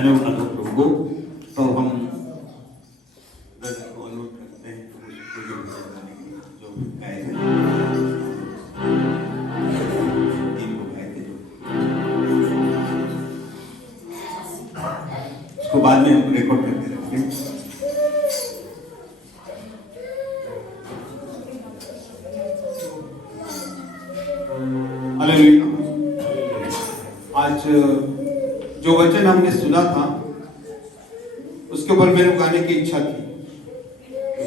धन्यवाद हो प्रभु को। तो हम को अनुरोध करते हैं जो गाए थे, तीन को गाए थे, उसको बाद में हम रिकॉर्ड करके रखेंगे। हालेलुया। आज जो वचन हमने सुना था उसके ऊपर मेरे को गाने की इच्छा थी,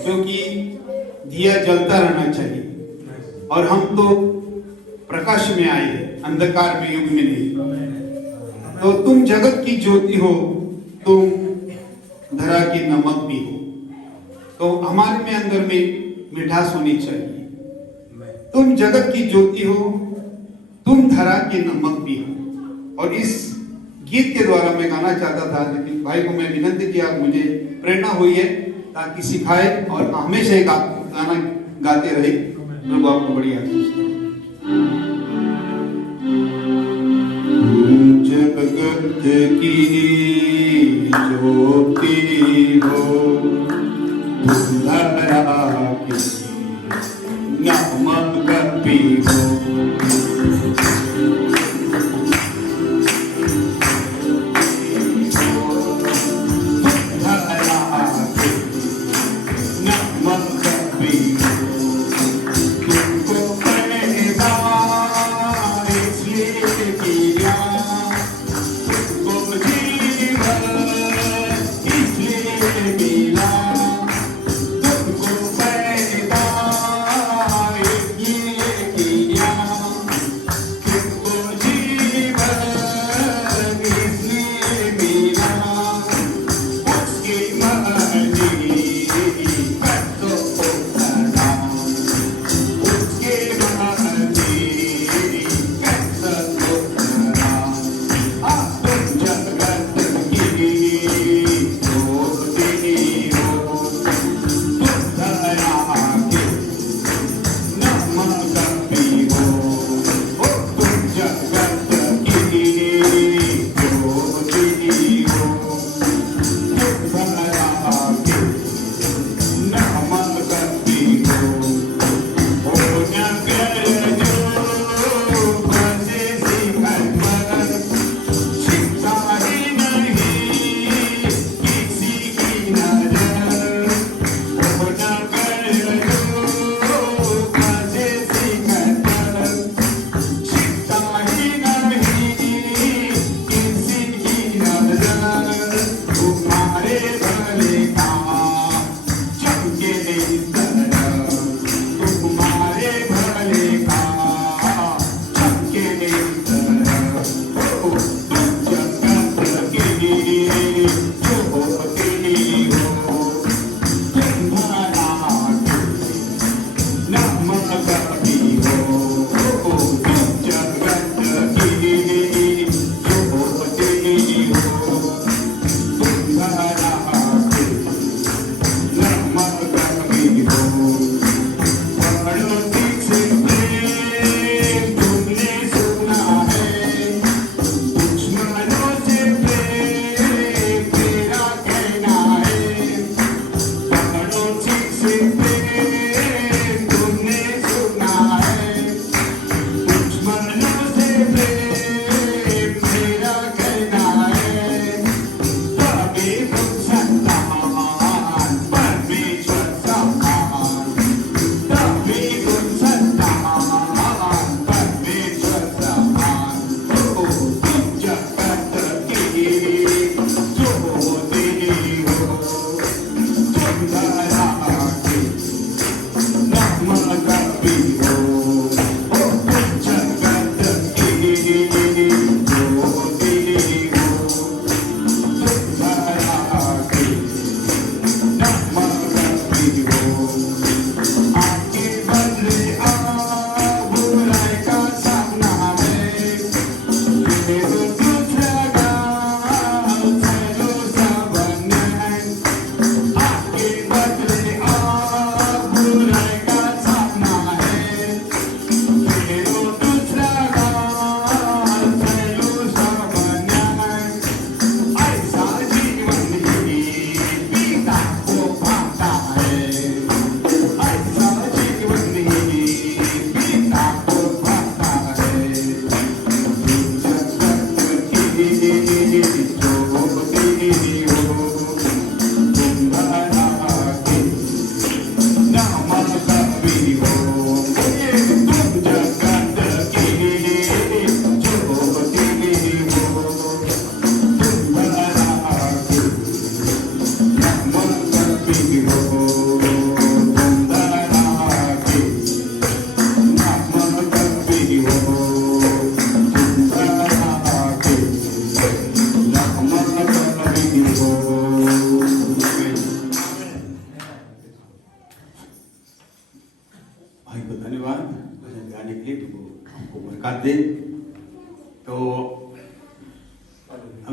क्योंकि दिया जलता रहना चाहिए और हम तो प्रकाश में आए हैं, अंधकार में, युग में नहीं। तो तुम जगत की ज्योति हो, तुम धरा की नमक भी हो। तो हमारे में अंदर में मिठास होनी चाहिए। तुम जगत की ज्योति हो, तुम धरा के नमक भी हो। और इस गीत के द्वारा मैं गाना चाहता था, लेकिन भाई को मैं विनती किया, मुझे प्रेरणा हुई है ताकि सिखाए और हमेशा गाना गाते रहे। प्रभु आपको बड़ी आशीष दे। जगत की ज्योति हो, तुम धरा की नमक भी हो।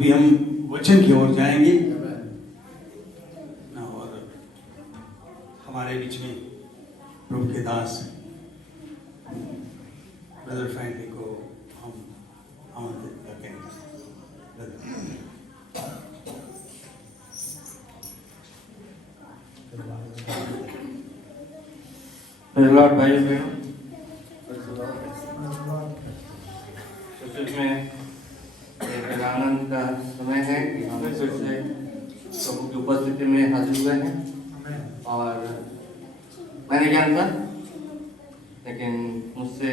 अभी हम वचन की ओर जाएंगे और हमारे बीच में प्रभु के दास ब्रदर फ्रैंकली को हम आमंत्रित करते हैं। लॉर्ड भाई बहनों, में एक आनंद का समय है कि हम फिर से प्रभु की उपस्थिति में हाजिर हुए हैं। और मैं नहीं जानता, लेकिन मुझसे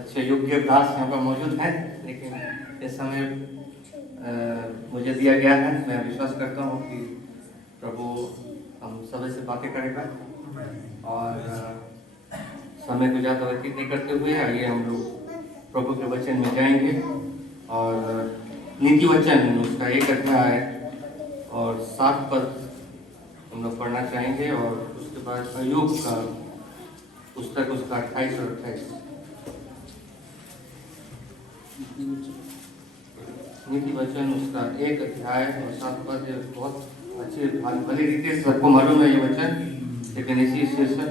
अच्छे योग्य दास यहाँ पर मौजूद हैं, लेकिन इस समय मुझे दिया गया है। मैं विश्वास करता हूँ कि प्रभु हम सभी से बातें करेगा। और समय को ज़्यादा व्यतीत नहीं करते हुए आइए हम लोग प्रभु के वचन में जाएंगे। और नीति वचन उसका 1 अध्याय और 7 पद हम लोग पढ़ना चाहेंगे। और उसके बाद अय्यूब का पुस्तक उसका 28 और 28। नीति वचन उसका 1 अध्याय और 7 पद। बहुत अच्छी भली रीति से सबको मालूम है ये वचन, लेकिन इसी शीर्षक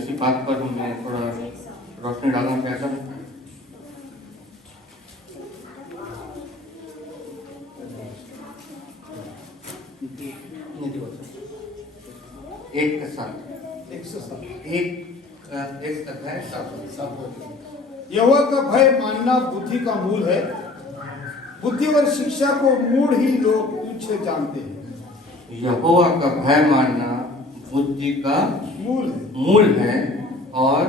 इसी बात पर मैं थोड़ा रोशनी डालना चाहता हूँ। एक के साथ यहोवा का भय मानना बुद्धि का मूल है। बुद्धि और शिक्षा को मूढ़ ही लोग तुच्छ जानते हैं। यहोवा का भय मानना बुद्धि का मूल है और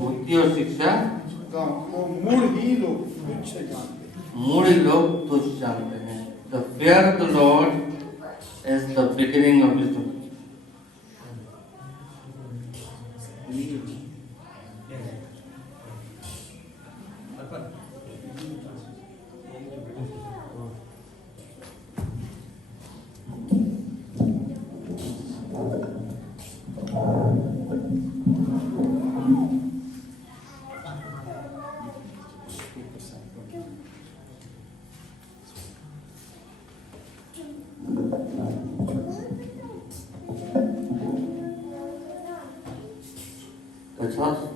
बुद्धि और शिक्षा को मूढ़ ही लोग तुच्छ जानते हैं। मूढ़ लोग तुच्छ जानते हैं। The fear of the Lord is the beginning of wisdom.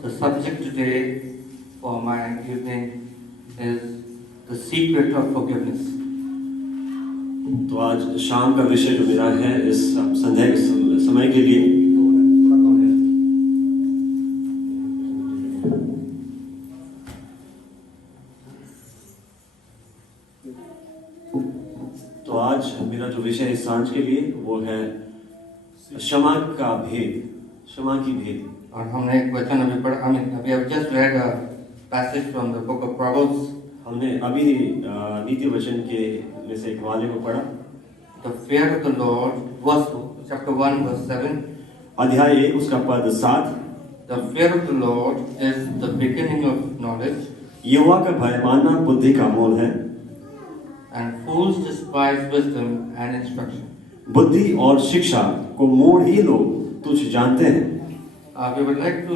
The subject today for my evening is the secret of forgiveness. तो आज शाम का विषय जो मेरा है इस संध्या के समय के लिए तो आज मेरा जो विषय इस सांझ के लिए वो है क्षमा का भेद, क्षमा की भेद। और हमने एक वचन अभी पढ़ा, we have just read a passage from the book of Proverbs. हमने अभी नीति वचन के में से एक वाले को पढ़ा। The fear of the Lord, chapter 1 verse 7. अध्याय 1 उसका पद 7। The fear of the Lord is the beginning of knowledge. यहोवा का भय मानना बुद्धि का मूल है। And fools despise wisdom and instruction. बुद्धि और शिक्षा को मूढ़ ही लोग तुच्छ जानते हैं। We would like to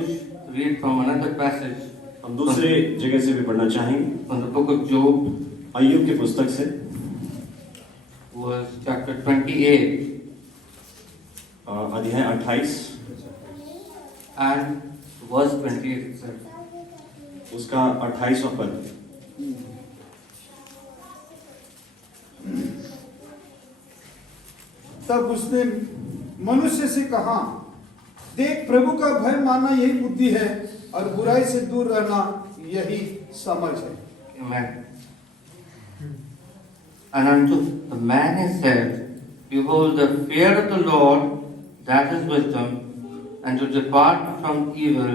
read from another passage. हम दूसरे जगह से भी पढ़ना चाहेंगे। From the book of Job. अय्यूब के पुस्तक से was chapter 28. अध्याय 28 and verse 28 itself. उसका 28वां पद। तब उसने मनुष्य से कहा, देख, प्रभु का भय मानना यही बुद्धि है और बुराई से दूर रहना यही समझ है। Amen. And unto the man he said, behold, the fear of the Lord, that is wisdom, and to depart from evil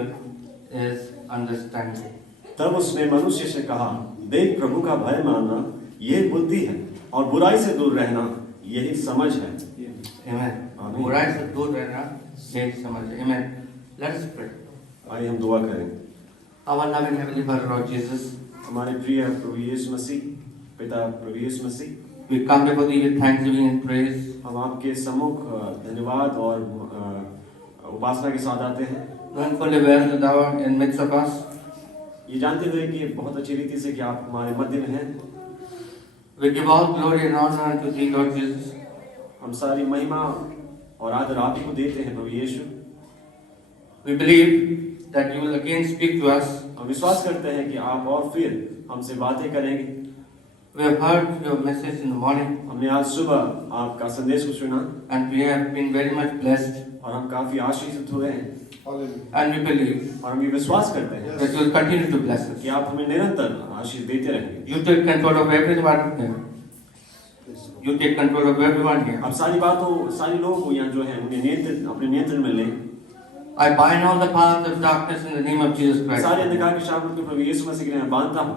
is understanding. तब उसने मनुष्य से कहा, देख, प्रभु का भय मानना ये बुद्धि है और बुराई से दूर रहना यही समझ है। Amen. बुराई से दूर रहना यही समझ है। Amen. Let us pray. आइए हम दुआ करें। Our loving heavenly Father, Lord Jesus, हमारे प्रिय प्रभु यीशु मसीह, पिता प्रभु यीशु मसीह, we come before Thee with thanksgiving and praise. हम आपके सम्मुख धन्यवाद और उपासना के साथ आते हैं। Knowing fully well that Thou art in midst of us. ये जानते हुए कि बहुत अच्छी रीति से कि आप हमारे मध्य में हैं, We give all glory and honor unto thee, Lord Jesus. हम सारी महिमा और आदर आप ही को देते हैं प्रभु यीशु। We believe that you will again speak to us. हम विश्वास करते हैं कि आप और फिर हमसे बातें करेंगे। We have heard your message in the morning हमने आज सुबह आपका संदेश को सुना and we have been very much blessed. और हम काफी आशीषित हुए हैं And we believe और हम ये विश्वास करते हैं that you will continue to bless us. कि आप हमें निरंतर आशीष देते रहेंगे। You take control of everyone here. You take control of everyone here. आप सारी लोगों को यहाँ जो है उन्हें अपने नियंत्रण में लें। I bind all the powers of darkness in the name of Jesus Christ. सारे अंधकार के शासन को प्रभु यीशु मसीह के नाम में बांधता हूँ।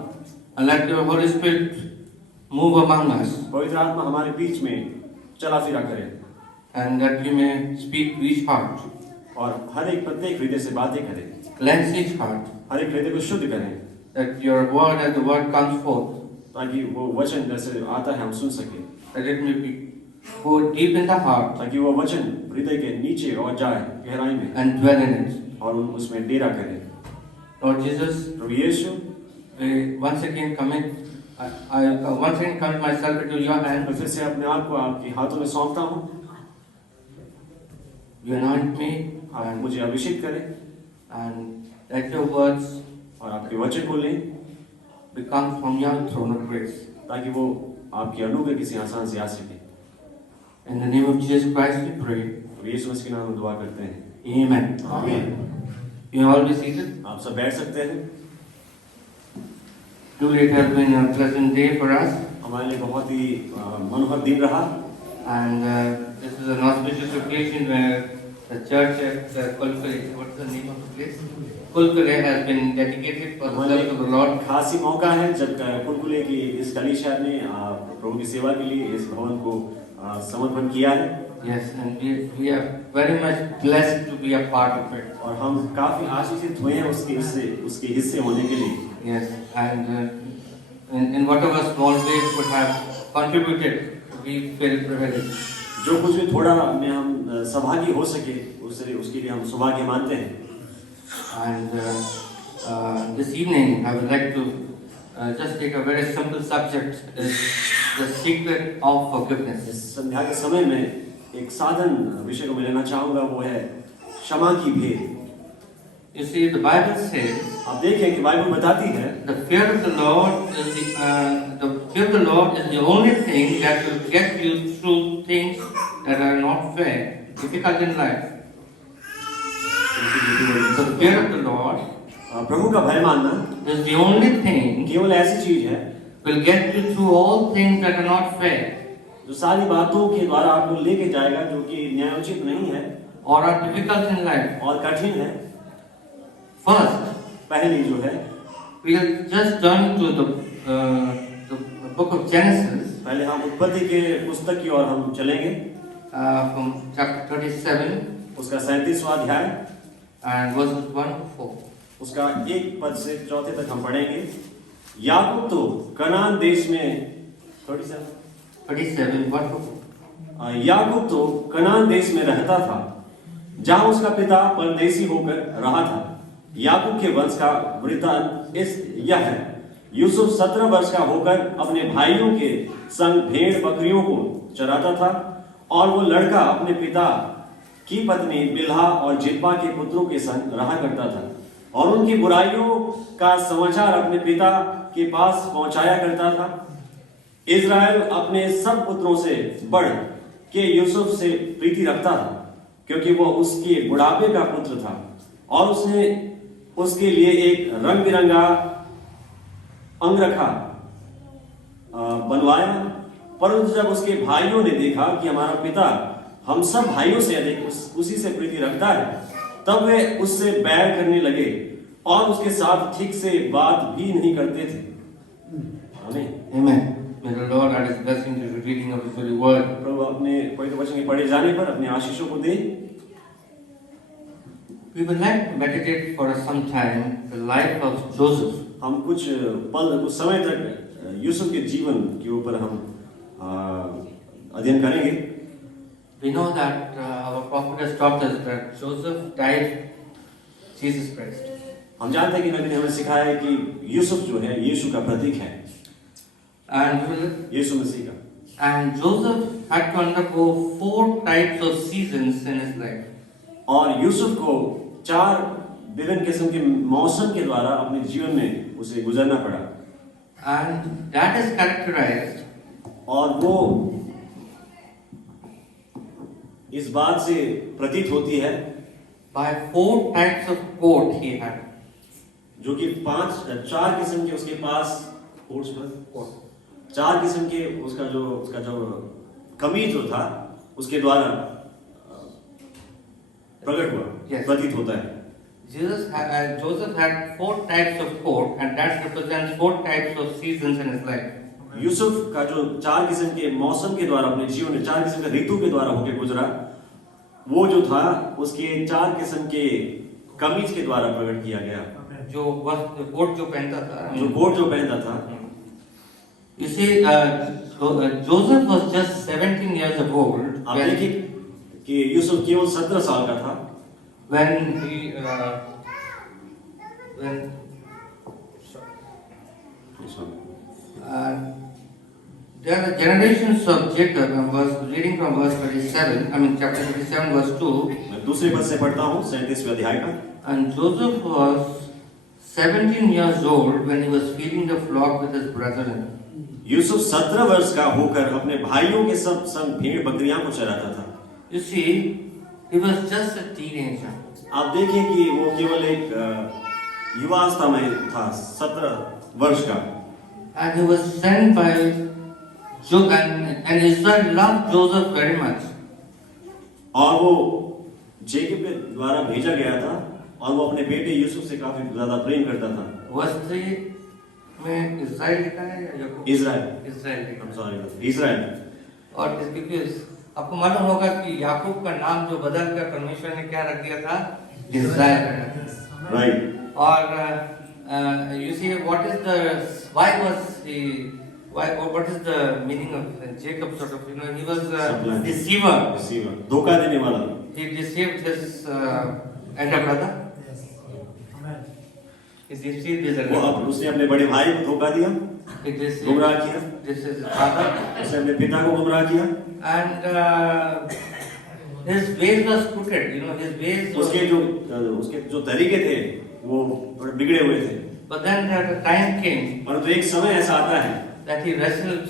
And let your Holy Spirit move among us. पवित्र आत्मा हमारे बीच में चला फिरा करे And that you may speak to each heart. और हर एक प्रत्येक हृदय से बातें करें, Cleanse each heart. हर एक हृदय को शुद्ध करें, That your word, as the word comes forth, ताकि वो वचन जैसे आता है हम सुन सके, that it may be go deep in the heart ताकि वो वचन हृदय के नीचे और जाए गहराई में and dwell in it. और उसमें डेरा करे। Lord Jesus, Prabhu Yeshu, we once again once again commit myself into your मैं hands. फिर से अपने आप को आपके हाथों में सौंपता हूँ। You anoint me आप and, मुझे अभिषेक करें and let your words और आपके वचन को लें become from your throne of grace. ताकि वो आपके अनुग्रह के सिंहासन से आ सके। In the name of Jesus Christ we pray. प्रभु यीशु मसीह के नाम में दुआ करते हैं। Amen. आमीन। You all be seated. आप सब बैठ सकते हैं। Truly it has been a pleasant day for us. हमारे लिए बहुत ही मनोहर दिन रहा And this is an auspicious occasion where the church at Kulkare, what's the name of the place? Kulkare has been dedicated for the हमारे service of the Lord. खास ही मौका है जब कुलकुले की इस गली शहर ने प्रभु की सेवा के लिए इस भवन को समर्पण किया है Yes, and we are very much blessed to be a part of it. और हम काफी आशीषित हुए हैं उसके हिस्से होने के लिए। Yes, and in whatever small way could have contributed, we feel privileged. जो कुछ भी थोड़ा में हम सहभागी हो सके उसके लिए हम सौभाग्य मानते हैं। And this evening, I would like to just take a very simple subject, is the secret of forgiveness. इस संध्या के समय में एक साधन विषय को मैं लेना चाहूँगा, वो है क्षमा की भेद। You see, the Bible says, आप देखें कि बाइबल बताती है the fear of the Lord is the only thing that will get you through things that are not fair, difficult in life. So the fear of the Lord प्रभु का भय मानना is the only thing केवल ऐसी चीज है will get you through all things that are not fair जो सारी बातों के द्वारा आपको लेके जाएगा जो कि न्यायोचित नहीं है or are difficult in life. और कठिन है। First, पहली जो है, we will just turn to the book of Genesis पहले हम उत्पत्ति के पुस्तक की ओर हम चलेंगे, from chapter 37 उसका 37वां अध्याय and verses 1 to 4. उसका 1 पद से 4 तक हम पढ़ेंगे। याकूब तो कनान देश में 37 1 to 4. याकूब तो कनान देश में रहता था जहां उसका पिता परदेसी होकर रहा था। याकूब के वंश का वृत्तांत यह है, यूसुफ 17 वर्ष का होकर अपने भाइयों के संग भेड़ बकरियों को चराता था और वो लड़का अपने पिता की पत्नी बिल्हा और जिल्पा के पुत्रों के संग रहा करता था और उनकी बुराइयों का समाचार अपने पिता के पास पहुंचाया करता था। इज़राइल अपने सब पुत्रों से बढ़ के यूसुफ से प्रीति रखता था क्योंकि वो उसके बुढ़ापे का पुत्र था और उसने उसके लिए एक रंग बिरंगा अंगरखा बनवाया। परंतु जब उसके भाइयों ने देखा कि हमारा पिता हम सब भाइयों से अधिक उसी से प्रीति रखता है, तब वे उससे बैर करने लगे और उसके साथ ठीक से बात भी नहीं करते थे। आमीन। Amen. May the Lord add His blessing to the reading of His holy word. प्रभु अपने पवित्र वचन के पढ़े जाने पर अपने आशीषों को दे। We would like to meditate for some time the life of Joseph. हम कुछ समय तक यूसुफ के जीवन के ऊपर हम अध्ययन करेंगे। We know that our prophet has taught us that Joseph died Jesus Christ. हम जानते हैं कि नबी ने हमें सिखाया है कि यूसुफ जो है यीशु का प्रतीक है, And यीशु मसीह का। Joseph had to undergo 4 types of seasons in his life. और यूसुफ को 4 विभिन्न किस्म के मौसम के द्वारा अपने जीवन में उसे गुजरना पड़ा, And that is characterized और वो इस बात से प्रतीत होती है by 4 types of coat he had. जो कि 4 किस्म के उसके पास कोट 4 किस्म के उसका जो कमीज जो था उसके द्वारा प्रकट हुआ, Yes. प्रतीत होता है। Joseph had 4 types of coat, and that represents 4 types of seasons in his life. Yusuf का जो 4 किस्म के मौसम के द्वारा अपने जीवन में 4 किस्म के ऋतु के द्वारा होकर गुजरा, वो जो था उसके 4 किस्म के कमीज के द्वारा प्रकट किया गया। जो कोट जो पहनता था, जो कोट जो पहनता था, you see, Joseph was just 17 years of old आप देखिए कि यूसुफ केवल 17 साल का था when there are generations of Jacob. I was reading from verse 37, chapter 37 verse 2. मैं दूसरे पद से पढ़ता हूँ 37वें अध्याय का। And Joseph was 17 years old when he was feeding the flock with his brethren. Yusuf 17 वर्ष का होकर अपने भाइयों के सब संग भेड़ बकरियां को चराता था। You see, he was just a teenager. आप देखिए कि वो केवल एक युवावस्था में था, 17 वर्ष का। And he was sent by Job, and Israel loved Joseph very much. और वो जेकब के द्वारा भेजा गया था और वो अपने बेटे यूसुफ से काफी ज्यादा प्रेम करता था। Verse 3 में इस्राएल लिखा है या याकूब? इस्राएल लिखा है। सॉरी, इस्राएल। और क्योंकि आपको मालूम होगा कि याकूब का नाम जो बदल कर परमेश्वर ने क्या रख दिया था? इस्राएल। राइट। और you see what is the meaning of Jacob, sort of, he was a deceiver. धोखा देने वाला। He deceived his elder brother. He deceived his elder brother. उसने अपने बड़े भाई को धोखा दिया, He deceived गुमराह किया। his father. उसने अपने पिता को गुमराह किया। And his ways was crooked, his ways was... उसके जो तरीके थे वो बड़े बिगड़े हुए थे। But then the time came परंतु एक समय ऐसा आता है that he wrestled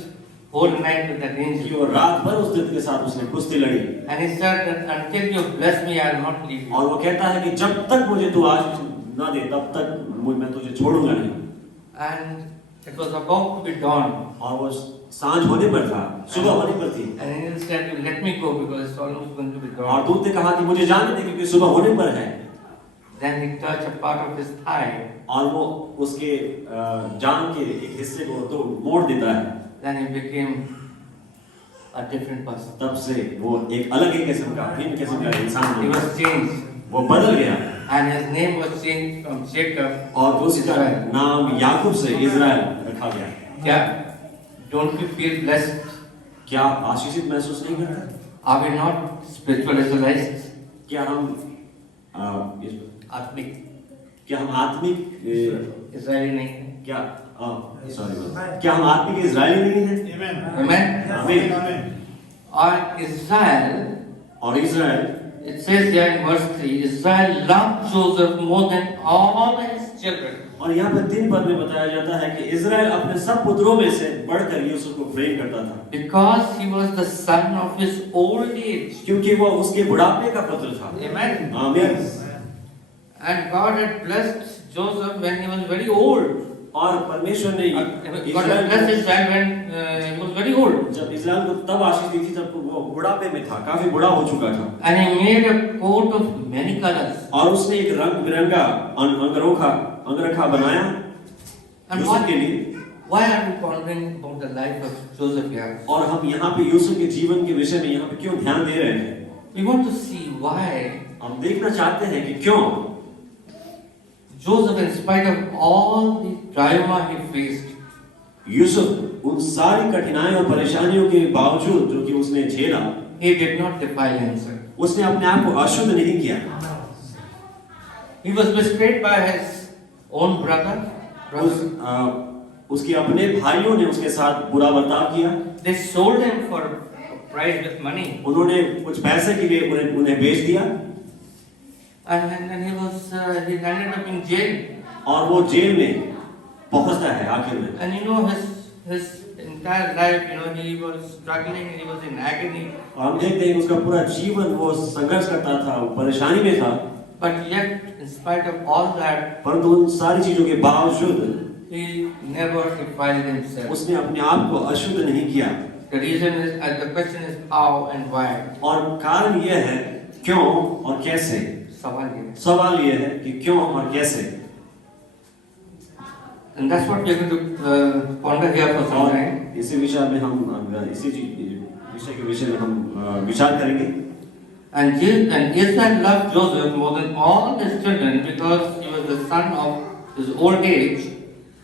whole night with that कि angel. वो रात भर उस दूत के साथ उसने कुश्ती लड़ी, And he said that until you bless me, I will not leave you. और वो कहता है कि जब तक मुझे तू आशीष ना दे तब तक मैं तुझे छोड़ूंगा नहीं। And it was about to be dawn. और वो सांझ होने पर था, सुबह होने पर थी, And angel said, "You let me go because it's almost going to be और dawn." दूत ने कहा कि मुझे जाने दे क्योंकि सुबह होने पर है। Then he touched a part of his thigh. और वो उसके जान के एक हिस्से को तो मोड़ देता है। Then he became a different person. तब से वो एक अलग ही किस्म का, भिन्न किस्म का इंसान He हो गया। was changed. वो बदल गया And his name was changed from Jacob. और उसका नाम याकूब से इज़राइल रखा गया। Yeah. Don't you feel blessed? क्या आप आशीषित महसूस नहीं करते? Are we not spiritual Israelites? क्या हम आत्मिक आत्मिक इजरायली नहीं है? क्या क्या हम आत्मिक इजरायली नहीं हैं? Amen. और Israel, it says here in verse 3, Israel loved Joseph more than all his children. और यहाँ पर 3 पद में बताया जाता है कि इज़राइल अपने सब पुत्रों में से बढ़कर यूसुफ को प्रेम करता था। Because he was the son of his old age. क्योंकि वो उसके बुढ़ापे का पुत्र था। Amen. आमीन। And God had blessed Joseph when he was very old. और परमेश्वर ने God had blessed Israel when he was very old. जब इज़राइल को तब आशीष दी थी जब वो बुढ़ापे में था, काफी बुढ़ा हो चुका था। And he made a coat of many colors. और उसने एक रंग बिरंगा अंगरखा बनाया यूसुफ के लिए। Why are we pondering about the life of Joseph here? और हम यहाँ पे यूसुफ के जीवन के विषय में यहाँ पे क्यों ध्यान दे रहे हैं? We want to see why हम देखना चाहते हैं कि क्यों Joseph, in spite of all the trauma he faced, Yusuf उन सारी कठिनाइयों और परेशानियों के बावजूद जो कि उसने झेला, he did not defile himself. उसने अपने आप को अशुद्ध नहीं किया। He was betrayed by his own brother, उसके अपने भाइयों ने उसके साथ बुरा बर्ताव किया। they sold him for a price with money, उन्होंने कुछ पैसे के लिए उन्हें बेच दिया and then he ended up in jail. और वो जेल में पहुंचता है आखिर में। And you know his entire life, you know, he was struggling, he was in agony. और हम देखते हैं कि उसका पूरा जीवन वो संघर्ष करता था, वो परेशानी में था। But yet, in spite of all that, परंतु उन सारी चीजों के बावजूद he never defiled himself. उसने अपने आप को अशुद्ध नहीं किया। The reason is, the question is how and why. और कारण यह है क्यों और कैसे। सवाल ये है। सवाल यह है कि क्यों और कैसे। And that's what we are going to ponder here for some और time. इसी विषय में हम इसी विषय के विषय में हम विचार करेंगे। And Israel loved Joseph more than all his children because he was the son of his old age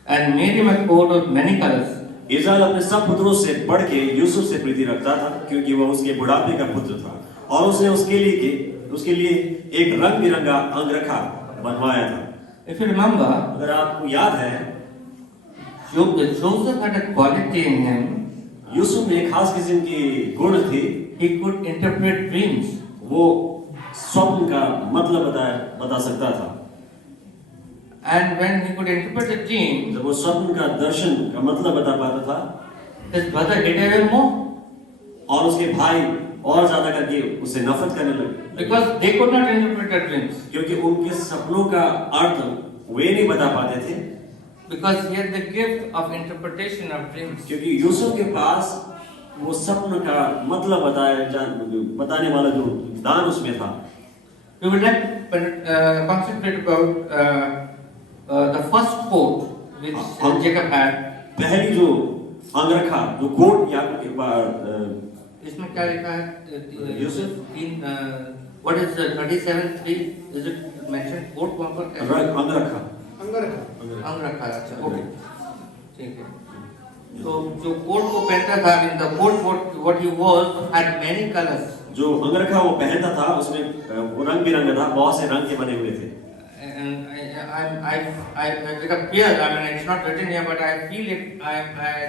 and made him a coat of many colors. इस्राएल अपने सब पुत्रों से बढ़ के यूसुफ से प्रीति रखता था क्योंकि वह उसके बुढ़ापे का पुत्र था और उसने उसके लिए एक रंग बिरंगा अंगरखा बनवाया था। If you remember, अगर आपको याद है, Joseph had a quality in him. Yusuf में एक खास किस्म की गुण थी। He could interpret dreams. वो स्वप्न का मतलब बता सकता था। And when he could interpret a dream, जब वो स्वप्न का दर्शन का मतलब बता पाता था, his brother hated him more और उसके भाई और ज्यादा करके उससे नफरत करने लगे because they could not interpret the dreams. क्योंकि उनके सपनों का अर्थ वे नहीं बता पाते थे। Because he had the gift of interpretation of dreams. क्योंकि यूसुफ के पास वो सपन का मतलब बताने वाला जो दान उसमें था। We would like to concentrate about the first coat which Jacob had. पहली जो अंगरखा जो कोट याकूब के बाद इसमें क्या लिखा है? Yusuf what is 37:3? Is it mentioned coat वहाँ पर? अंगरखा अंगरखा अच्छा ओके ठीक है। तो जो कोट को पहनता था, in the coat what he was had many colors. जो अंगरखा वो पहनता था उसमें वो रंग बिरंगा था, बहुत से रंग के बने हुए थे। And it appears, I mean it's not written here, but I feel it. I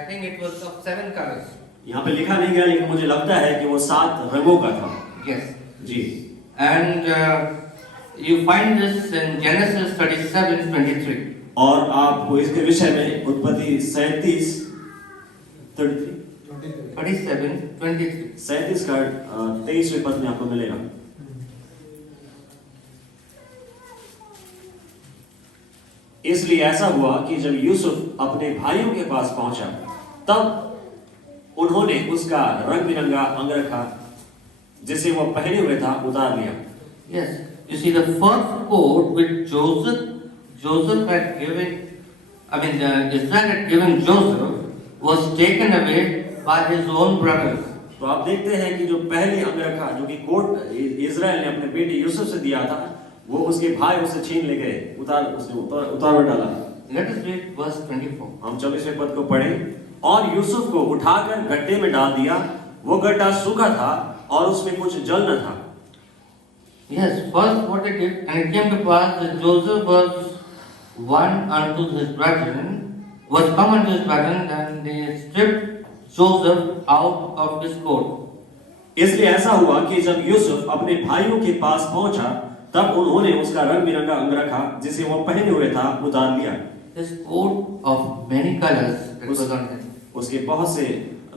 think it was of 7 colors. यहाँ पे लिखा नहीं गया लेकिन मुझे लगता है कि वो 7 रंगों का था। Yes. Ji. And you find this in Genesis 37:23. और आपको इसके विषय में उत्पत्ति 37 का 23वें पद में आपको मिलेगा। इसलिए ऐसा हुआ कि जब यूसुफ अपने भाइयों के पास पहुंचा तब उन्होंने उसका रंग बिरंगा अंगरखा जिसे वो पहने हुए था उतार लिया। Yes, you see the first coat which Joseph had given, I mean Israel had given Joseph was taken away by his own brothers. तो आप देखते हैं कि जो पहले अंगरखा जो कि कोट इजराइल ने अपने बेटे यूसुफ से दिया था वो उसके भाई उसे छीन ले गए, उतार डाला। Let us read verse 24. हम 24वें पद को पढ़ें। और यूसुफ को उठाकर गड्ढे में डाल दिया, वो गड्ढा सूखा था और उसमें कुछ जल न था। Yes, first what it did, and it came to pass that Joseph was come unto his brethren, and they stripped Joseph out of his coat. इसलिए ऐसा हुआ कि जब यूसुफ अपने भाइयों के पास पहुंचा तब उन्होंने उसका रंग बिरंगा अंगरखा जिसे वो पहने हुए था उतार लिया। His coat of many colors that was on him. उसके बहुत से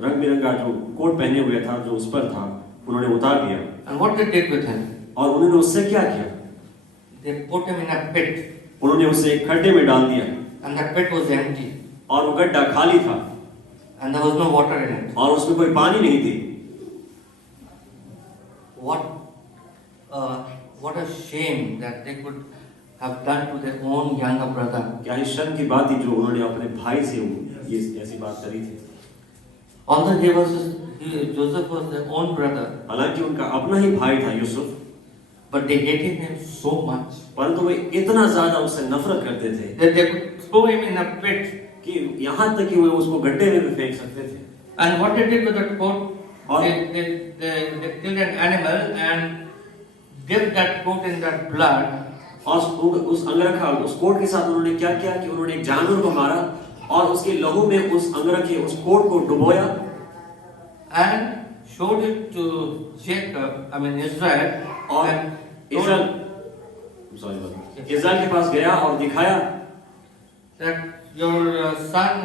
रंग बिरंगा जो कोट पहने हुए था जो उस पर था उन्होंने उतार दिया। And what they did with him? और उन्होंने उससे क्या किया? They put him in a pit. उन्होंने उसे एक खड्डे में डाल दिया And the pit was empty. और वो गड्ढा खाली था And there was no water in it. और उसमें कोई पानी नहीं थी। What a shame that they could have done to their own younger brother. क्या ही शर्म की बात थी जो उन्होंने अपने भाई से ये ऐसी बात करी थी। Although Joseph was their own brother, हालांकि उनका अपना ही भाई था Yusuf, but they hated him so much परंतु वे इतना ज्यादा उससे नफरत करते थे that they could throw him in a pit. कि यहाँ तक कि वे उसको गड्ढे में भी फेंक सकते थे। And what they did with that coat? और They killed an animal and dipped that coat in that blood और उस अंगरखा उस कोट के साथ उन्होंने क्या किया कि उन्होंने एक जानवर को मारा और उसके लहू में उस अंगरखे उस कोट को डुबोया and showed it to Jacob, I mean Israel, और and इस्राएल के पास गया और दिखाया that your son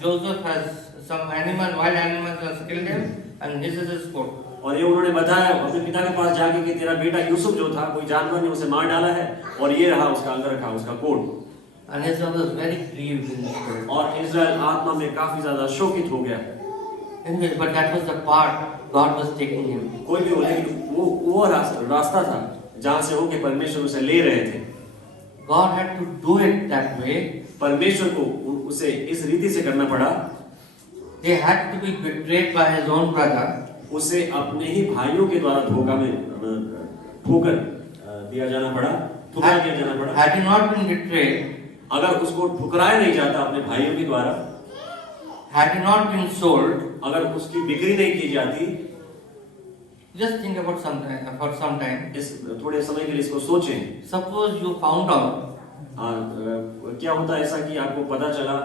Joseph has some animal, wild animals has killed him, and this is his coat. और ये उन्होंने बताया अपने पिता के पास जाके कि तेरा बेटा यूसुफ जो था कोई जानवर ने उसे मार डाला है और ये रहा उसका अंगरखा उसका coat And Israel was very grieved in his spirit. और इस्राएल आत्मा में काफी ज्यादा शोकित हो गया Anyway, but that was the part God was taking him. कोई भी हो लेकिन वो रास्ता था जहां से होके परमेश्वर उसे ले रहे थे God had to do it that way. परमेश्वर को उसे इस रीति से करना पड़ा They had to be betrayed by his own brother. उसे अपने ही भाइयों के द्वारा धोखा में ठोकर दिया जाना पड़ा ठुकरा दिया जाना पड़ा Had he not been betrayed, अगर उसको ठुकराया नहीं जाता अपने भाइयों के द्वारा had he not been sold, अगर उसकी बिक्री नहीं की जाती just think about some time. इस थोड़े समय के लिए इसको सोचें Suppose you found out क्या होता है ऐसा कि आपको पता चला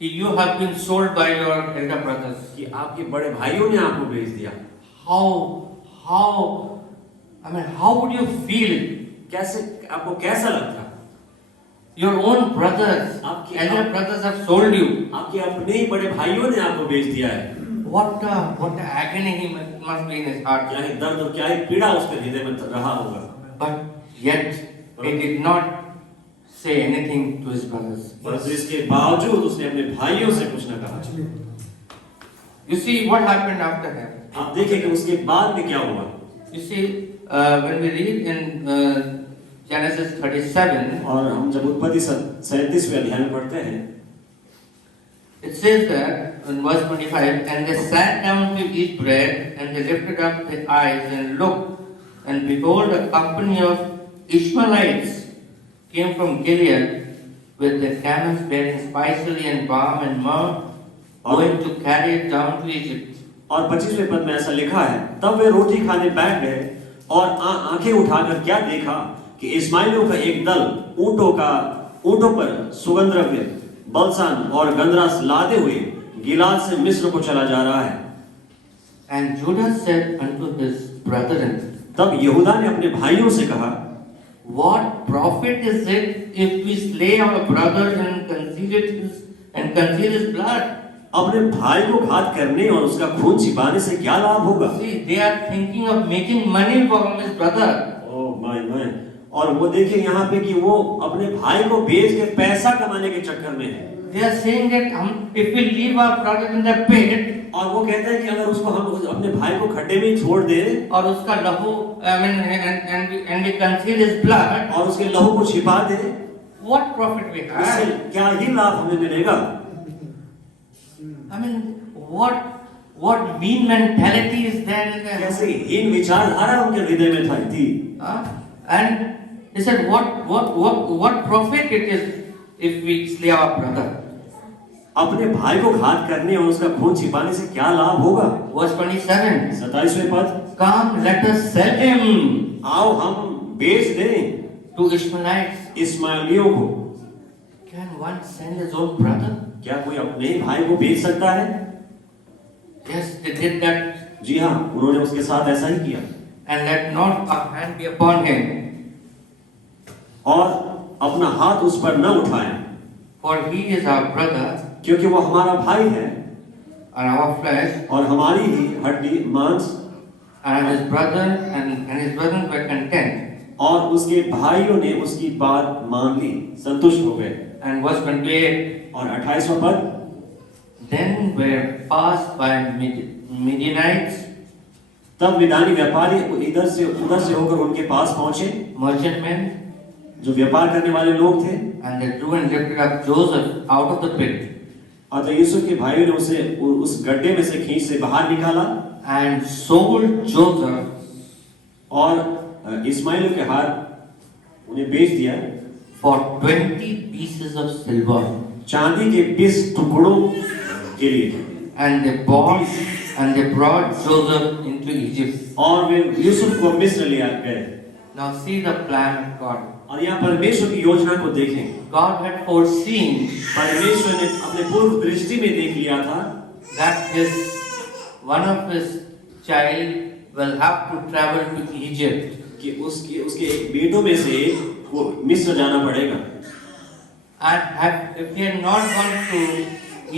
that you have been sold by your elder brothers. कि आपके बड़े भाइयों ने आपको बेच दिया How would you feel? कैसे आपको कैसा लगता Your own brothers, आपके elder brothers have sold you. आपके अपने ही बड़े भाइयों ने आपको बेच दिया है What a agony he must be in his heart. क्या ही दर्द और क्या ही पीड़ा उसके हृदय में रहा होगा But yet he did not say anything to his brothers. परंतु इसके बावजूद उसने अपने भाइयों से कुछ न कहा You see what happened after him. आप देखें कि उसके बाद में क्या हुआ You see, when we read in Genesis 37, और हम जब उत्पत्ति 37वें अध्याय में पढ़ते हैं it says that in verse 25, and they sat down to eat bread, and they lifted up their eyes and looked, and behold, a company of Ishmaelites came from Gilead with their camels bearing spicery and balm and myrrh, going to carry it down to Egypt. और 25वें पद में ऐसा लिखा है तब वे रोटी खाने बैठ गए और आंखें उठाकर क्या देखा कि इस्माइलियों का एक दल ऊंटों पर सुगंध द्रव्य बलसान और गंधरस लादे हुए गिलाद से मिस्र को चला जा रहा है And Judah said unto his brethren, तब यहूदा ने अपने भाइयों से कहा what profit is it if we slay our brother and conceal his blood? अपने भाई को घात करने और उसका खून छिपाने से क्या लाभ होगा See, they are thinking of making money from his brother. Oh my और वो देखिए यहाँ पे कि वो अपने भाई को बेच के पैसा कमाने के चक्कर में है They are saying that if we leave our brother in the pit, और वो कहते हैं कि अगर उसको हम अपने भाई को खड्डे में छोड़ दें और उसका लहू, and we conceal his blood, और उसके लहू को छिपा दें what profit we इससे have? क्या ही लाभ हमें मिलेगा What mean mentality is there in their कैसे हीन विचारधारा उनके हृदय में थी And he said, what profit it is if we slay our brother? अपने भाई को घात करने और उसका खून छिपाने से क्या लाभ होगा Verse 27. 27वें पद Come, let us sell him आओ हम बेच दें to Ishmaelites. इस्माइलियों को Can one sell his own brother? क्या कोई अपने ही भाई को बेच सकता है Yes, they did that. जी हाँ उन्होंने उसके साथ ऐसा ही किया And let not our hand be upon him. और अपना हाथ उस पर न उठाएं For he is our brother क्योंकि वो हमारा भाई है and our flesh, और हमारी ही हड्डी मांस and his brother and his brothers were content. और उसके भाइयों ने उसकी बात मान ली संतुष्ट हो गए And verse 28. और 28वां पद Then were passed by Midianites, तब मिदानी व्यापारी इधर से उधर से होकर उनके पास पहुंचे merchantmen, जो व्यापार करने वाले लोग थे and they drew and lifted up Joseph out of the pit अतः यूसुफ के भाइयों ने उसे उस गड्ढे में से खींच से बाहर निकाला and sold Joseph और इस्माइल के हाथ उन्हें बेच दिया for 20 pieces of silver. चांदी के 20 टुकड़ों के लिए And they brought Joseph into Egypt. और वे यूसुफ को मिस्र ले गए Now see the plan of God. और यहाँ परमेश्वर की योजना को देखें। God had foreseen परमेश्वर ने अपने पूर्व दृष्टि में देख लिया था that one of his child will have to travel to Egypt. कि उसके एक बेटों में से वो मिस्र जाना पड़ेगा। And if he had not gone to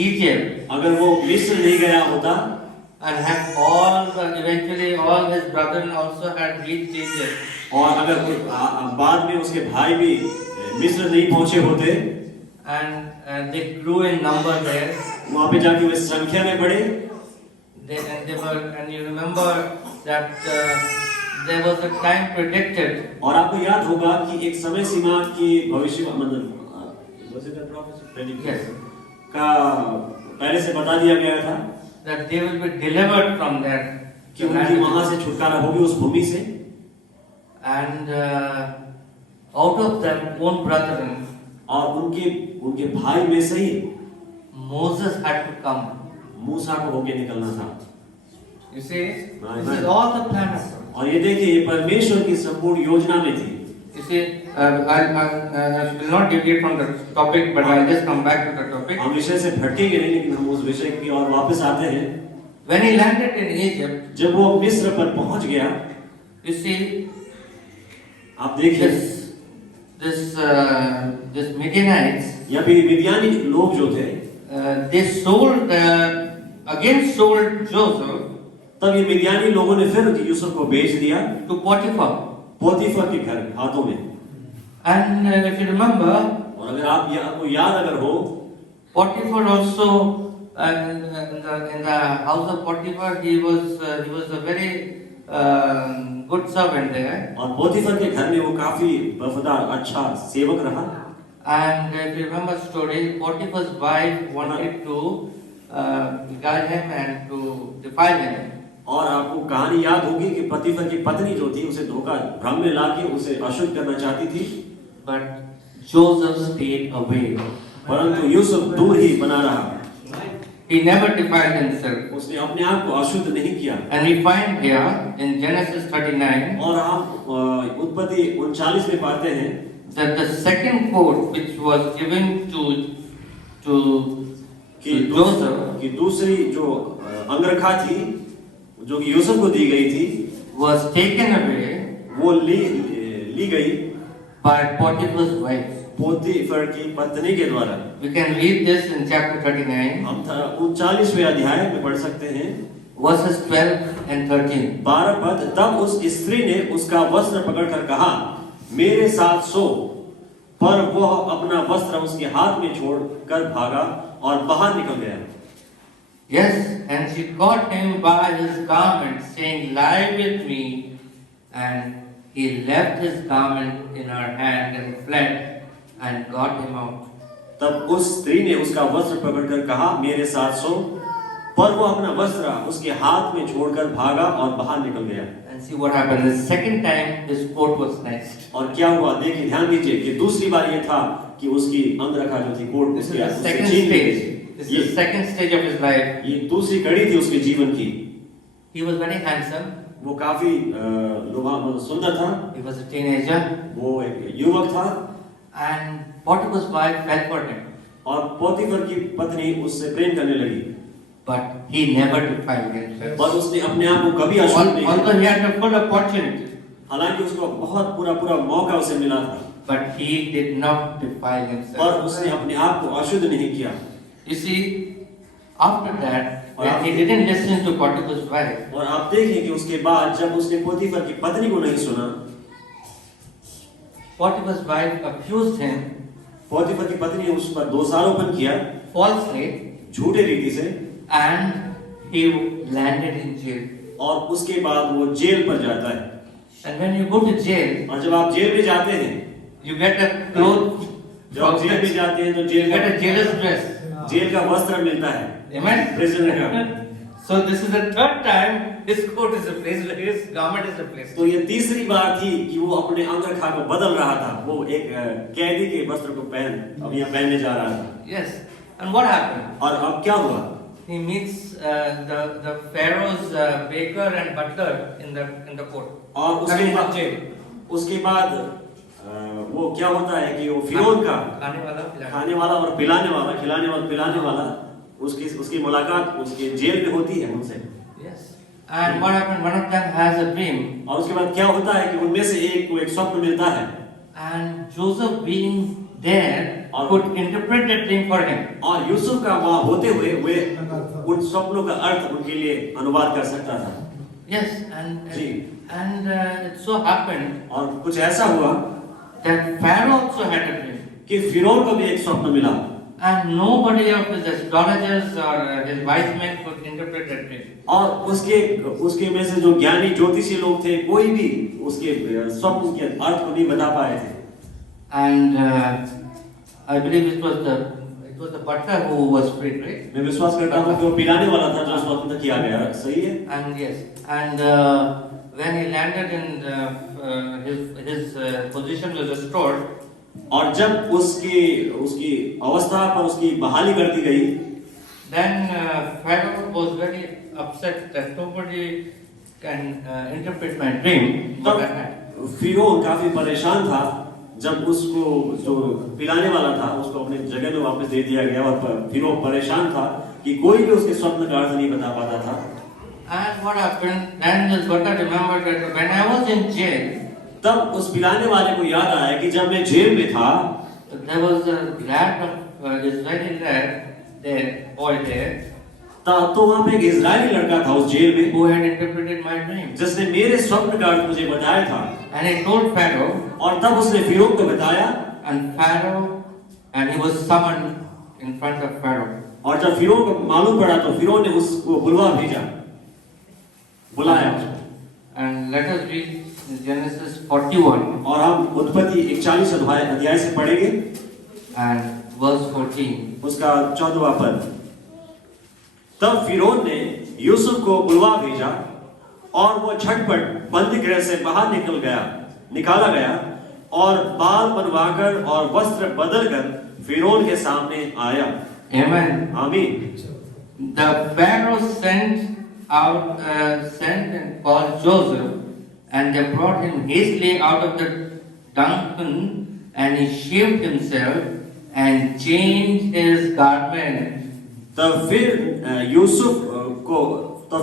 Egypt, अगर वो मिस्र नहीं गया होता and have eventually all his brethren also had reached Egypt, और अगर बाद में उसके भाई भी मिस्र नहीं पहुंचे होते and they grew in number there, वहां पे जाके वे संख्या में बढ़े, and you remember that there was a time predicted. और आपको याद होगा कि एक समय सीमा की भविष्य मतलब Yes. का पहले से बता दिया गया था That they will be delivered from there. कि उनकी वहां से छुटकारा होगी उस भूमि से, And out of them own brethren, और उनके भाई में से ही Moses had to come. मूसा को होके निकलना था। You see, this is all the plan of God. और ये देखिए ये परमेश्वर की संपूर्ण योजना में थी। You see, I will not deviate from the topic, but I'll just come back to the topic. हम विषय से भटकेंगे नहीं, लेकिन हम उस विषय की ओर वापस आते हैं। When he landed in Egypt, जब वो मिस्र पर पहुंच गया, you see, आप देखिए this Midianites, यहाँ पे मिद्यानी लोग जो थे, they again sold Joseph तब ये मिद्यानी लोगों ने फिर यूसुफ को बेच दिया to Potiphar. पोतीफर के घर हाथों में। And if you remember, और अगर आपको याद अगर हो, Potiphar also in the house of Potiphar, he was a very good servant there. और पोतीफर के घर में वो काफी वफादार अच्छा सेवक रहा। And if you remember the story, Potiphar's wife wanted to beguile him and to defile him. और आपको कहानी याद होगी कि पोतीफर की पत्नी जो थी उसे धोखा भ्रम में लाके उसे अशुद्ध करना चाहती थी, But Joseph stayed away. परंतु यूसुफ दूर ही बना रहा। He never defiled himself. उसने अपने आप को अशुद्ध नहीं किया। And we find here in Genesis 39 और हम उत्पत्ति 39 में पाते हैं that the second coat which was given to Joseph कि दूसरी जो अंगरखा थी जो कि यूसुफ को दी गई थी was taken away वो ली गई by Potiphar's wife. पोतीफर की पत्नी के द्वारा। We can read this in chapter 39, हम 39वें अध्याय में पढ़ सकते हैं verses 12 and 13. 12 पद। तब उस स्त्री ने उसका वस्त्र पकड़कर कहा, मेरे साथ सो, पर वह अपना वस्त्र उसके हाथ में छोड़कर भागा और बाहर निकल गया। Yes, and she caught him by his garment, saying, lie with me. And he left his garment in her hand and fled and got him out. तब उस स्त्री ने उसका वस्त्र पकड़कर कहा, मेरे साथ सो, पर वो अपना वस्त्र उसके हाथ में छोड़कर भागा और बाहर निकल गया। And see what happened. The second time his coat was snatched. और क्या हुआ देखिए, ध्यान दीजिए कि दूसरी बार ये था कि उसकी अंगरखा जो थी कोट This is उसके the second उससे छीन ली stage. गई। This is the second stage of his life. ये दूसरी कड़ी थी उसके जीवन की। He was very handsome. वो काफी सुंदर था। He was a teenager. वो एक युवक था। And Potiphar's wife fell for him. और पोतीफर की पत्नी उससे प्रेम करने लगी। But he never defiled himself. पर उसने अपने आप को कभी अशुद्ध नहीं किया। Although he had a full opportunity. हालांकि उसको बहुत पूरा मौका उसे मिला था। But he did not defile himself. पर उसने अपने आप को अशुद्ध नहीं किया। You see, after that, when he didn't listen to Potiphar's wife, और आप देखें कि उसके बाद जब उसने पोतीफर की पत्नी को नहीं सुना, Potiphar's wife accused him पोतीफर की पत्नी ने उस पर दोषारोपण किया falsely, झूठे रीति से, and he landed in jail. और उसके बाद वो जेल पर जाता है। And when you go to jail, और जब आप जेल में जाते हैं, you get a cloth, जब आप जेल में जाते हैं तो you get a jailer's dress. जेल का वस्त्र मिलता है, Amen? प्रिजनर का। So this is the third time his coat is replaced, his garment is replaced. तो ये तीसरी बार थी कि वो अपने अंगरखा को बदल रहा था। वो एक कैदी के वस्त्र को अब यहाँ पहनने जा रहा था। Yes. And what happened? और अब क्या हुआ? He meets the Pharaoh's baker and butler in the court. और I mean, in jail. उसके बाद वो क्या होता है कि वो फिरौन का खाने वाला और पिलाने वाला, खिलाने वाला पिलाने वाला, उसकी मुलाकात उसके जेल में होती है उनसे। Yes. And what happened? One of them has a dream. और उसके बाद क्या होता है कि उनमें से एक को एक स्वप्न मिलता है, And Joseph being there और- could interpret that dream for him. और यूसुफ का वहां होते हुए वे उन स्वप्नों का अर्थ उनके लिए अनुवाद कर सकता था। Yes, and ji. it so happened और कुछ ऐसा हुआ that Pharaoh also had a dream. कि फिरौन को भी एक स्वप्न मिला, And nobody of his astrologers or his wise men could interpret that dream. और उसके में से जो ज्ञानी ज्योतिषी लोग थे, कोई भी उसके स्वप्न के अर्थ को नहीं बता पाए थे। And I believe it was the butler who was freed, right? मैं विश्वास करता हूँ कि वो पिलाने वाला था जो स्वप्न किया गया, सही है। And yes, and when he landed in his position was restored, और जब उसकी अवस्था पर उसकी बहाली कर दी गई, then Pharaoh was very upset that nobody can interpret my dream. What I had. तब फिरौन काफी परेशान था जब उसको जो पिलाने वाला था उसको अपने जगह में वापस दे दिया गया, और फिरौन परेशान था कि कोई भी उसके स्वप्न का अर्थ नहीं बता पाता था। And what happened? Then this butler remembered that when I was in jail, तब उस पिलाने वाले को याद आया कि जब मैं जेल में था, there was a lad of Israeli lad there, boy there, तो वहां पे एक इजरायली लड़का था उस जेल में who had interpreted my dream. जिसने मेरे स्वप्न का अर्थ मुझे बताया था। And he told Pharaoh, और तब उसने फिरौन को बताया, and he was summoned in front of Pharaoh. और जब फिरौन को मालूम पड़ा तो फिरौन ने उसको बुलाया उसको। And let us read Genesis 41 और हम उत्पत्ति 41 अध्याय से पढ़ेंगे and verse 14. उसका 14वां पद। तब फिरौन ने यूसुफ को बुलवा भेजा और वो झटपट बंदी गृह से बाहर निकाला गया और बाल बनवाकर और वस्त्र बदलकर फिरौन के सामने आया। Amen. आमीन। The Pharaoh sent and called Joseph, and they brought him hastily out of the dungeon, and he shaved himself and changed his garment. तब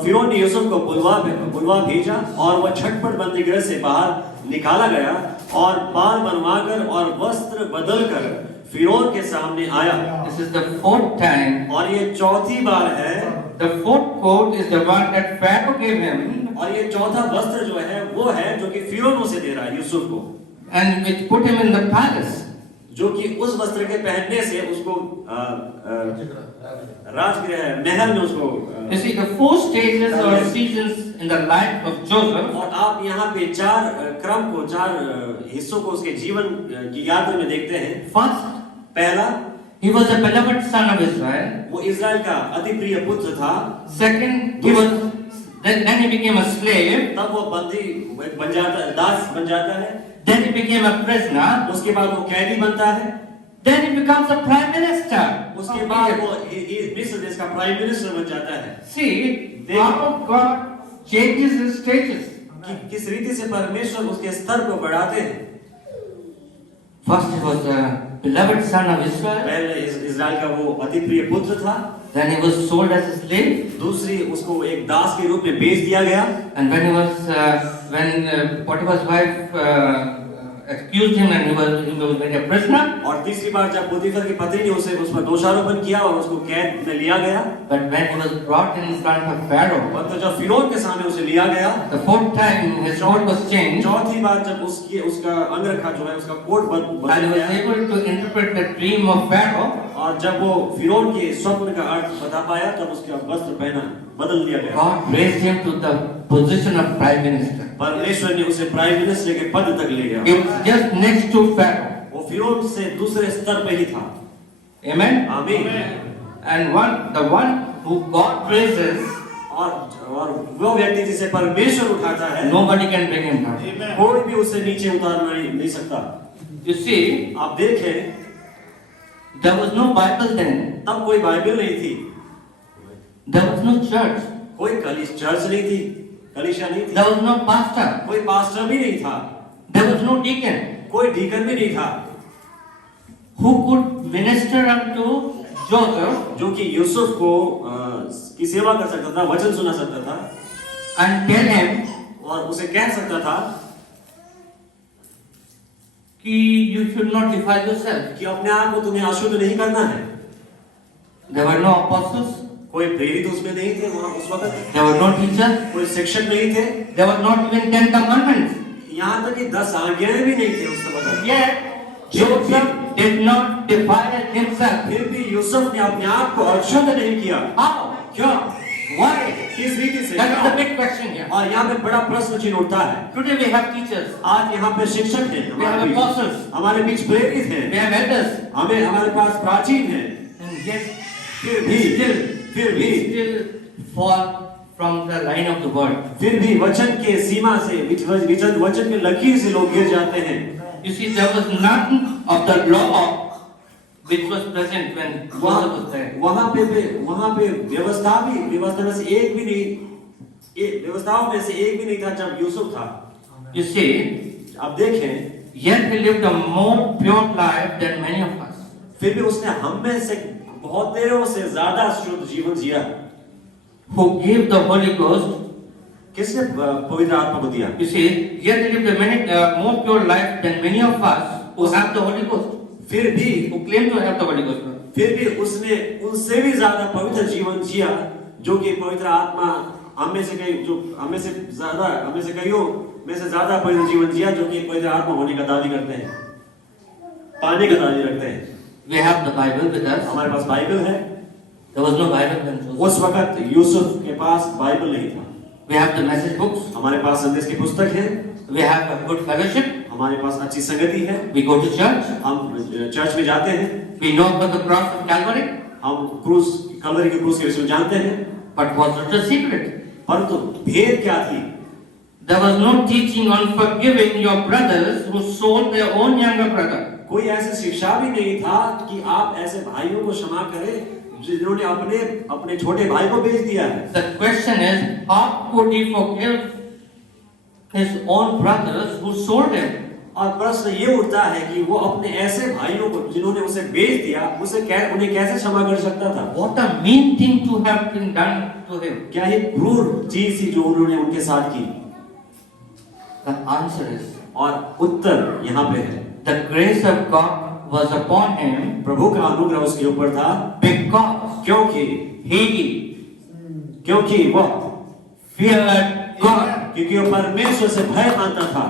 फिरौन ने यूसुफ को बुलवा भेजा और वह झटपट बंदी गृह से बाहर निकाला गया और बाल बनवाकर और वस्त्र बदलकर फिरौन के सामने आया। This is the fourth time. और ये चौथी बार है। The fourth coat is the one that Pharaoh gave him, और ये चौथा वस्त्र जो है वो है जो कि फिरौन उसे दे रहा है यूसुफ को, and which put him in the palace. जो कि उस वस्त्र के पहनने से उसको राजगृह महल में उसको You see, the four stages or seasons in the life of Joseph. और आप यहाँ पे चार हिस्सों को उसके जीवन की यात्रा में देखते हैं। First, पहला, he was a beloved son of Israel. वो इजराइल का अति प्रिय पुत्र था। Second, then he became a slave. तब वो दास बन जाता है। Then he became a prisoner. उसके बाद वो कैदी बनता है। Then he becomes a prime minister. उसके बाद वो मिस्र देश का प्राइम मिनिस्टर बन जाता है। See how God changes his stages. कि किस रीति से परमेश्वर उसके स्तर को बढ़ाते हैं। First he was a beloved son of Israel. पहले इजराइल का वो अति प्रिय पुत्र था। Then he was sold as a slave. दूसरी उसको एक दास के रूप में बेच दिया गया। And when Potiphar's wife accused him and he was made a prisoner. और तीसरी बार जब पोतीफर की पत्नी ने उस पर दोषारोपण किया और उसको कैद में लिया गया। But when he was brought in front of Pharaoh, और तो जब फिरौन के सामने उसे लिया गया, the fourth time his coat was changed. चौथी बार जब उसका अंगरखा जो है उसका कोट बदल And he was गया able to interpret the dream of Pharaoh. और जब वो फिरौन के स्वप्न का अर्थ बता पाया तब उसका वस्त्र बदल दिया गया। God raised him to the position of prime minister. परमेश्वर ने उसे प्राइम मिनिस्टर के पद तक ले गया। He was just next to Pharaoh. वो फिरौन से दूसरे स्तर पे ही था। Amen. आमीन। And the one who God raises, और वो व्यक्ति जिसे परमेश्वर उठाता है, nobody can bring him down. कोई भी उसे नीचे उतारना नहीं सकता। You see, आप देखें, there was no Bible then. तब कोई बाइबल नहीं थी, There was no church. कोई चर्च नहीं थी, कलीसिया नहीं थी, There was no pastor. कोई पास्टर भी नहीं था। There was no deacon कोई डीकन भी नहीं था who could minister unto Joseph जो कि यूसुफ को की सेवा कर सकता था, वचन सुना सकता था and tell him और उसे कह सकता था कि you should not defile yourself. कि अपने आप को तुम्हें अशुद्ध नहीं करना है। There were no apostles, कोई प्रेरित उसमें नहीं थे वहां उस वक्त, there were no teachers, कोई शिक्षक नहीं थे, there were not even 10 commandments. यहाँ तक कि 10 आज्ञाएं भी नहीं थे उस वक्त। Yet Joseph did not defile himself. फिर भी यूसुफ ने अपने आप को अशुद्ध नहीं किया। How? क्यों? Why? किस रीति से? That is the big question here. और यहाँ पे बड़ा प्रश्न चिन्ह उठता है। Today we have teachers, आज यहाँ पे शिक्षक हैं, we have apostles, हमारे बीच प्रेरित हैं, we have elders, हमारे पास प्राचीन हैं, and yet फिर भी we still fall from the line of the word. फिर भी वचन के सीमा से वचन के लकीर से लोग गिर जाते हैं। You see, there was none of the law which was present when Joseph was there. वहाँ पे व्यवस्था में से एक भी नहीं, व्यवस्थाओं में से एक भी नहीं था जब यूसुफ था। You see, अब देखें, yet he lived a more pure life than many of us. फिर भी उसने हम में से बहुत देरों से ज्यादा शुद्ध जीवन जिया। Who gave the Holy Ghost? किसने पवित्र आत्मा को दिया? You see, yet he lived a more pure life than many of us who have the Holy Ghost. फिर भी Who claim to have the Holy Ghost. फिर भी उसने उनसे भी ज्यादा पवित्र जीवन जिया, जो कि पवित्र आत्मा हम में से कईयों में से ज्यादा पवित्र जीवन जिया, जो कि पवित्र आत्मा होने का दावी करते हैं, पाने का दावी रखते हैं। We have the Bible with us. हमारे पास बाइबल है। There was no Bible when Joseph. उस वक्त यूसुफ के पास बाइबल नहीं था। We have the message books. हमारे पास संदेश की पुस्तक है, We have a good fellowship. हमारे पास अच्छी संगति है, We go to church. हम चर्च में जाते हैं, We know about the cross of Calvary. हम कलवरी के क्रूस के विषय में जानते हैं, But was it a secret? परंतु भेद क्या थी? There was no teaching on forgiving your brothers who sold their own younger brother. कोई ऐसी शिक्षा भी नहीं था कि आप ऐसे भाइयों को क्षमा करें जिन्होंने अपने छोटे भाई को बेच दिया है। The question is, how could he forgive his own brothers who sold him? और प्रश्न ये उठता है कि वो अपने ऐसे भाइयों को जिन्होंने उसे बेच दिया, उन्हें कैसे क्षमा कर सकता था? What a mean thing to have been done to him. क्या ये क्रूर चीज थी जो उन्होंने उनके साथ की? The answer is, और उत्तर यहाँ पे है, the grace of God was upon him प्रभु का अनुग्रह उसके ऊपर था, because क्योंकि वह feared God. क्योंकि वो परमेश्वर से भय मानता था।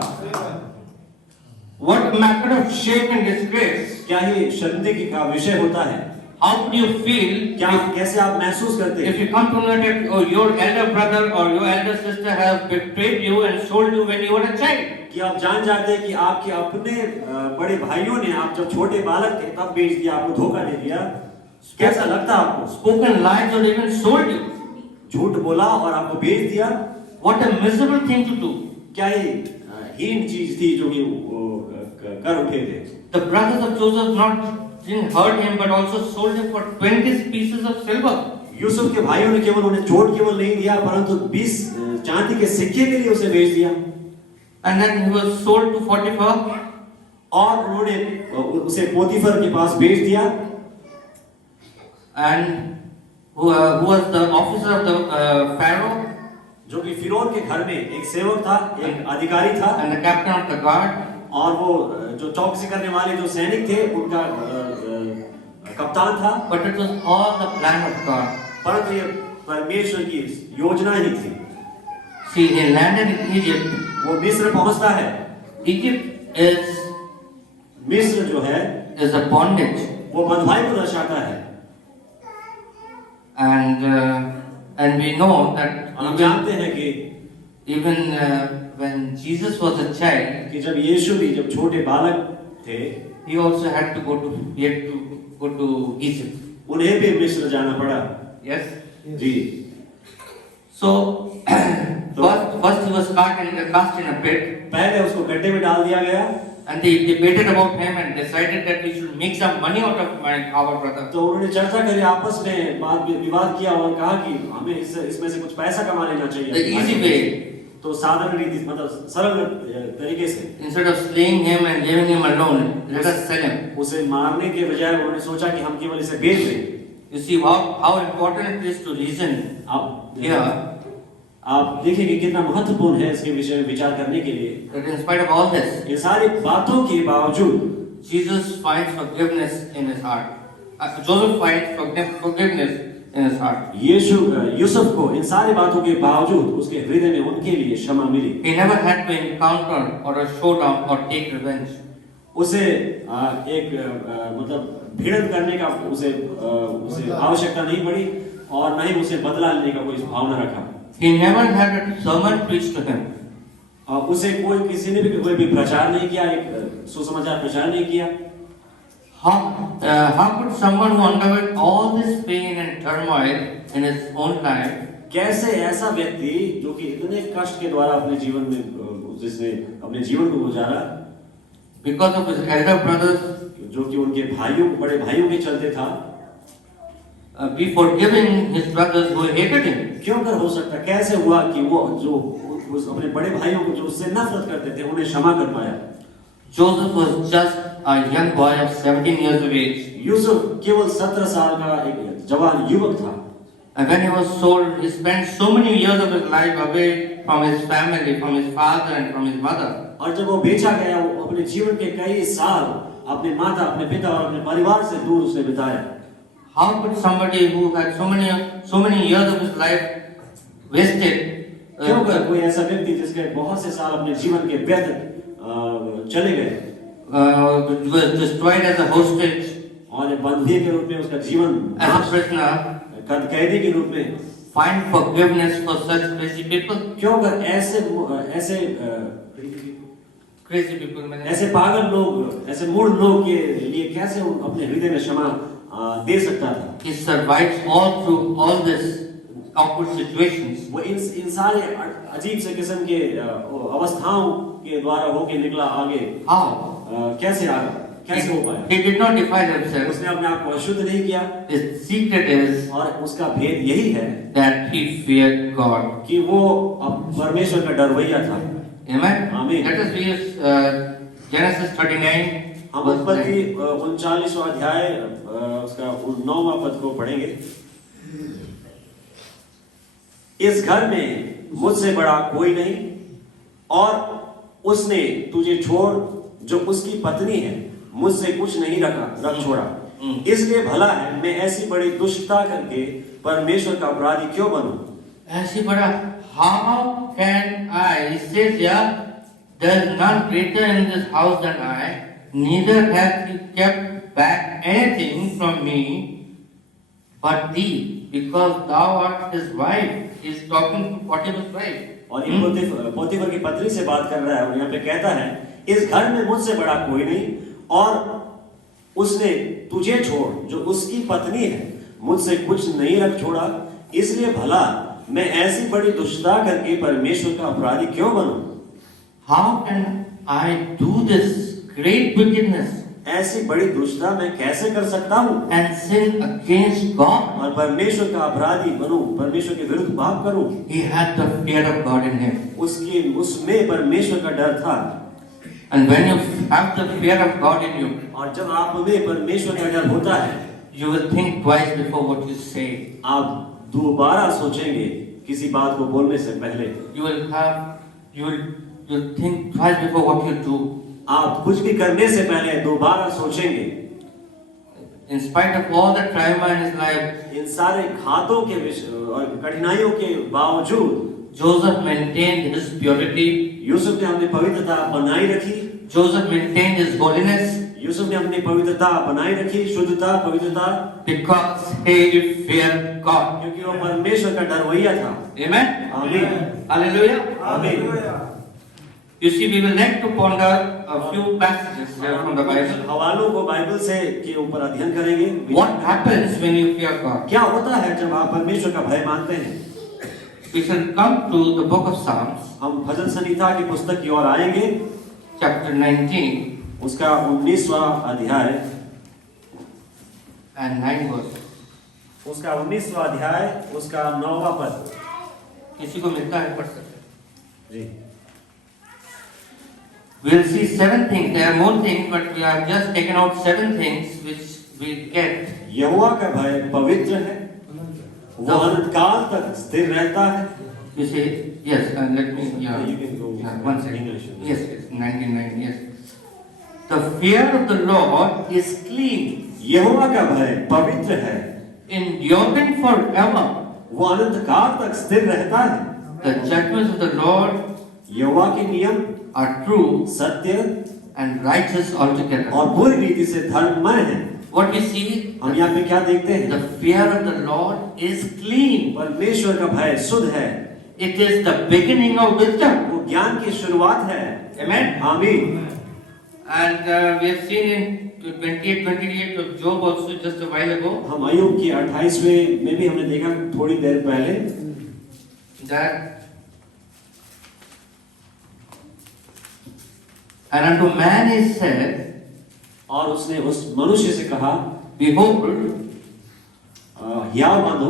What matter of shame and disgrace? क्या ये शर्मिंदगी का विषय होता है? How do you feel कैसे आप महसूस करते हैं? if you come to know that your elder brother or your elder sister has betrayed you and sold you when you were a child? कि आप जान जाते हैं कि आपके अपने बड़े भाइयों ने आप जब छोटे बालक थे तब बेच दिया, आपको धोखा दे दिया, कैसा लगता आपको? Spoken lies or even sold you. झूठ बोला और आपको बेच दिया। What a miserable thing to do. क्या ये हीन चीज थी जो कि कर उठे थे? The brothers of Joseph didn't hurt him but also sold him for 20 pieces of silver. Yusuf के भाइयों ने उन्हें चोट केवल नहीं दिया परंतु 20 चांदी के सिक्के के लिए उसे बेच दिया। And then he was sold to Potiphar. और उन्होंने उसे पोतीफर के पास बेच दिया। And who was the officer of the Pharaoh? जो कि फिरौन के घर में एक सेवक था, एक अधिकारी था। And the captain of the guard. और वो जो चौकसी करने वाले जो सैनिक थे उनका कप्तान था। But it was all the plan of God. परंतु ये परमेश्वर की योजना ही थी। See, he landed in Egypt. वो मिस्र पहुंचता है। Egypt is मिस्र जो है a bondage. वो बंधुआई को दर्शाता है। And we know that हम जानते हैं कि even when Jesus was a child, कि जब यीशु भी जब छोटे बालक थे, he also had to go to Egypt. उन्हें भी मिस्र जाना पड़ा। Yes. Ji. So first he was cast in a pit. पहले उसको गड्ढे में डाल दिया गया। And they debated about him and decided that we should make some money out of our brother. तो उन्होंने चर्चा करी, आपस में विवाद किया और कहा कि हमें इसमें से कुछ पैसा कमा लेना चाहिए। The easy way. तो साधारण रीति मतलब सरल तरीके से Instead of slaying him and leaving him alone, let us sell him. उसे मारने के बजाय उन्होंने सोचा कि हम केवल इसे बेच दें। You see how important it is to listen आप here, आप देखिए कि कितना महत्वपूर्ण है इसके विषय में विचार करने के लिए। that in spite of all this, इन सारी बातों के बावजूद Jesus finds forgiveness in his heart. Joseph finds forgiveness in his heart. Yusuf को इन सारी बातों के बावजूद उसके हृदय में उनके लिए क्षमा मिली। He never had to encounter or a showdown or take revenge. उसे मतलब भिड़ंत करने का उसे आवश्यकता नहीं पड़ी और न ही उसे बदला लेने का कोई भावना रखा। He never had a sermon preached to him. उसे किसी ने भी कोई भी प्रचार नहीं किया, एक सुसमाचार प्रचार नहीं किया। How could someone who underwent all this pain and turmoil in his own life, कैसे ऐसा व्यक्ति जो कि इतने कष्ट के द्वारा अपने जीवन में जिसने अपने जीवन को गुजारा, because of his elder brothers, जो कि उनके बड़े भाइयों के चलते था, be forgiving his brothers who hated him? क्यों कर हो सकता, कैसे हुआ कि वो जो अपने बड़े भाइयों को जो उससे नफरत करते थे उन्हें क्षमा कर पाया? Joseph was just a young boy of 17 years of age. Yusuf केवल 17 साल का एक जवान युवक था। And when he was sold, he spent so many years of his life away from his family, from his father and from his mother. और जब वो बेचा गया, वो अपने जीवन के कई साल अपने माता, अपने पिता और अपने परिवार से दूर उसने बिताया। How could somebody who had so many years of his life wasted, क्यों कर कोई ऐसा व्यक्ति जिसके बहुत से साल अपने जीवन के व्यर्थ चले गए, was destroyed as a hostage, और बंदी के रूप में उसका जीवन, as a prisoner, कैदी के रूप में, find forgiveness for such crazy people? क्यों कर Crazy people, ऐसे पागल लोग, ऐसे मूढ़ लोग के लिए कैसे अपने हृदय में क्षमा दे सकता था? He survives all through all this awkward situations. वो इन सारे अजीब से किस्म के अवस्थाओं के द्वारा होके निकला आगे। How? कैसे हो पाया? He did not defile himself. उसने अपने आप को अशुद्ध नहीं किया। His secret is और उसका भेद यही है that he feared God. कि वो परमेश्वर का डरवैया था। Amen. Amen. Let us read Genesis 39. हम उत्पत्ति 39वां अध्याय उसका 9वां पद को पढ़ेंगे। इस घर में मुझसे बड़ा कोई नहीं और उसने तुझे छोड़ जो उसकी पत्नी है मुझसे कुछ नहीं रख छोड़ा, इसलिए भला है मैं ऐसी बड़ी दुष्टता करके परमेश्वर का अपराधी क्यों बनूं? ऐसी बड़ा, how can I? He says, yeah, there is none greater in this house than I, neither hath he kept back anything from me but thee, because thou art his wife. He is talking to Potiphar's wife. और पोतीफर की पत्नी से बात कर रहा है और यहाँ पे कहता है इस घर में मुझसे बड़ा कोई नहीं और उसने तुझे छोड़ जो उसकी पत्नी है मुझसे कुछ नहीं रख छोड़ा, इसलिए भला मैं ऐसी बड़ी दुष्टता करके परमेश्वर का अपराधी क्यों बनूं? How can I do this great wickedness? ऐसी बड़ी दुष्टता मैं कैसे कर सकता हूँ? And sin against God? और परमेश्वर का अपराधी बनूं, परमेश्वर के विरुद्ध पाप करूं। He had the fear of God in him. उसमें परमेश्वर का डर था। And when you have the fear of God in you, और जब आप में परमेश्वर का डर होता है, you will think twice before what you say. आप दोबारा सोचेंगे किसी बात को बोलने से पहले। You'll think twice before what you do. आप कुछ भी करने से पहले दोबारा सोचेंगे। In spite of all the trauma in his life, इन सारे घातों के और कठिनाइयों के बावजूद Joseph maintained his purity. Yusuf ने अपनी पवित्रता बनाई रखी। Joseph maintained his holiness. Yusuf ने अपनी पवित्रता बनाई रखी, शुद्धता, पवित्रता, because he feared God. क्योंकि वो परमेश्वर का डरवैया था। Amen. आमीन। Hallelujah. आमीन। You see, we will like to ponder a few passages from the Bible. हवालों को बाइबल से के ऊपर अध्ययन करेंगे। What happens when you fear God? क्या होता है जब आप परमेश्वर का भय मानते हैं? We shall come to the book of Psalms. हम भजन संहिता की पुस्तक की ओर आएंगे। Chapter 19 उसका 19वां अध्याय and 9 verse. उसका 19वां अध्याय उसका 9वां पद। किसी को मिलता है पढ़ सकते। जी We'll see 7 things. There are more things, but we have just taken out 7 things which we get. यहोवा का भय पवित्र है, वो अनंत काल तक स्थिर रहता है। You see, yes, let me, yeah. You can go with One second. English. Yes, it's 99, yes. The fear of the Lord is clean, यहोवा का भय पवित्र है, enduring forever. वो अनंत काल तक स्थिर रहता है। The judgments of the Lord यहोवा के नियम are true सत्य and righteous altogether. और पूरी रीति से धर्ममय है। What we see, हम यहाँ पे क्या देखते हैं? the fear of the Lord is clean. परमेश्वर का भय शुद्ध है, It is the beginning of wisdom. वो ज्ञान की शुरुआत है। Amen. आमीन। And we have seen in 28 of Job also just a while ago हम अय्यूब की 28वें में भी हमने देखा थोड़ी देर पहले that and unto man is said, और उसने उस मनुष्य से कहा, behold, हियाव मानो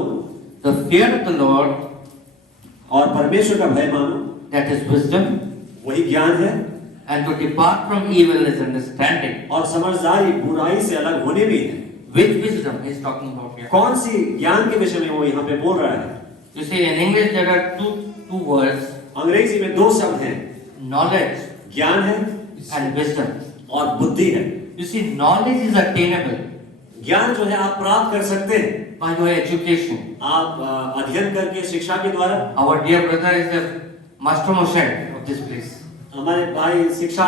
the fear of the Lord, और परमेश्वर का भय मानो, that is wisdom, वही ज्ञान है, and to depart from evil is understanding. और समझदारी बुराई से अलग होने भी है। Which wisdom he is talking about here? कौन सी ज्ञान के विषय में वो यहाँ पे बोल रहा है? You see, in English there are two words, अंग्रेजी में 2 शब्द हैं, knowledge ज्ञान है and wisdom. और बुद्धि है। You see, knowledge is attainable ज्ञान जो है आप प्राप्त कर सकते हैं, by your education. आप अध्ययन करके शिक्षा के द्वारा। Our dear brother is the master moshe of this place. हमारे भाई शिक्षा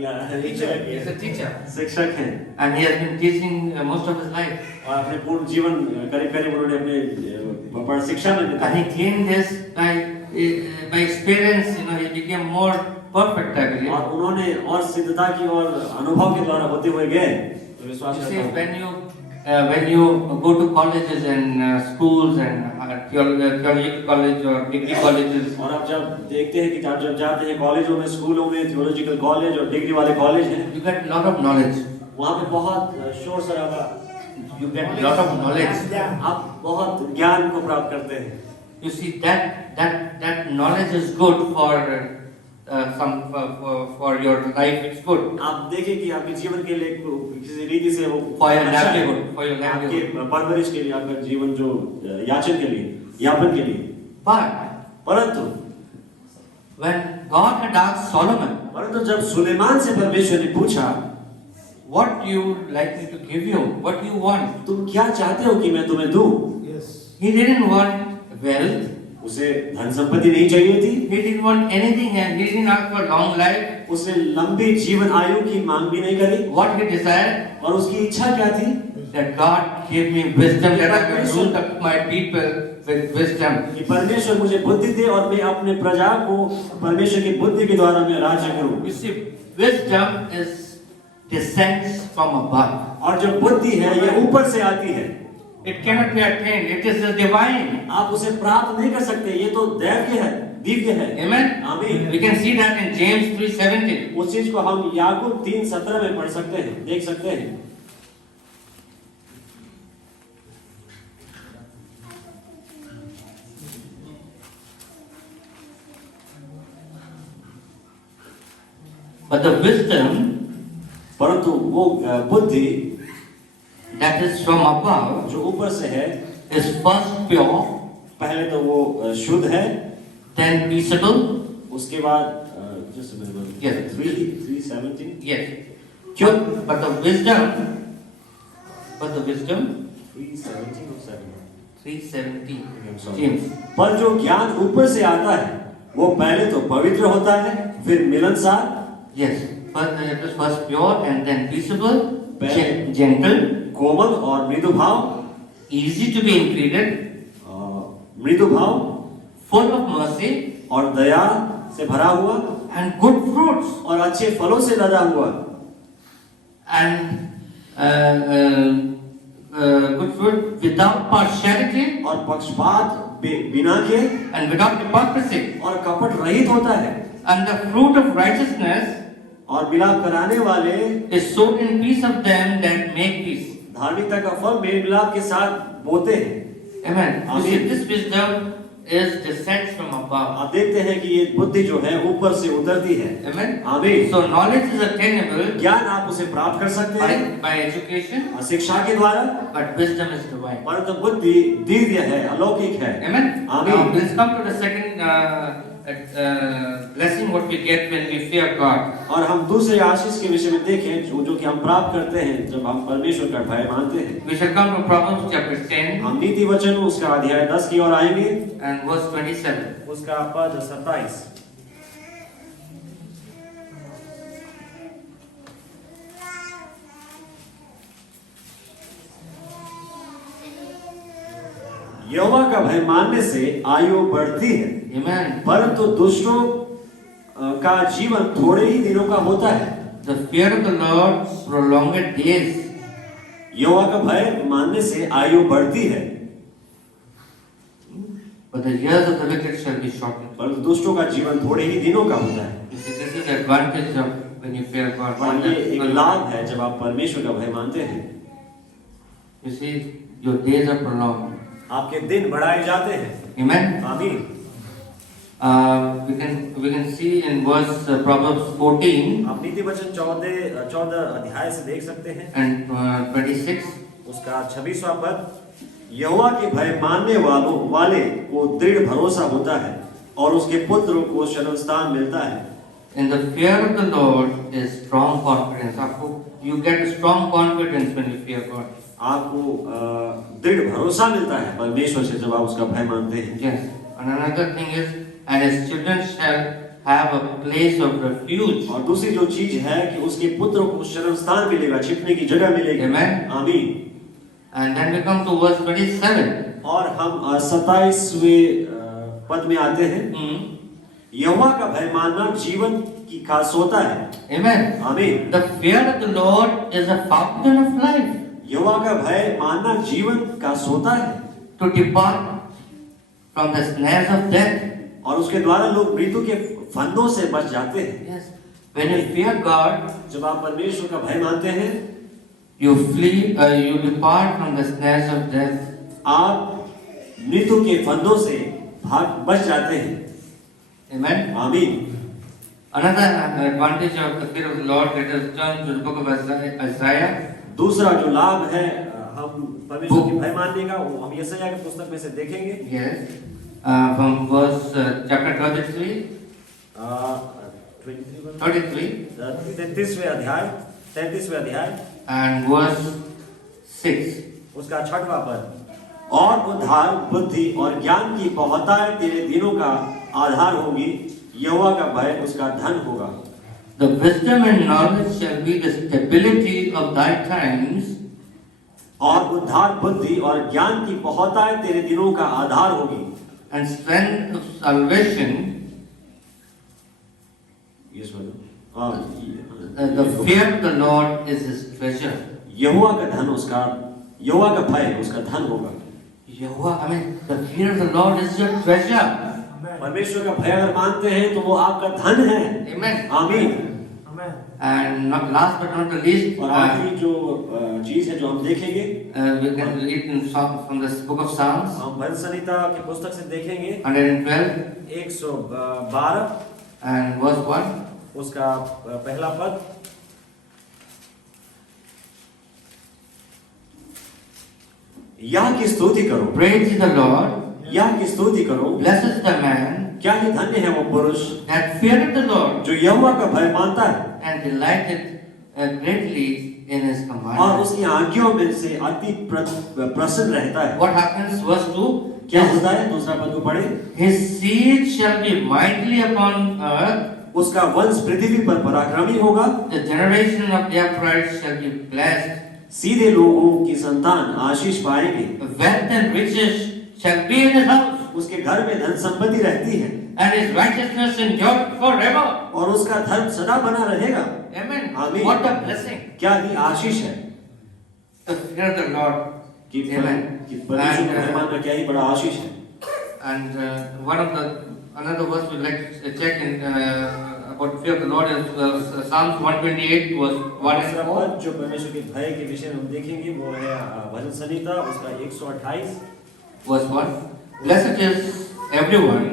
या He is a teacher. शिक्षक हैं And he has been teaching most of his life. और अपने पूर्ण जीवन करीब करीब उन्होंने अपने शिक्षा में And बिताया। he gained this by experience, he became more perfect, I believe. और उन्होंने और सिद्धता की और अनुभव के द्वारा होते हुए गए। तो विश्वास You करता see, हूं। when you go to colleges and schools and theological college or degree colleges, और आप जब देखते हैं कि आप जब जाते हैं कॉलेजों में, स्कूलों में, थियोलॉजिकल कॉलेज और डिग्री वाले कॉलेज हैं, you get a lot of knowledge. वहाँ पे बहुत शोर शराबा, You get a lot of knowledge. आप बहुत ज्ञान को प्राप्त करते हैं। You see, that knowledge is good for for your life. It's good. आप देखें कि आपके जीवन के लिए किसी रीति से वो For your अच्छा है। livelihood, for your livelihood. आपके परवरिश के लिए, आपका जीवन जो याचन के लिए, यापन के लिए। But परंतु when God had asked Solomon, परंतु जब सुलेमान से परमेश्वर ने पूछा, what do you like me to give you? What do you want? तुम क्या चाहते हो कि मैं तुम्हें दूं? He didn't want wealth. उसे धन संपत्ति नहीं चाहिए थी, He didn't want anything, and he didn't ask for long life. उसने लंबी जीवन आयु की मांग भी नहीं करी। What he desired, और उसकी इच्छा क्या थी? that God give me wisdom, that I can rule my people with wisdom. कि परमेश्वर मुझे बुद्धि दे और मैं अपने प्रजा को परमेश्वर की बुद्धि के द्वारा मैं राज्य करूं। You see, wisdom descends from above. और जो बुद्धि है ये ऊपर से आती है। It cannot be attained. It is divine. आप उसे प्राप्त नहीं कर सकते, ये तो दैव्य है, दिव्य है। Amen. आमीन। We can see that in James 3:17. उस चीज को हम याकूब 3:17 में पढ़ सकते हैं, देख सकते हैं। But the wisdom परंतु वो बुद्धि that is from above जो ऊपर से है, is first pure, पहले तो वो शुद्ध है, then peaceable. उसके बाद just a minute, Yes. 3:17 Yes. क्यों? But the wisdom 3:17 or 7? 3:17. I'm sorry. James. पर जो ज्ञान ऊपर से आता है वो पहले तो पवित्र होता है, फिर मिलनसार, Yes. But it is first pure and then peaceable, Pehले- gentle, कोमल और मृदु भाव, easy to be entreated, मृदु भाव full of mercy और दया से भरा हुआ and good fruits, और अच्छे फलों से लदा हुआ and good fruit without partiality और पक्षपात बिना के and without hypocrisy. और कपट रहित होता है And the fruit of righteousness और मिलाप कराने वाले is sown in peace of them that make peace. धार्मिकता का फल मेल मिलाप के साथ बोते हैं। Amen. You see, Amen. this wisdom is descends from above. आप देखते हैं कि ये बुद्धि जो है ऊपर से उतरती है। Amen. आमीन। So knowledge is attainable ज्ञान आप उसे प्राप्त कर सकते हैं by education, शिक्षा के द्वारा, but wisdom is divine. परंतु बुद्धि दिव्य है, अलौकिक है। Amen. Amen. Now let's come to the second blessing what we get when we fear God. और हम दूसरे आशीष के विषय में देखें जो कि हम प्राप्त करते हैं जब हम परमेश्वर का भय मानते हैं। We shall come to Proverbs chapter 10 हम नीति वचन उसका अध्याय 10 की ओर आएंगे, and verse 27. उसका पद 27। यहोवा का भय मानने से आयु बढ़ती है, Amen. परंतु दुष्टों का जीवन थोड़े ही दिनों का होता है। The fear of the Lord prolonged days, यहोवा का भय मानने से आयु बढ़ती है, but the years of the wicked shall be shortened. परंतु दुष्टों का जीवन थोड़े ही दिनों का होता है। You see, this is the advantage of when you fear God. और ये एक लाभ है जब आप परमेश्वर का भय मानते हैं। You see, your days are prolonged. आपके दिन बढ़ाए जाते हैं। Amen. आमीन। We can see in verse Proverbs 14 आप नीति वचन 14 अध्याय से देख सकते हैं and 26. उसका 26वां पद, यहोवा के भय मानने वाले को दृढ़ भरोसा होता है और उसके पुत्र को शरणस्थान मिलता है। In the fear of the Lord is strong confidence. You get a strong confidence when you fear God. आपको दृढ़ भरोसा मिलता है परमेश्वर से जब आप उसका भय मानते हैं। Yes. And another thing is, and his children shall have a place of refuge. और दूसरी जो चीज है कि उसके पुत्र को शरण स्थान मिलेगा, छिपने की जगह मिलेगी। Amen. आमीन। And then we come to verse 27. और हम 27वें पद में आते हैं। यहोवा का भय मानना जीवन की खास होता है। Amen. आमीन। The fear of the Lord is a fountain of life. यहोवा का भय मानना जीवन का सोता है, To depart from the snares of death. और उसके द्वारा लोग मृत्यु के फंदों से बच जाते हैं। Yes. When you fear God, जब आप परमेश्वर का भय मानते हैं, you flee, you depart from the snares of death. आप मृत्यु के फंदों से बच जाते हैं। Amen. आमीन। Another advantage of the fear of the Lord, let us turn to the book of Isaiah. दूसरा जो लाभ है हम परमेश्वर के भय मानने का, वो हम यशायाह की पुस्तक में से देखेंगे। Yes. From verse chapter 33. 33वें अध्याय And verse 6. उसका 6वां पद, और उद्धार बुद्धि और ज्ञान की बहुतायत तेरे दिनों का आधार होगी, यहोवा का भय उसका धन होगा। The wisdom and knowledge shall be the stability of thy times. और उद्धार बुद्धि और ज्ञान की बहुतायत तेरे दिनों का आधार होगी। And strength of salvation. Yes, The fear of the Lord is his treasure. यहोवा का धन उसका, यहोवा का भय उसका धन होगा। The fear of the Lord is your treasure. परमेश्वर का भय अगर मानते हैं तो वो आपका धन है। Amen. आमीन। And not last but not the least, और आखिरी जो चीज है जो हम देखेंगे, we can read in from the book of Psalms. हम भजन संहिता की पुस्तक से देखेंगे 112 112 and verse 1. उसका पहला पद, यह की स्तुति करो, Praise the Lord. यह की स्तुति करो, Blessed is the man क्या ही धन्य है वो पुरुष that feareth the Lord जो यहोवा का भय मानता है and delighteth greatly in his और commandments. उसकी आज्ञाओं में से अति प्रसन्न रहता है। What happens? Verse 2. क्या होता है? दूसरा पद को पढ़े। His seed shall be mightily upon earth. उसका वंश पृथ्वी पर पराक्रमी होगा। The generation of the upright shall be blessed. सीधे लोगों की संतान आशीष पाएंगे। Wealth and riches shall be in his house. उसके घर में धन संपत्ति रहती है And his righteousness endured forever. और उसका धर्म सदा बना रहेगा। Amen. Amen. What a blessing. क्या ही आशीष है The fear of the Lord. कि Amen. परमेश्वर का भय मानना क्या ही बड़ा आशीष है। And another verse we'd like to check in about fear of the Lord is Psalms 128 verse 1 and 4. पद जो परमेश्वर के भय के विषय में हम देखेंगे वो है भजन संहिता उसका 128 Verse 1. Blessed is everyone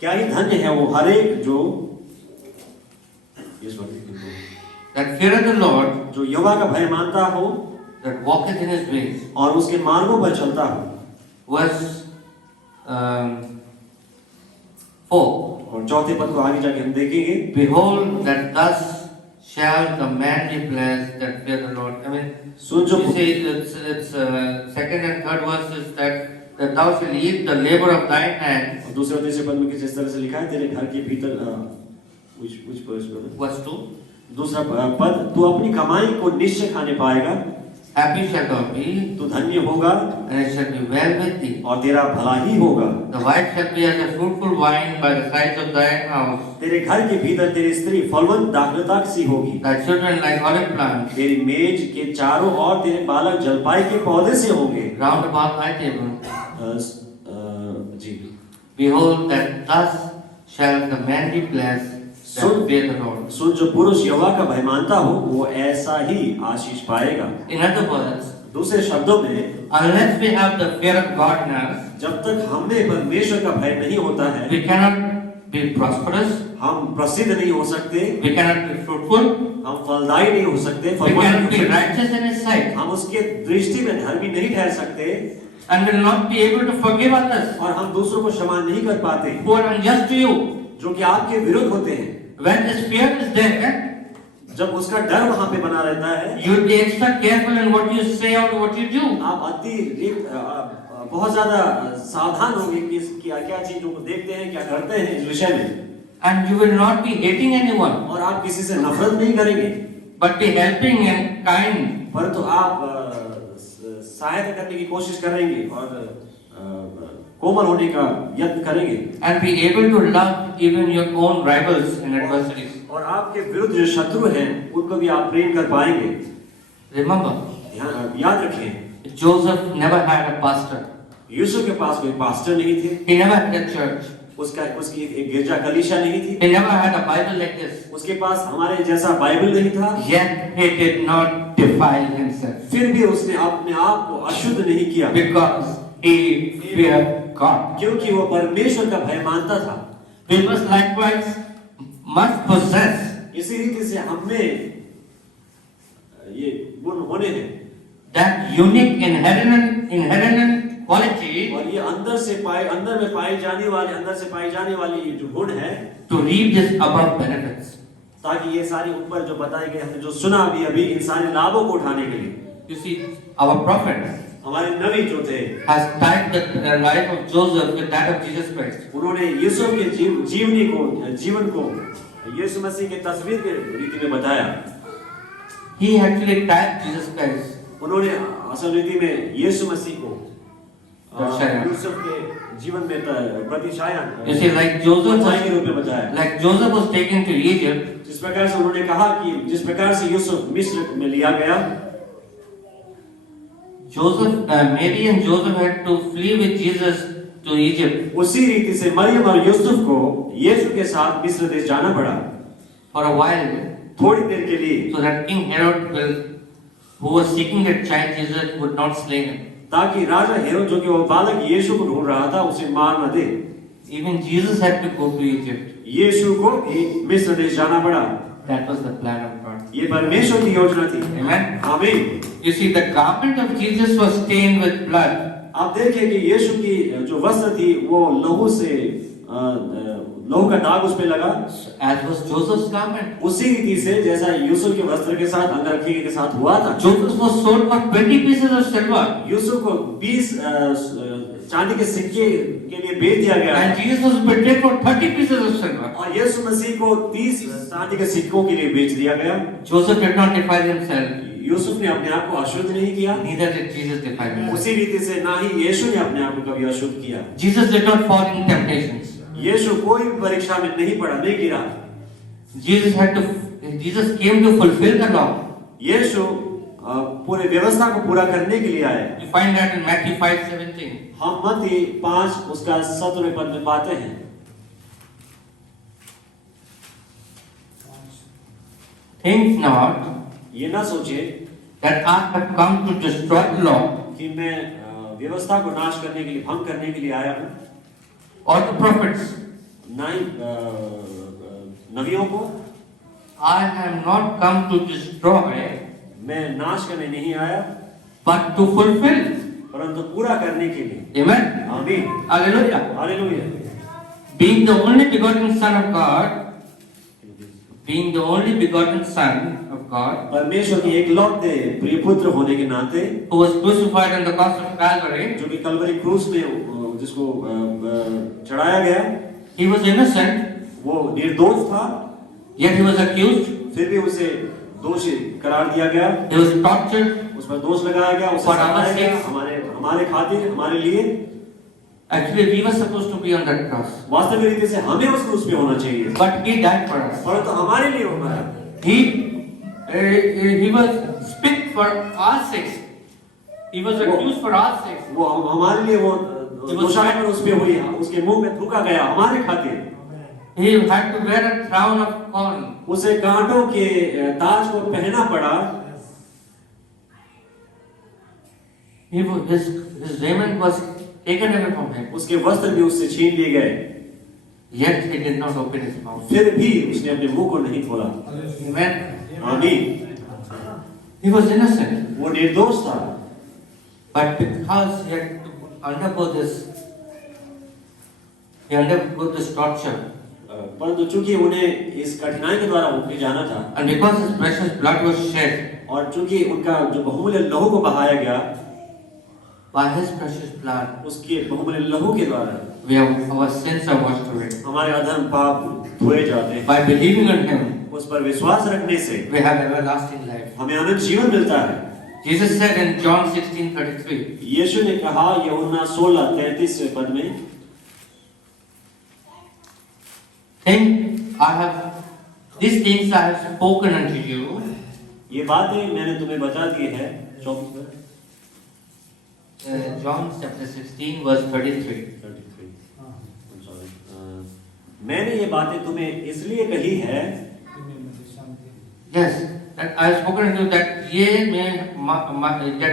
क्या ही धन्य है वो हर एक जो इस वक्त that feareth the Lord, जो यहोवा का भय मानता हो that walketh in his ways. और उसके मार्गों पर चलता हो। Verse 4. और चौथे पद को आगे जाके हम देखेंगे। Behold, that thus shall the man be blessed that fear the Lord. I mean, सुन जो you see, it's second and third verse is that thou shalt eat the labor of thine hand. और दूसरे और तीसरे पद में किस इस तरह से लिखा है, तेरे घर के भीतर which verse brother? Verse 2. दूसरा पद, तू अपनी कमाई को निश्चय खाने पाएगा, Happy shalt thou be, तू धन्य होगा and it shall be well with thee. और तेरा भला ही होगा। The wife shall be as a fruitful vine by the sides of thine house. तेरे घर के भीतर तेरी स्त्री फलवंत दाखलता सी होगी। Thy children like olive plants तेरी मेज के चारों ओर तेरे बालक जलपाई के पौधे से होंगे। round about thy table. Ji. Behold, that thus shall the man be blessed that fear the Lord. सुन जो पुरुष यहोवा का भय मानता हो वो ऐसा ही आशीष पाएगा। In other words, दूसरे शब्दों में unless we have the fear of God in us, जब तक हमें परमेश्वर का भय नहीं होता है, we cannot be prosperous, हम प्रसिद्ध नहीं हो सकते, we cannot be fruitful, हम फलदायी नहीं हो सकते, we cannot be righteous in His sight, हम उसके दृष्टि में धर्मी नहीं ठहर सकते and will not be able to forgive others और हम दूसरों को क्षमा नहीं कर पाते who are unjust to you. जो कि आपके विरुद्ध होते हैं। When this fear is there, जब उसका डर वहां पे बना रहता है, you will be extra careful in what you say or what you do. आप बहुत ज्यादा सावधान होंगे कि क्या चीजों को देखते हैं, क्या करते हैं इस विषय में। And you will not be hating anyone, और आप किसी से नफरत नहीं करेंगे, but be helping and kind. परंतु आप सहायता करने की कोशिश करेंगे और कोमल होने का यत्न करेंगे। And be able to love even your own rivals and adversaries. और आपके विरुद्ध जो शत्रु हैं उनको भी आप प्रेम कर पाएंगे। Remember, याद रखें, Joseph never had a pastor. Yusuf के पास कोई पास्टर नहीं थे, He never had a church. उसकी एक गिरजा कलीसिया नहीं थी, He never had a Bible like this. उसके पास हमारे जैसा बाइबल नहीं था, Yet he did not defile himself फिर भी उसने अपने आप को अशुद्ध नहीं किया, because he feared God. क्योंकि वो परमेश्वर का भय मानता था। We must likewise must possess इसी रीति से हमें ये गुण होने हैं that unique inherent quality और ये अंदर में पाई जाने वाली जो गुण है to reap this above benefits. ताकि ये सारी ऊपर जो बताए गए हमने जो सुना अभी इन सारे लाभों को उठाने के लिए। You see, our prophet हमारे नबी जो थे has tied the life of Joseph with that of Jesus Christ. उन्होंने यूसुफ के जीवन को यीशु मसीह के तस्वीर के रीति में बताया। He actually tied Jesus Christ. उन्होंने असल रीति में यीशु मसीह को दर्शाया। यूसुफ के जीवन में प्रतिछाया You see, like Joseph के रूप में बताया। like Joseph was taken to Egypt. जिस प्रकार से उन्होंने कहा कि जिस प्रकार से यूसुफ मिस्र में लिया गया, Mary and Joseph had to flee with Jesus to Egypt. उसी रीति से मरियम और यूसुफ को यीशु के साथ मिस्र देश जाना पड़ा For a while, थोड़ी देर के लिए, so that King Herod, who was seeking that child Jesus, would not slay him. ताकि राजा हेरोद जो कि वो बालक यीशु को ढूंढ रहा था उसे मार न दे। Even Jesus had to go to Egypt. यीशु को भी मिस्र देश जाना पड़ा। That was the plan of God. ये परमेश्वर की योजना थी। Amen. आमीन। You see, the garment of Jesus was stained with blood. आप देखें कि यीशु की जो वस्त्र थी वो लहू का दाग उस पे लगा, As was Joseph's garment. उसी रीति से जैसा यूसुफ के वस्त्र के साथ अंगरखे के साथ हुआ था। Joseph was sold for 20 pieces of silver. Yusuf को 20 चांदी के सिक्के के लिए बेच दिया गया And Jesus was betrayed for 30 pieces of silver. और यीशु मसीह को 30 चांदी के सिक्कों के लिए बेच दिया गया। Joseph did not defile himself. Yusuf ने अपने आप को अशुद्ध नहीं किया, Neither did Jesus defile himself. उसी रीति से ना ही यीशु ने अपने आप को कभी अशुद्ध किया। Jesus did not fall in temptations. यीशु कोई परीक्षा में नहीं पड़ा, नहीं गिरा। Jesus came to fulfill the law. यीशु पूरे व्यवस्था को पूरा करने के लिए आए। You find that in Matthew 5:17. हम मत्ती 5 उसका 17वें पद में पाते हैं। Think not ये ना सोचे that I have come to destroy the law. कि मैं व्यवस्था को नाश करने के लिए, भंग करने के लिए आया हूँ। or the prophets. नबियों को I am not come to destroy, मैं नाश करने नहीं आया, but to fulfill. परंतु पूरा करने के लिए। Amen. आमीन, Hallelujah. Hallelujah. Being the only begotten Son of God, being the only begotten Son of God, परमेश्वर के एकलौते प्रिय पुत्र होने के नाते, who was crucified on the cross of Calvary, जो कि कलवरी क्रूस में जिसको चढ़ाया गया, he was innocent, वो निर्दोष था, yet he was accused, फिर भी उसे दोषी करार दिया गया, he was tortured. उस पर दोष लगाया गया, उसे For our सताया गया, sakes. हमारे खातिर, हमारे लिए। Actually, we were supposed to be on that cross, वास्तविक रीति से हमें उस क्रूस पे होना चाहिए, but he died for us. परंतु हमारे लिए हो गया। He was spit for our sakes. He was accused for our sakes. वो हमारे लिए वो दोषारोपण उस पे हुई, उसके मुंह में थूका गया हमारे खातिर। He had to wear a crown of thorn. उसे कांटों के ताज को पहनना पड़ा। His raiment was taken away from him. उसके वस्त्र भी उससे छीन लिए गए, Yet he did not open his mouth. फिर भी उसने अपने मुंह को नहीं खोला। Amen. आमीन। He was innocent, वो निर्दोष था, but because he had to undergo this, he undergo this torture, परंतु चूंकि उन्हें इस कठिनाई के द्वारा होके जाना था, and because his precious blood was shed, और चूंकि उनका जो बहुमूल्य लहू को बहाया गया, by his precious blood, उसके बहुमूल्य लहू के द्वारा our sins are washed away. हमारे अधर्म पाप धोए जाते हैं। By believing on him, उस पर विश्वास रखने से we have everlasting life. हमें अनंत जीवन मिलता है। Jesus said in John 16:33, यीशु ने कहा यूहन्ना 16:33 पद में, these things I have spoken unto you, ये बातें मैंने तुम्हें बता दी है। John chapter 16 verse 33. मैंने ये बातें तुम्हें इसलिए कही है, Yes, that I have spoken unto you that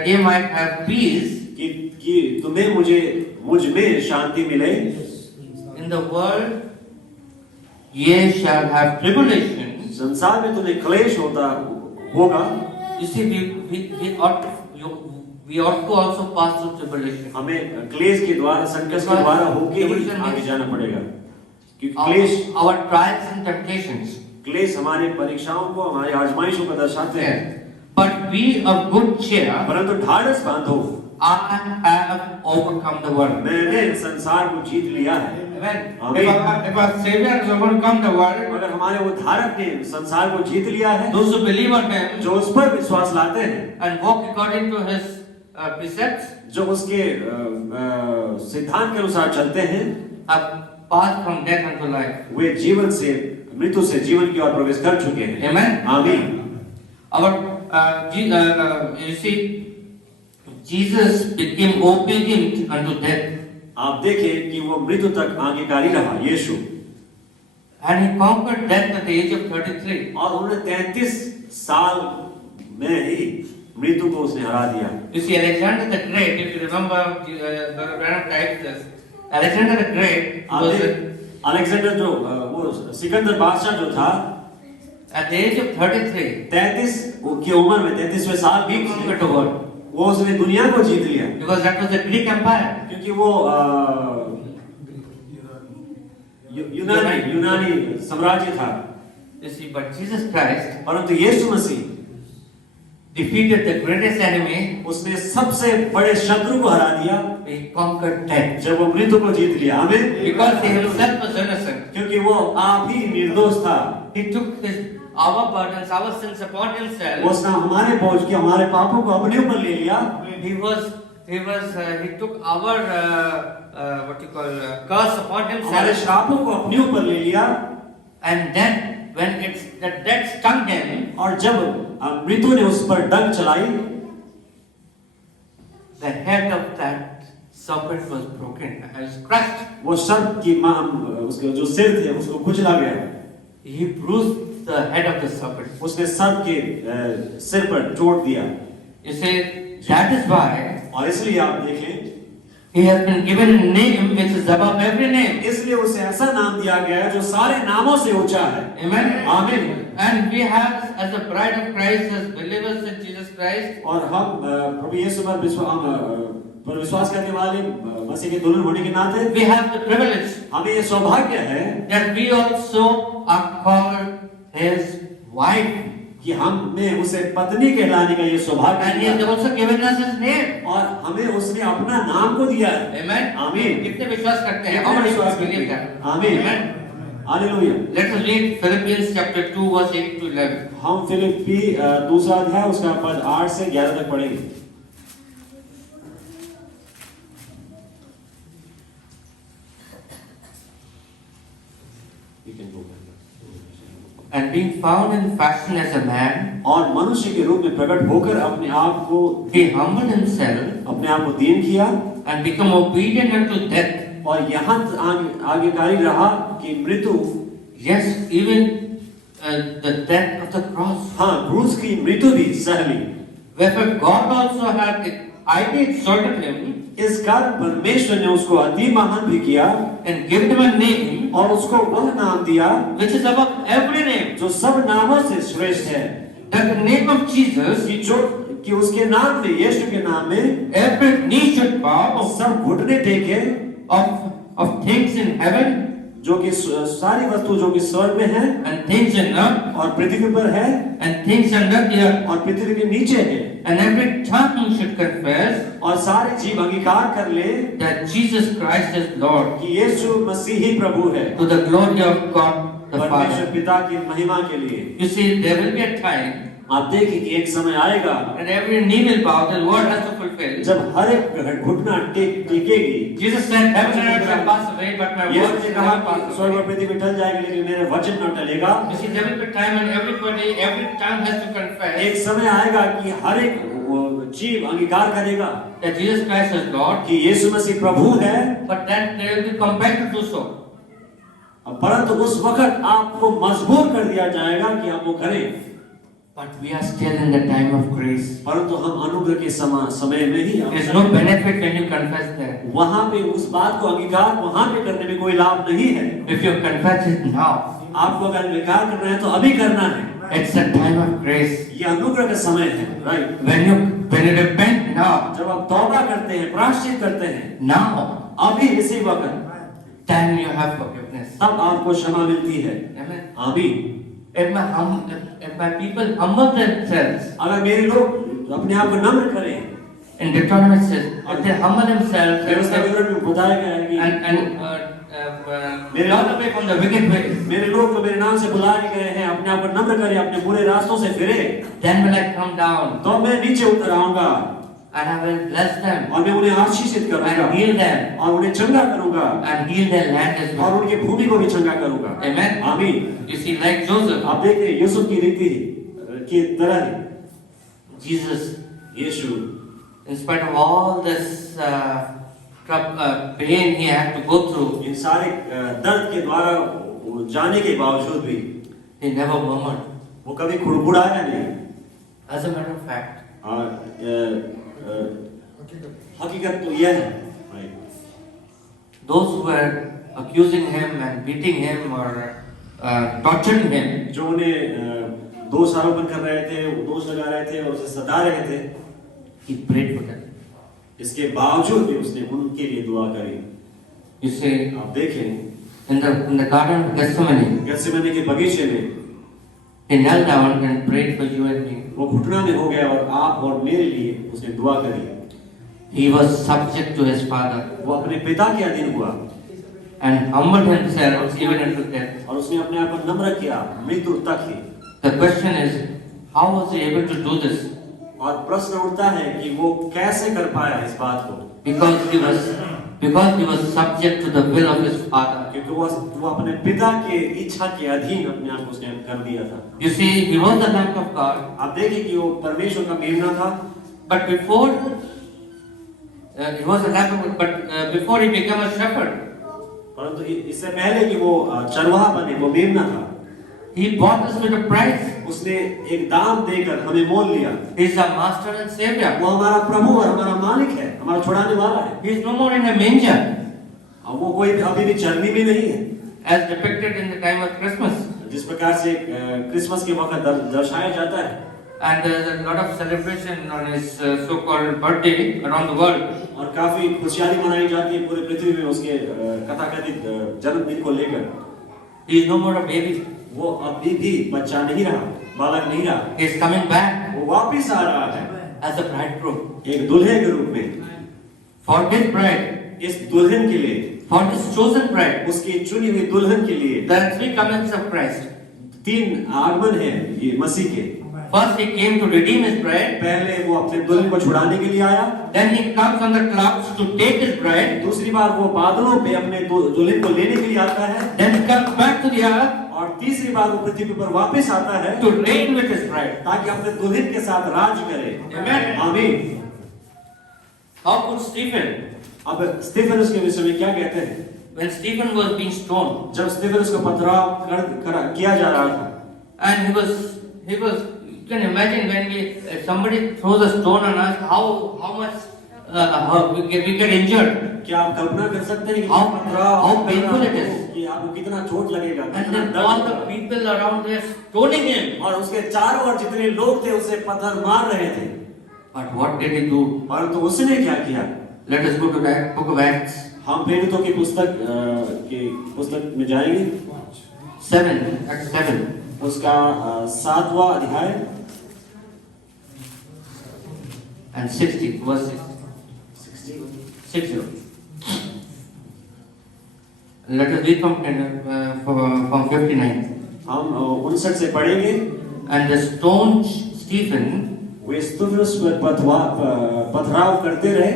ye might have peace. कि तुम्हें मुझ में शांति मिले। In the world ye shall have tribulation. संसार में तुम्हें क्लेश होगा। You see, we ought to also pass through tribulation. हमें क्लेश के द्वारा, संकट के द्वारा होके ही आगे जाना पड़ेगा, क्योंकि क्लेश, Our trials and temptations. क्लेश हमारे परीक्षाओं को, हमारी आजमाइशों को दर्शाते हैं। But be of good cheer. परंतु ढाढ़स बांधो, I have overcome the world. मैंने संसार को जीत लिया है। Amen. If our Savior has overcome the world, अगर हमारे उद्धारक ने संसार को जीत लिया है, those who believe on Him जो उस पर विश्वास लाते हैं and walk according to His precepts, जो उसके सिद्धांत के अनुसार चलते हैं, have passed from death unto life. वे जीवन से मृत्यु से जीवन की ओर प्रवेश कर चुके हैं। Amen. आमीन। You see, Jesus became obedient unto death. आप देखें कि वो मृत्यु तक आज्ञाकारी रहा, यीशु, And He conquered death at the age of 33. और उन्होंने 33 साल में ही मृत्यु को उसने हरा दिया। You see, Alexander the Great, if you remember, Brother Branham typed this. Alexander the Great was Alexander जो वो सिकंदर बादशाह जो था, at the age of 33, 33 की उम्र में 33वें साल he conquered the world. वो उसने दुनिया को जीत लिया, Because that was the Greek Empire. क्योंकि वो यूनानी साम्राज्य था। You see, but Jesus Christ परंतु यीशु मसीह defeated the greatest enemy. उसने सबसे बड़े शत्रु को हरा दिया, He conquered death. जब वो मृत्यु को जीत लिया। आमीन। Because He Himself was innocent. क्योंकि वो आप ही निर्दोष था, He took our burdens, our sins upon Himself. उसने हमारे बोझ के, हमारे पापों को अपने ऊपर ले लिया। He took our curse upon हमारे Himself. श्रापों को अपने ऊपर ले लिया, And then when the death stung Him, और जब मृत्यु ने उस पर डंक चलाई, the head of that serpent was broken, was crushed. वो सर्प की उसके जो सिर थे उसको कुचला गया। He bruised the head of the serpent. उसने सर्प के सिर पर चोट दिया। You see, that is why और इसलिए आप देखें He has been given a name which is above every name. इसलिए उसे ऐसा नाम दिया गया है जो सारे नामों से ऊंचा है। Amen. आमीन। And we have, as the bride of Christ, as believers in Jesus Christ, और हम प्रभु यीशु पर विश्वास करने वाले मसीह के दुल्हन होने के नाते we have the privilege हमें ये सौभाग्य है that we also are called His wife. कि हमें उसे पत्नी कहलाने का ये सौभाग्य And He has है also given us His name. और हमें उसने अपना नाम को दिया है। Amen. आमीन। कितने विश्वास करते हैं? कितने How many विश्वास करते believe हैं? that? आमीन। Amen. Hallelujah. Let us read Philippians chapter 2 verse 8 to 11. हम फिलिप्पी दूसरा अध्याय उसका पद 8 से 11 तक पढ़ेंगे। And being found in fashion as a man, और मनुष्य के रूप में प्रकट होकर अपने आप को He humbled Himself अपने आप को दीन किया and become obedient unto death. और यहाँ आज्ञाकारी रहा कि मृत्यु, Yes, even the death of the cross. हाँ क्रूस की मृत्यु भी सह ली। Wherefore God also had highly exalted Him इस कारण परमेश्वर ने उसको अति महान भी किया and given Him a name और उसको वह नाम दिया which is above every name. जो सब नामों से श्रेष्ठ है। That the name of Jesus, कि उसके नाम में, यीशु के नाम में every knee should bow सब घुटने टेके of things in heaven जो कि सारी वस्तु जो कि स्वर्ग में है and things in earth और पृथ्वी पर है and things under the earth, और पृथ्वी के नीचे है and every tongue should confess और सारे जीव अंगीकार कर ले that Jesus Christ is Lord, कि यीशु मसीह ही प्रभु है to the glory of God the परमेश्वर Father. पिता की महिमा के लिए। You see, there will be a time आप देखिए कि एक समय आएगा and every knee will bow, the word has to fulfill. जब हर एक घुटना टेकेगी। Jesus said, heaven and earth shall pass away, but my Yeshu word ने shall कहा never pass कि स्वर्ग away. और पृथ्वी टल जाएगी लेकिन मेरा वचन न टलेगा। You see, there will be a time when every tongue has to confess एक समय आएगा कि हर एक जीव अंगीकार करेगा that Jesus Christ is Lord, कि यीशु मसीह प्रभु है, but that they will be compelled to do so. परंतु उस वक्त आपको मजबूर कर दिया जाएगा कि आप वो करें। But we are still in the time of grace. परंतु हम अनुग्रह के समय में ही There is no benefit when you confess that. वहां पे उस बात को अंगीकार वहां पे करने में कोई लाभ नहीं है। If you confess it now, आपको अगर अंगीकार करना है तो अभी करना है। it's a time of grace. ये अनुग्रह का समय है, right? When you repent now, जब आप तौबा करते हैं, प्रायश्चित करते हैं, now, अभी इसी वक्त, then you have forgiveness. तब आपको क्षमा मिलती है। Amen. आमीन। If my people humble themselves, अगर मेरे लोग अपने आप को नम्र करें, in Deuteronomy it says, if they humble themselves व्यवस्था विवरण में बताया गया है कि and turn away from the wicked ways, मेरे लोग तो मेरे नाम से बुलाए गए हैं, अपने आप को नम्र करें, अपने बुरे रास्तों से फिरे, then will I come down तो मैं नीचे उतर आऊंगा and I will bless them और मैं उन्हें आशीषित करूंगा and heal them और उन्हें चंगा करूंगा and heal their land as और well. उनकी भूमि को भी चंगा करूंगा। Amen. आमीन। You see, like Joseph, आप देख रहे हैं यूसुफ की रीति की तरह ही Jesus, Yeshu in spite of all this pain he had to go through, इन सारे दर्द के द्वारा जाने के बावजूद भी he never murmured. वो कभी खुड़खुड़ाया नहीं। As a matter of fact, और हकीकत तो यह है those who were accusing him and beating him or torturing him, जो उन्हें दोष आरोपण कर रहे थे, दोष लगा रहे थे और उसे सता रहे थे, he prayed for them. इसके बावजूद भी उसने उनके लिए दुआ करी। You see, आप देखें in the Garden of Gethsemane, गethsemane के बगीचे में he knelt down and prayed for you and me. वो घुटना में हो गया और आप और मेरे लिए उसने दुआ करी। He was subject to his father वो अपने पिता के अधीन हुआ and humbled himself even unto death. और उसने अपने आप को नम्र किया मृत्यु तक ही। The question is, how was he able to do this? और प्रश्न उठता है कि वो कैसे कर पाया इस बात को? Because he was subject to the will of his father. क्योंकि वो अपने पिता के इच्छा के अधीन अपने आप को उसने कर दिया था। You see, he was the Lamb of God. आप देखिए कि वो परमेश्वर का मेमना था। But before he was a lamb, but before he became a shepherd, परंतु इससे पहले कि वो चरवाहा बने, वो मेमना था। He bought us with a price. उसने एक दाम देकर हमें मोल लिया। He is our master and savior. वो हमारा प्रभु और हमारा मालिक है, हमारा छुड़ाने वाला है। He is no more in a manger, अब वो कोई अभी भी चरनी में नहीं है, as depicted in the time of Christmas. जिस प्रकार से क्रिसमस के वक्त दर्शाया जाता है। And there is a lot of celebration on his so-called birthday around the world. और काफी खुशहाली मनाई जाती है पूरे पृथ्वी में उसके कथाकथित जन्मदिन को लेकर। He is no more a baby. वो अभी भी बच्चा नहीं रहा, बालक नहीं रहा। He is coming back वो वापिस आ रहा है as a bridegroom. एक दुल्हे के रूप में, For his bride, इस दुल्हन के लिए, for his chosen bride. उसकी चुनी हुई दुल्हन के लिए। There are three comings of Christ. 3 आगमन है ये मसीह के। First, he came to redeem his bride. पहले वो अपने दुल्हन को छुड़ाने के लिए आया। Then he comes on the clouds to take his bride. दूसरी बार वो बादलों पे अपने दुल्हन को लेने के लिए आता है। Then he comes back to the earth और तीसरी बार वो पृथ्वी पर वापस आता है to reign with his bride. ताकि अपने दुल्हन के साथ राज करे। Amen. आमीन। How could Stephen, अब स्टीफनस के विषय में क्या कहते हैं? when Stephen was being stoned, जब स्टीफनस को पथराव किया जा रहा था, and he was, you can imagine when somebody throws a stone on us, how much we get injured. क्या आप कल्पना कर सकते हैं कि How पथराव painful it is. कि आपको कितना चोट लगेगा, And कितना then दर्द all the होगा। people around there stoning him. और उसके चारों ओर जितने लोग थे उसे पत्थर मार रहे थे, But what did he do? परंतु उसने क्या किया? Let us go to that book of Acts हम प्रेरितों की पुस्तक में जाएंगे। 7, Acts 7. उसका 7वां अध्याय And 60, verse 60. Let us read from 59. हम 59 से पढ़ेंगे। And the stoned Stephen, way Stephens पर पथराव करते रहे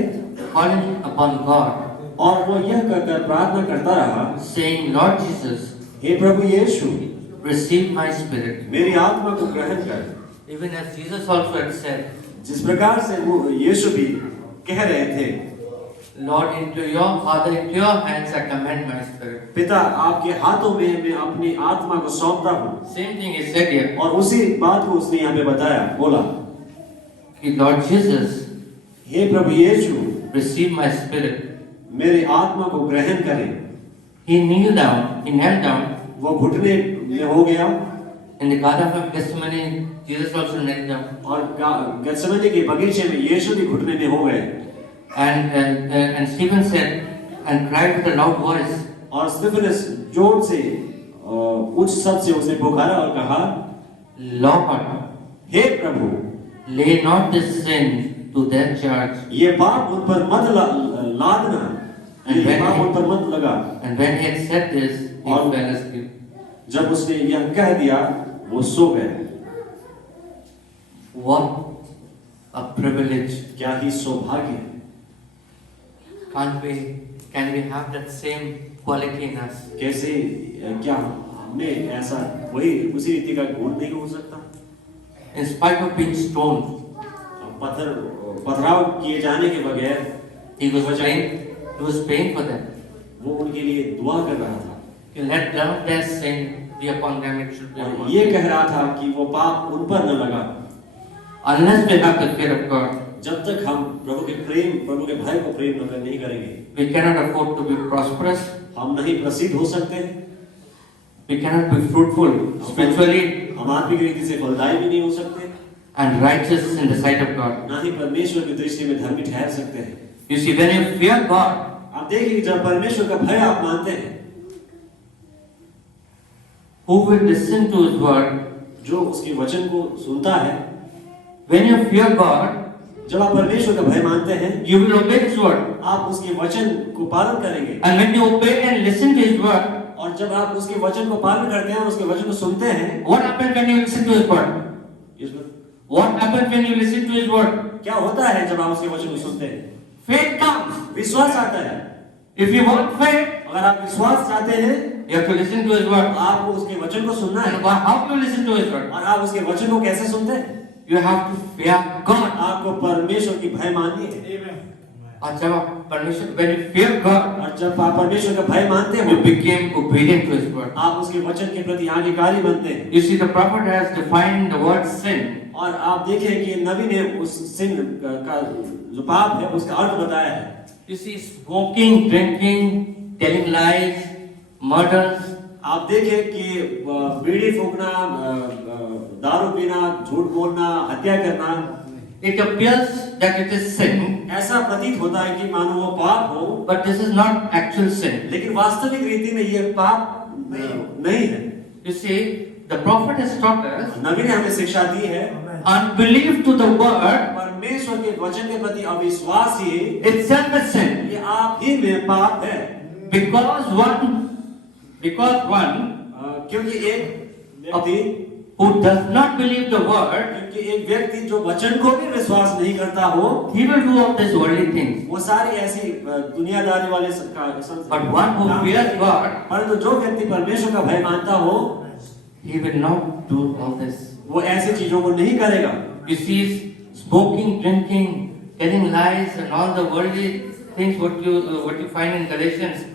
calling upon God, और वो यह कहकर प्रार्थना करता रहा, saying, Lord Jesus, hey Prabhu Yeshu, receive my spirit. मेरी आत्मा को ग्रहण कर। Even as Jesus also had said, जिस प्रकार से वो यीशु भी कह रहे थे, Lord, into your Father, into your hands I commend my spirit. पिता आपके हाथों में मैं अपनी आत्मा को सौंपता हूँ। Same thing is said here. और उसी बात को उसने यहाँ पे बताया, बोला कि Lord Jesus, hey Prabhu Yeshu, receive my spirit. मेरी आत्मा को ग्रहण करें। He knelt down वो घुटने में हो गया in the Garden of Gethsemane. Jesus also knelt down. और गethsemane के बगीचे में यीशु भी घुटने में हो गए। And Stephen said and cried with a loud voice, और स्टीफनस जोर से उच्च शब्द से उसने पुकारा और कहा, Lord, hey Prabhu, lay not this sin to their charge. ये पाप उन पर मत लादना, ये पाप उन पर मत लगा। And when he had said this, he fell asleep. जब उसने यह कह दिया, वो सो गए। What a privilege! क्या ही सौभाग्य! Can we have that same quality in us? कैसे क्या हमें ऐसा वही उसी रीति का गुण नहीं हो सकता? In spite of being stoned, पथराव किए जाने के बगैर he was praying for them. वो उनके लिए दुआ कर रहा था। Let none their sin be upon them, it should be और upon ये them. कह रहा था कि वो पाप उन पर न लगा। Unless we have the fear of God, जब तक हम प्रभु के भय को प्रेम नहीं करेंगे, we cannot afford to be prosperous. हम नहीं प्रसिद्ध हो सकते हैं। We cannot be fruitful spiritually हम आत्मिक रीति से फलदायी भी नहीं हो सकते, and righteous in the sight of God. ना ही परमेश्वर की दृष्टि में धर्मी ठहर सकते हैं। You see, when you fear God, आप देखिए जब परमेश्वर का भय आप मानते हैं, who will listen to His word? जो उसके वचन को सुनता है, When you fear God, जब आप परमेश्वर का भय मानते हैं, you will obey His word. आप उसके वचन को पालन करेंगे। And when you obey and listen to His word, और जब आप उसके वचन को पालन करते हैं और उसके वचन को सुनते हैं, what happens when you listen to His word? What happens when you listen to His word? क्या होता है जब आप उसके वचन को सुनते हैं? Faith comes. विश्वास आता है। If you want faith, अगर आप विश्वास चाहते हैं, you have to listen to His word. आपको उसके वचन को सुनना है। And how do you listen to His word? और आप उसके वचन को कैसे सुनते हैं? You have to fear God. आपको परमेश्वर की भय माननी है। और जब आप परमेश्वर, when you fear God, और जब आप परमेश्वर का भय मानते you हो, became obedient to His word. आप उसके वचन के प्रति आज्ञाकारी बनते हैं। You see, the prophet has defined the word sin. और आप देखें कि नबी ने उस सिन का जो पाप है उसका अर्थ बताया है। You see, smoking, drinking, telling lies, murders. आप देखें कि बीड़ी फूंकना, दारू पीना, झूठ बोलना, हत्या करना, It appears that it is sin, ऐसा प्रतीत होता है कि मानो वो पाप हो, but this is not actual sin. लेकिन वास्तविक रीति में ये पाप नहीं है। You see, the prophet has taught us, नबी ने हमें शिक्षा दी है, unbelief to the word परमेश्वर के वचन के प्रति अविश्वास ही itself is sin. ये आप ही में पाप है। Because one क्योंकि एक व्यक्ति who does not believe the word, क्योंकि एक व्यक्ति जो वचन को भी विश्वास नहीं करता हो, he will do all these worldly things. वो सारी ऐसी दुनियादारी वाले But one who fears God, परंतु जो व्यक्ति परमेश्वर का भय मानता हो, he will not do all this. वो ऐसी चीजों को नहीं करेगा। You see, smoking, drinking, telling lies, and all the worldly things what you find in Galatians,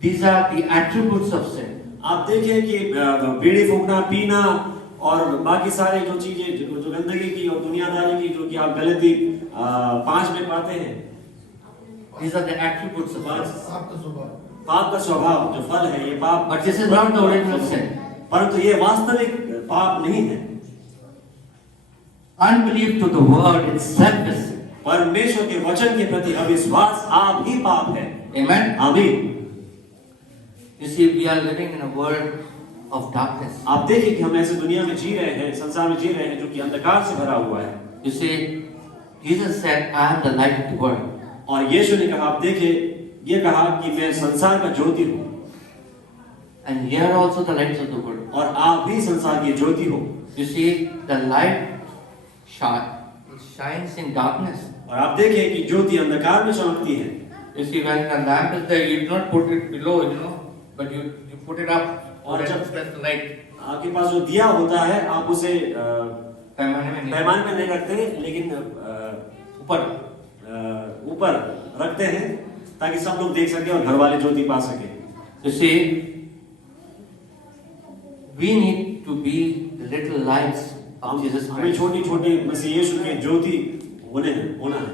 these are the attributes of sin. आप देखें कि बीड़ी फूंकना, पीना और बाकी सारे जो चीजें जो गंदगी की और दुनियादारी की जो कि आप गलती 5 में पाते हैं, These are the attributes of sin. पाप का स्वभाव जो फल है ये पाप, But this is not the original sin. परंतु ये वास्तविक पाप नहीं है। Unbelief to the word itself is sin. परमेश्वर के वचन के प्रति अविश्वास आप ही पाप है। Amen. आमीन। You see, we are living in a world of darkness. आप देखिए कि हम ऐसे दुनिया में जी रहे हैं, संसार में जी रहे हैं जो कि अंधकार से भरा हुआ है। You see, Jesus said, "I am the light of the world." और यीशु ने कहा, आप देखिए, ये कहा कि मैं संसार का ज्योति हूँ। And ye are also the lights of the world. और आप भी संसार की ज्योति हो। You see, the light shines in darkness. और आप देखिए कि ज्योति अंधकार में चमकती है। You see, when the lamp is there, you do not put it below, but you put it up. और जब that's the light. आपके पास जो दिया होता है, आप उसे पैमाने में नहीं रखते, लेकिन ऊपर रखते हैं ताकि सब लोग देख सके और घर वाले ज्योति पा सके। You see, we need to be the little lights of Jesus हमें Christ. छोटी छोटी मसीह यीशु की ज्योति होना है।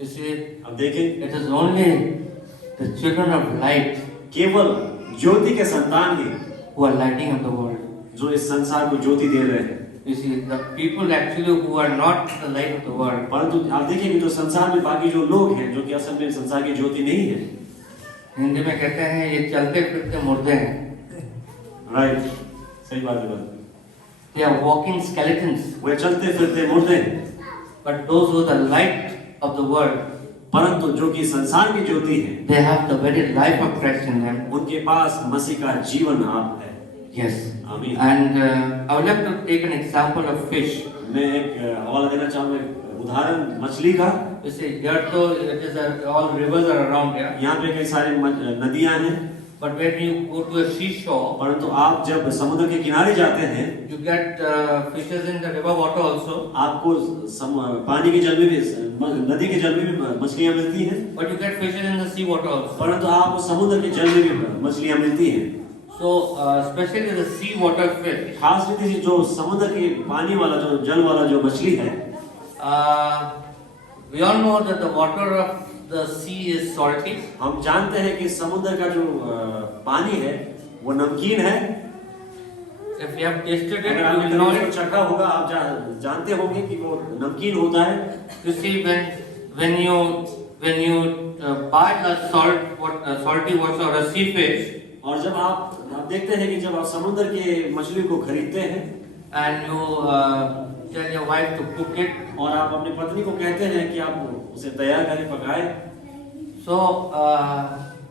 You see, अब देखें, it is only the children of light केवल ज्योति के संतान ही who are lighting up the world. जो इस संसार को ज्योति दे रहे हैं। You see, the people actually who are not the light of the world, परंतु आप देखिए कि जो संसार में बाकी जो लोग हैं जो कि असल में संसार की ज्योति नहीं है, हिंदी में कहते हैं ये चलते फिरते मुर्दे हैं. राइट, सही बात है। They are walking skeletons. वे चलते फिरते मुर्दे हैं। But those who are the light of the world, परंतु जो कि संसार की ज्योति है, they have the very life of Christ in them. उनके पास मसीह का जीवन आप है। Yes. आमीन। And I would like to take an example of fish. मैं एक हवाला देना चाहूँगा, उदाहरण मछली का। You see, here तो it is all rivers are around here. यहाँ पे कई सारी नदियाँ हैं, But when you go to a seashore, परंतु आप जब समुद्र के किनारे जाते हैं, you get fishes in the river water also. आपको पानी के जल में भी, नदी के जल में भी मछलियाँ मिलती हैं, But you get fishes in the sea water also. परंतु आपको समुद्र के जल में भी मछलियाँ मिलती हैं। So, especially the sea water fish, खास रीति से जो समुद्र के पानी वाला जो जल वाला जो मछली है, we all know that the water of the sea is salty. हम जानते हैं कि समुद्र का जो पानी है वो नमकीन है। If you have tasted it, अगर you आपने will know कभी it. चखा होगा, आप जानते होंगे कि वो नमकीन होता है। You see, when you buy a salty water or a sea fish, और जब आप देखते हैं कि जब आप समुद्र के मछली को खरीदते हैं and you tell your wife to cook it, और आप अपनी पत्नी को कहते हैं कि आप उसे तैयार करें, पकाएं, so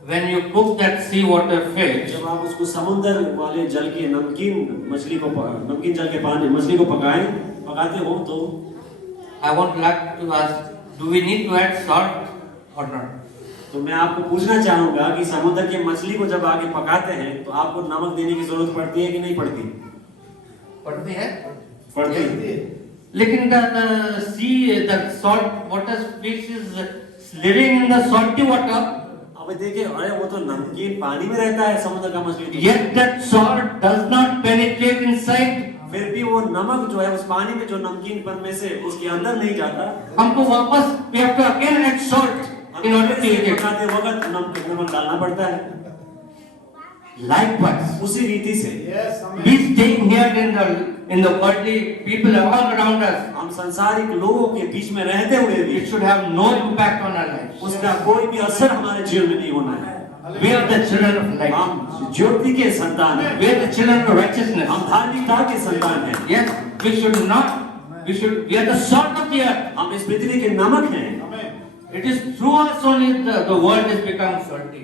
when you cook that sea water fish, जब आप उसको समुद्र वाले जल के नमकीन जल के पानी मछली को पकाते हो, तो I would like to ask, do we need to add salt or not? तो मैं आपको पूछना चाहूंगा कि समुद्र के मछली को जब आगे पकाते हैं तो आपको नमक देने की जरूरत पड़ती है कि नहीं पड़ती? पड़ती है? पड़ती है। लेकिन the salt water fish is living in the salty water, अब देखिए, अरे वो तो नमकीन पानी में रहता है, समुद्र का मछली तो। yet that salt does not penetrate inside. फिर भी वो नमक जो है उस पानी में जो नमकीनपन में से उसके अंदर नहीं जाता। हमको वापस we have to again add salt in order to eat it. पकाते वक्त नमक डालना पड़ता है। Likewise, उसी रीति से we staying here in the worldly people all around us, हम सांसारिक लोगों के बीच में रहते हुए भी it should have no impact on our lives. उसका कोई भी असर हमारे जीवन में नहीं होना है। We are the children of light. हम ज्योति के संतान हैं। We are the children of righteousness. हम धार्मिकता के संतान हैं। Yes, we are the salt of the earth. हम इस पृथ्वी के नमक हैं। It is through us only the world has become salty.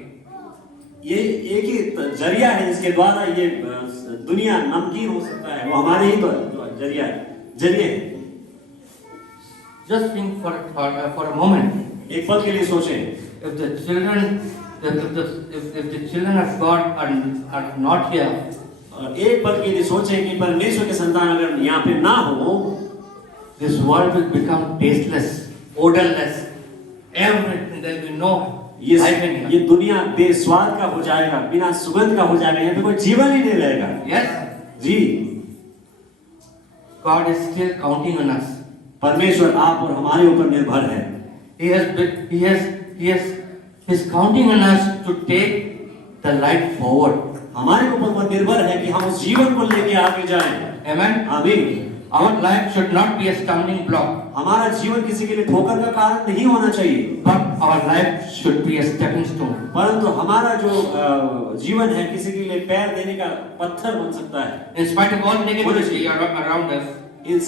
ये एक ही जरिया है जिसके द्वारा ये दुनिया नमकीन हो सकता है, वो हमारे ही तो जरिया है, जरिए है। Just think for a moment. एक पल के लिए सोचें, If the children of God are not here, और एक पल के लिए सोचें कि परमेश्वर के संतान अगर यहाँ पे ना हो, this world will become tasteless, odorless. Everything there will be no life in ये here. दुनिया बेस्वाद का हो जाएगा, बिना सुगंध का हो जाएगा, यहाँ पे कोई जीवन ही नहीं रहेगा। Yes, ji, God is still counting on us. परमेश्वर आप और हमारे ऊपर निर्भर है। He's counting on us to take the light forward. हमारे ऊपर वो निर्भर है कि हम उस जीवन को लेके आगे जाएं। Amen. आमीन। Our life should not be a stumbling block, हमारा जीवन किसी के लिए ठोकर का कारण नहीं होना चाहिए, but our life should be a stepping stone. परंतु हमारा जो जीवन है किसी के लिए पैर देने का पत्थर बन सकता है। In spite of all negativity around us, in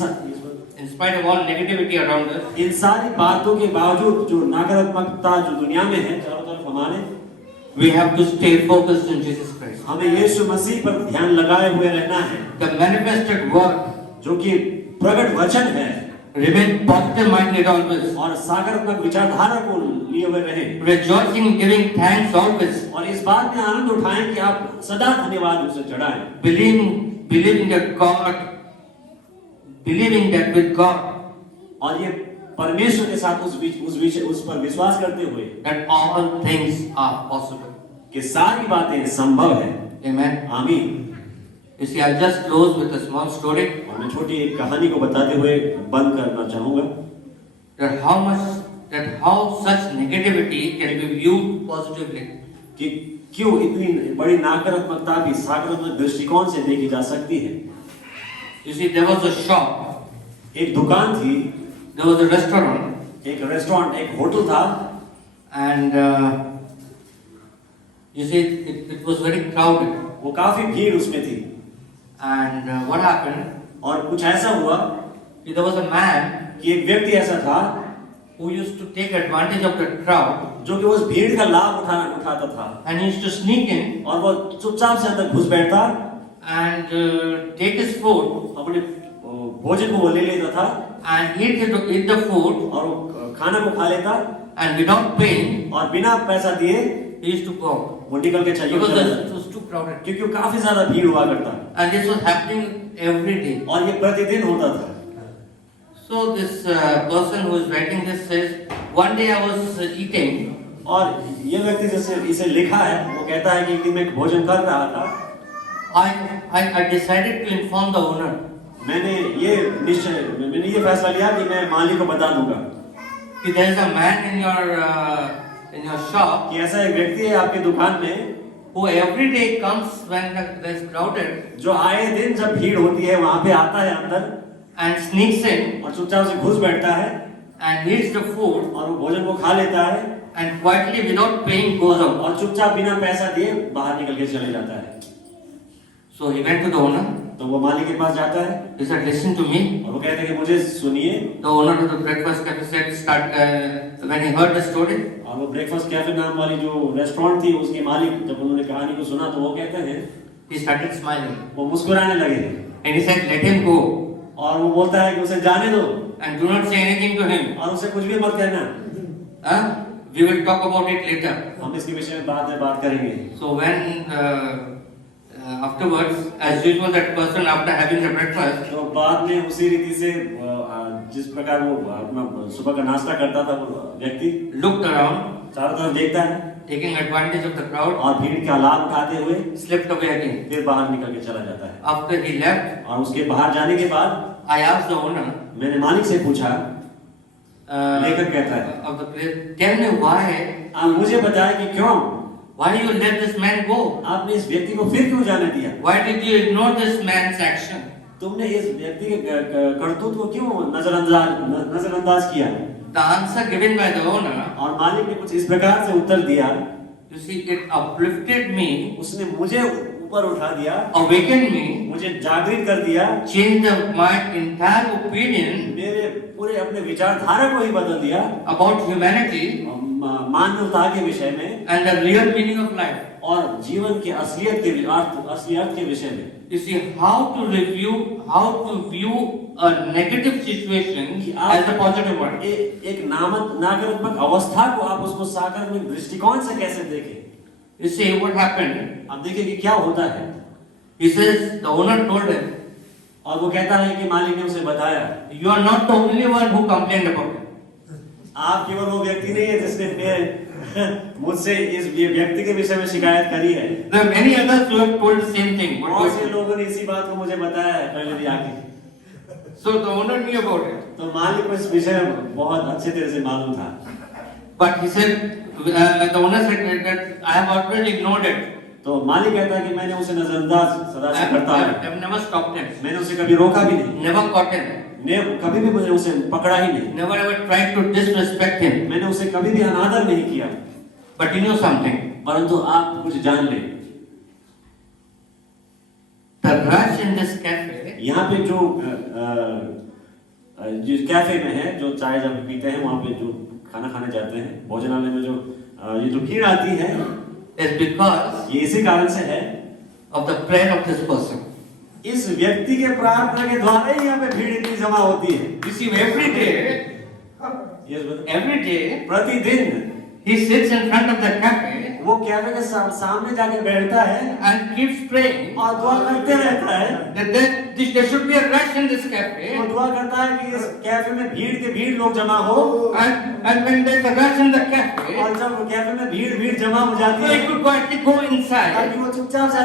in spite of all negativity around us, सारी बातों के बावजूद जो नकारात्मकता जो दुनिया में है चारों तरफ हमारे, we have to stay focused in Jesus Christ. हमें यीशु मसीह पर ध्यान लगाए हुए रहना है। The manifested word, जो कि प्रकट वचन है, remain positive minded always, और सकारात्मक विचारधारा को लिए हुए रहे, rejoicing, giving thanks always, और इस बात में आनंद उठाएं कि आप सदा धन्यवाद उसे चढ़ाएं, believing that with God, और ये परमेश्वर के साथ उस पर विश्वास करते हुए that all things are possible. कि सारी बातें संभव है। Amen. आमीन। You see, I'll just close with a small story. और मैं छोटी एक कहानी को बताते हुए बंद करना चाहूंगा that how such negativity can be viewed positively. कि क्यों इतनी बड़ी नकारात्मकता भी सकारात्मक दृष्टिकोण से देखी जा सकती है। You see, there was a shop, एक दुकान थी, there was a restaurant, एक रेस्टोरेंट, एक होटल था, and you see, it was very crowded. वो काफी भीड़ उसमें थी। And what happened? और कुछ ऐसा हुआ There was a man कि एक व्यक्ति ऐसा था who used to take advantage of the crowd, जो कि उस भीड़ का लाभ उठाता था, and he used to sneak in और वो चुपचाप से अंदर घुस बैठता and take his food अपने भोजन को वो ले लेता था and eat the food, और वो खाना को खा लेता and without paying, और बिना पैसा दिए he used to go वो निकल के चले because जाता it was too crowded. क्योंकि काफी ज्यादा भीड़ हुआ करता And this was happening every day. और ये प्रतिदिन होता था। So this person who is writing this says, one day I was eating, और ये व्यक्ति जैसे इसे लिखा है, वो कहता है कि एक दिन मैं भोजन कर रहा था, I decided to inform the owner. मैंने ये फैसला लिया कि मैं मालिक को बता दूंगा कि there is a man in your shop कि ऐसा एक व्यक्ति है आपकी दुकान में who every day comes when there is crowded जो आए दिन जब भीड़ होती है वहां पे आता है अंदर and sneaks in और चुपचाप से घुस बैठता है and eats the food और वो भोजन को खा लेता है and quietly without paying goes out. और चुपचाप बिना पैसा दिए बाहर निकल के चले जाता है। So he went to the owner. तो वो मालिक के पास जाता है He said, listen to me. और वो कहते हैं कि मुझे सुनिए। The owner of the breakfast cafe said, when he heard the story, और वो ब्रेकफास्ट कैफे नाम वाली जो रेस्टोरेंट थी उसके मालिक जब उन्होंने कहानी को सुना तो वो कहते हैं he started smiling वो मुस्कुराने लगे and he said, let him go और वो बोलता है कि उसे जाने दो and do not say anything to him. और उसे कुछ भी मत कहना। We will talk about it later. हम इसके विषय में बाद में बात करेंगे। So when afterwards, as usual, that person after having the breakfast, तो बाद में उसी रीति से जिस प्रकार वो अपना सुबह का नाश्ता करता था वो व्यक्ति looked around, चारों तरफ देखता है taking advantage of the crowd, और भीड़ का लाभ उठाते हुए slipped away again. फिर बाहर निकल के चला जाता है। After he left, और उसके बाहर जाने के बाद I asked the owner मैंने मालिक से पूछा, लेखक कहता है, of the place, tell me why आप मुझे बताएं कि क्यों you let this man go? आपने इस व्यक्ति को फिर क्यों जाने दिया? Why did you ignore this man's action? तुमने इस व्यक्ति के करतूत को क्यों नजरअंदाज किया? The answer given by the owner, और मालिक ने कुछ इस प्रकार से उत्तर दिया, you see, it uplifted me, उसने मुझे ऊपर उठा दिया, awakened me, मुझे जागृत कर दिया, changed my entire opinion मेरे पूरे अपने विचारधारा को ही बदल दिया about humanity मानवता के विषय में and the real meaning of life. और जीवन के असली अर्थ के विषय में। You see, how to view a negative situation as a positive one. एक नकारात्मक अवस्था को आप उसको सकारात्मक दृष्टिकोण से कैसे देखें? You see what happened? अब देखिए कि क्या होता है। He says the owner told him, और वो कहता है कि मालिक ने उसे बताया, you are not the only one who complained about it. आप केवल वो व्यक्ति नहीं है जिसने मुझसे इस व्यक्ति के विषय में शिकायत करी है। There are many others who have told the same thing. बहुत से लोगों ने इसी बात को मुझे बताया है पहले भी आके। So the owner knew about it. तो मालिक को इस विषय में बहुत अच्छे तरह से मालूम था। But he said, the owner said that I have already ignored it. तो मालिक कहता है कि मैंने उसे नजरअंदाज सदा से करता है। I have never stopped him. मैंने उसे कभी रोका भी नहीं। Never caught him. कभी भी मुझे उसे पकड़ा ही नहीं। Never ever tried to disrespect him. मैंने उसे कभी भी अनादर नहीं किया। But you know something? परंतु आप कुछ जान ले, The rush in this cafe, यहाँ पे जो जिस कैफे में है, जो चाय जब पीते हैं वहाँ पे जो खाना खाने जाते हैं, भोजनालय में जो ये जो भीड़ आती है, is because ये इसी कारण से है of the prayer of this person. इस व्यक्ति के प्रार्थना के द्वारा ही यहाँ पे भीड़ इतनी जमा होती है। You see, every day, प्रतिदिन he sits in front of the cafe वो कैफे के सामने जाके बैठता है and keeps praying और दुआ करते रहता है that there should be a rush in this cafe. वो दुआ करता है कि इस कैफे में भीड़ लोग जमा हो And when there's a rush in the cafe, और जब कैफे में भीड़ जमा हो जाती so है he could quietly go inside, ताकि वो चुपचाप जा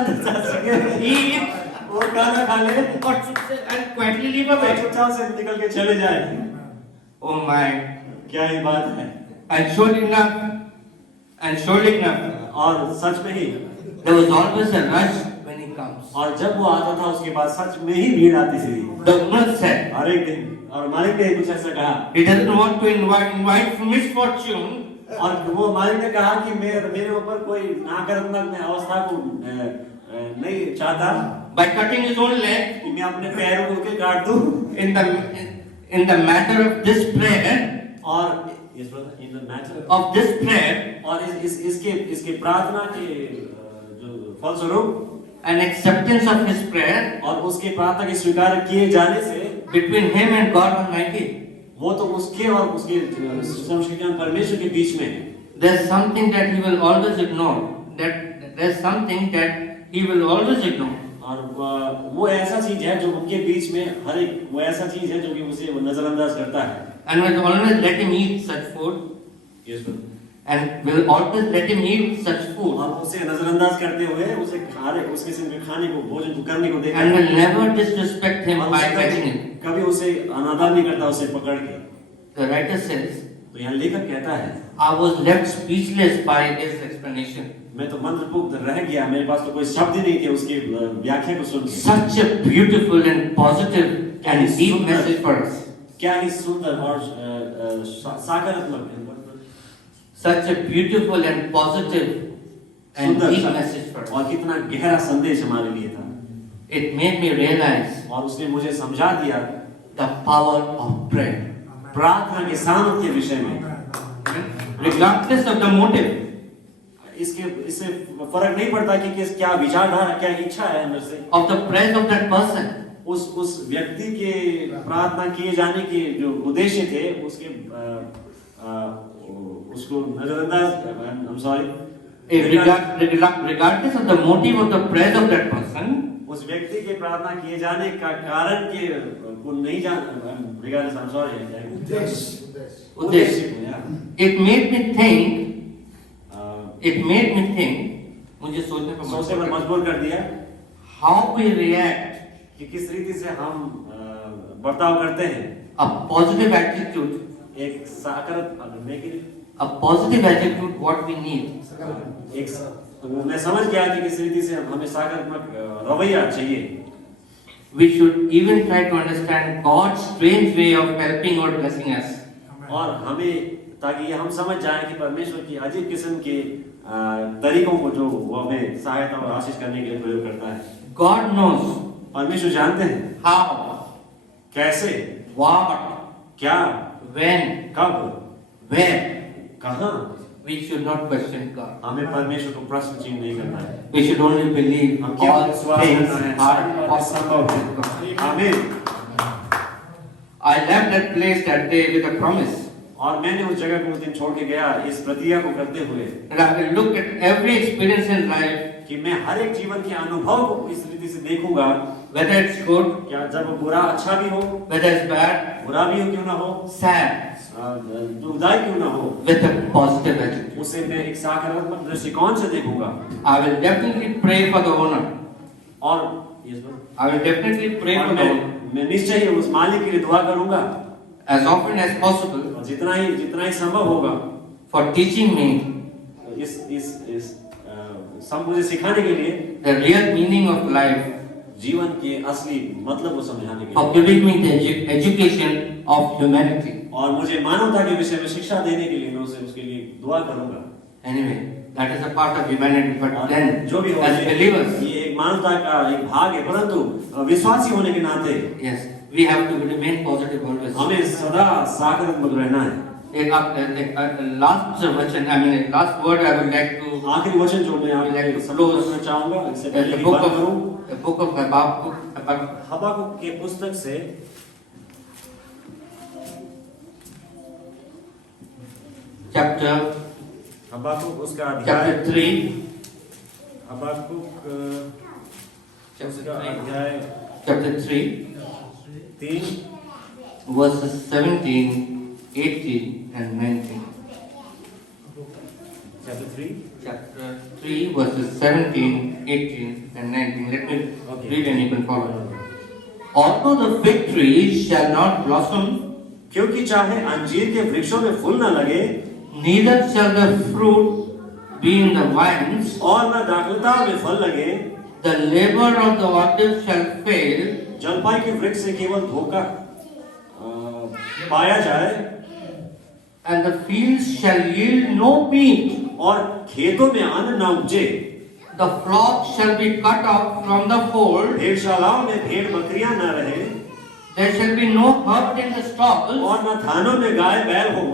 सके, eat, वो खाना खा ले and quietly leave और away. चुपचाप से निकल के चले जाए। Oh my! क्या ये बात है? And surely enough, और सच में ही there was always a rush when he comes. और जब वो आता था उसके बाद सच में ही भीड़ आती थी The owner said, हर एक दिन। और मालिक ने कुछ ऐसा कहा, he doesn't want to invite misfortune. और वो मालिक ने कहा कि मेरे ऊपर कोई नकारात्मक अवस्था को नहीं चाहता By cutting his own leg, कि मैं अपने पैरों को काट दूं। in the matter of this prayer, और in the matter of this prayer, और इसके प्रार्थना के जो फलस्वरूप an acceptance of his prayer और उसके प्रार्थना के स्वीकार किए जाने से between him and God Almighty, वो तो उसके और उसके सर्वशक्तिमान परमेश्वर के बीच में है। there's something that he will always ignore. There's something that he will always ignore. और वो ऐसा चीज है जो उनके बीच में हर एक वो ऐसा चीज है जो कि उसे वो नजरअंदाज करता है। And will always let him eat such food. Yes, sir. And will always let him eat such food. और उसे नजरअंदाज करते हुए उसे उसके किस्म के खाने को भोजन को करने को देखता And है। will never disrespect him और by उसे catching him. कभी उसे अनादर नहीं करता उसे पकड़ के। The writer says, तो यहाँ लेखक कहता है, I was left speechless by his explanation. मैं तो मंत्रमुग्ध रह गया, मेरे पास तो कोई शब्द ही नहीं थे उसकी व्याख्या को सुन के। Such a beautiful and positive and deep message for us. क्या ही सुंदर और सकारात्मक है। Such a beautiful and positive and सुंदर deep message for us. और कितना गहरा संदेश हमारे लिए था। It made me realize और उसने मुझे समझा दिया the power of prayer. प्रार्थना के सामर्थ्य के विषय में। Regardless of the motive. इससे फर्क नहीं पड़ता कि क्या विचारधारा क्या इच्छा है अंदर से। Of the prayer of that person. उस व्यक्ति के प्रार्थना किए जाने के जो उद्देश्य थे उसके उसको नजरअंदाज I'm sorry regardless of the motive of the prayer of that person, उस व्यक्ति के प्रार्थना किए जाने का कारण के को नहीं regardless, I'm sorry. उद्देश्य. It made me think. It made me think. मुझे सोचने पर मजबूर कर दिया. How we react. कि किस रीति से हम बर्ताव करते हैं. A positive attitude. एक सकारात्मक. A positive attitude what we need. तो मैं समझ गया कि किस रीति से हमें सकारात्मक रवैया चाहिए. We should even try to understand God's strange way of helping or blessing us. और हमें ताकि हम समझ जाएं कि परमेश्वर की अजीब किस्म के तरीकों को जो वो हमें सहायता और आशीष करने के लिए प्रयोग करता है. God knows. परमेश्वर जानते हैं. How. कैसे. What. क्या. When. कब. Where. कहाँ. We should not question God. हमें परमेश्वर को प्रश्न चिन्ह नहीं करना है. We should only believe हम all केवल विश्वास things करना है. are possible with God. आमीन. I left that place that day with a promise और मैंने उस जगह को उस दिन छोड़ के गया इस प्रतिज्ञा को करते हुए that I will look at every experience in life, कि मैं हर एक जीवन के अनुभव को इस रीति से देखूंगा. whether it's good, क्या जब बुरा अच्छा भी हो, whether it's bad, बुरा भी हो क्यों ना हो, sad, दुखदायी क्यों ना हो, with a positive attitude. उसे मैं एक सकारात्मक दृष्टिकोण से देखूंगा. I will definitely pray for the owner. और I will definitely pray for the owner. मैं निश्चय ही उस मालिक के लिए दुआ करूंगा. As often as possible. और जितना ही संभव होगा. For teaching me. इस सब मुझे सिखाने के लिए. The real meaning of life. जीवन के असली मतलब को समझाने के लिए. For giving me the education of humanity. और मुझे मानवता के विषय में शिक्षा देने के लिए मैं उसके लिए दुआ करूंगा. Anyway, that is a part of humanity. But then, जो भी हो, as believers, ये एक मानवता का एक भाग है. परंतु विश्वासी होने के नाते, yes, we have to remain positive always. हमें सदा सकारात्मक रहना है. Last वचन, I mean last word I would like to. आखिरी वचन जो मैं आपको समझाना चाहूंगा, इससे पहले की बात करूं. The book of हबक्कुक के पुस्तक से chapter. हबक्कुक उसका अध्याय. Chapter 3. हबक्कुक उसका अध्याय. Chapter 3. 3 verses 17, 18 and 19. Chapter 3. Chapter 3 verses 17, 18 and 19. Let me read and you can follow. Although the fig tree shall not blossom, क्योंकि चाहे अंजीर के वृक्षों में फूल न लगे, neither shall the fruit be in the vines, और न दाखलता में फल लगे, the labor of the olive shall fail, जलपाई के वृक्ष से केवल धोखा पाया जाए, and the fields shall yield no meat, और खेतों में अन्न न उपजे, the flock shall be cut off from the fold, भेड़शालाओं में भेड़ बकरियां न रहे, there shall be no herd in the stalls, और न थानों में गाय बैल हो,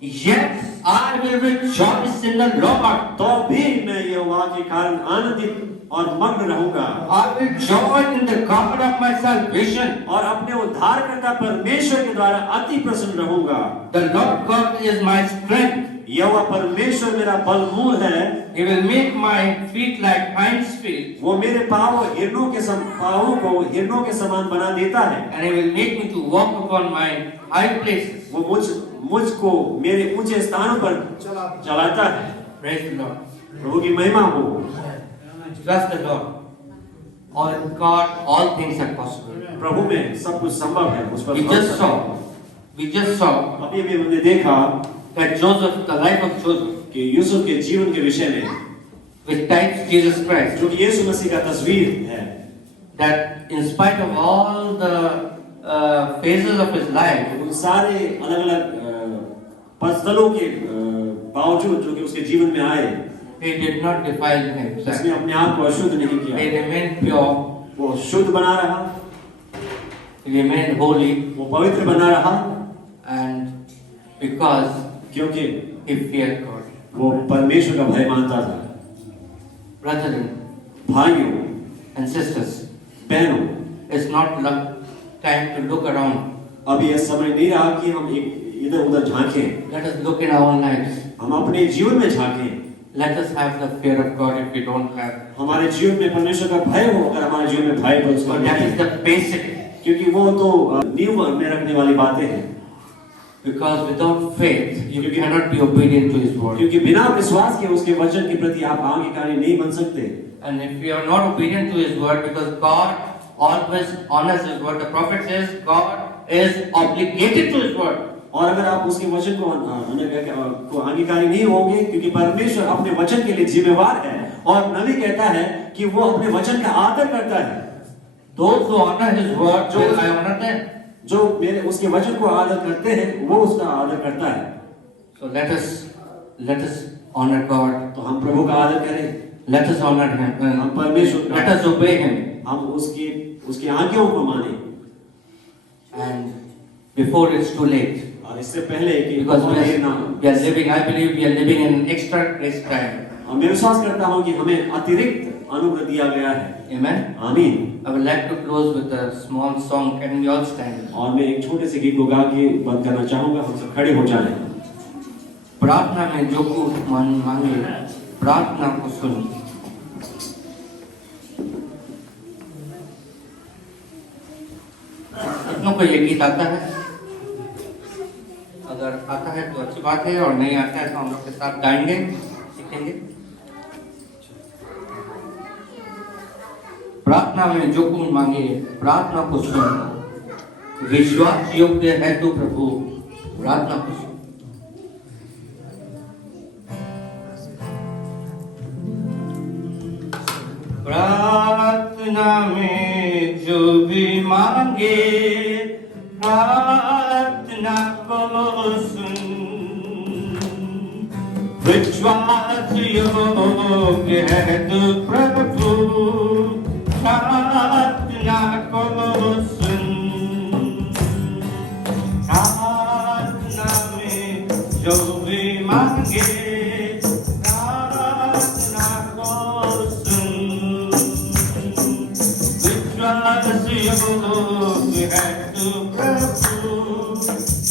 yet I will rejoice in the Lord. तो भी मैं यहोवा के कारण आनंदित और मग्न रहूंगा. I will joy in the God of my salvation. और अपने उद्धारकर्ता परमेश्वर के द्वारा अति प्रसन्न रहूंगा. The Lord God is my strength. यहोवा परमेश्वर मेरा बलमूल है. He will make my feet like hinds feet. वो मेरे पाँवों को हिरणों के समान बना देता है. And He will make me to walk upon my high places. वो मुझको मेरे ऊंचे स्थानों पर चलाता है. Praise the Lord. प्रभु की महिमा हो. Trust the Lord. Or in God, all things are possible. प्रभु में सब कुछ संभव है. उस पर We just saw अभी हमने देखा that Joseph, the life of Joseph, कि यूसुफ के जीवन के विषय में, which types Jesus Christ, जो कि यीशु मसीह का तस्वीर है, that in spite of all the phases of his life, उन सारे अलग-अलग पस्तलों के बावजूद जो कि उसके जीवन में आए, he did not defile himself. उसने अपने आप को अशुद्ध नहीं किया. He remained pure. वो शुद्ध बना रहा, He remained holy, वो पवित्र बना रहा, and because क्योंकि he feared God. वो परमेश्वर का भय मानता था. Brethren भाइयों and sisters, बहनों, it's not time to look around. अभी यह समय नहीं रहा कि हम इधर उधर झांकें. Let us look in our own lives. हम अपने जीवन में झांकें. Let us have the fear of God if we don't have. हमारे जीवन में परमेश्वर का भय हो. अगर हमारे जीवन में भय हो, So that is the basic क्योंकि वो तो नींव में रखने वाली बातें हैं। Because without faith, you cannot be obedient to His word. क्योंकि बिना विश्वास के उसके वचन के प्रति आप आज्ञाकारी नहीं बन सकते। And if you are not obedient to His word, because God always honors His word, the prophet says God is obligated to His word. और अगर आप उसके वचन को आज्ञाकारी नहीं होंगे, क्योंकि परमेश्वर अपने वचन के लिए जिम्मेवार है, और नबी कहता है कि वो अपने वचन का आदर करता है। Those who honor His word, will I honor them? जो मेरे उसके वचन को आदर करते हैं, वो उसका आदर करता है। So let us honor God. तो हम प्रभु का आदर करें, Let us honor Him. हम परमेश्वर का, Let us obey Him. हम उसकी आज्ञाओं को माने। And before it's too late. और इससे पहले कि Because देर ना हो। we are living, I believe we are living in extra grace time. और मैं विश्वास करता हूँ कि हमें अतिरिक्त अनुग्रह दिया गया है। Amen. आमीन। I would like to close with a small song. Can we all stand? और मैं एक छोटे से गीत को गा के बंद करना चाहूंगा। हम सब खड़े हो जाएं। प्रार्थना में जो कुछ मांगे, प्रार्थना को सुन। कितनों को ये गीत आता है? अगर आता है तो अच्छी बात है, और नहीं आता है तो हम लोग के साथ गाएंगे, सीखेंगे। प्रार्थना में जो कुछ मांगे, प्रार्थना को सुन। विश्वास योग्य है तू प्रभु, प्रार्थना को सुन। प्रार्थना में जो भी मांगे, प्रार्थना को सुन। विश्वास योग्य है तू प्रभु, प्रार्थना को सुन। प्रार्थना में जो भी मांगे, प्रार्थना को सुन। विश्वास योग्य है तू प्रभु,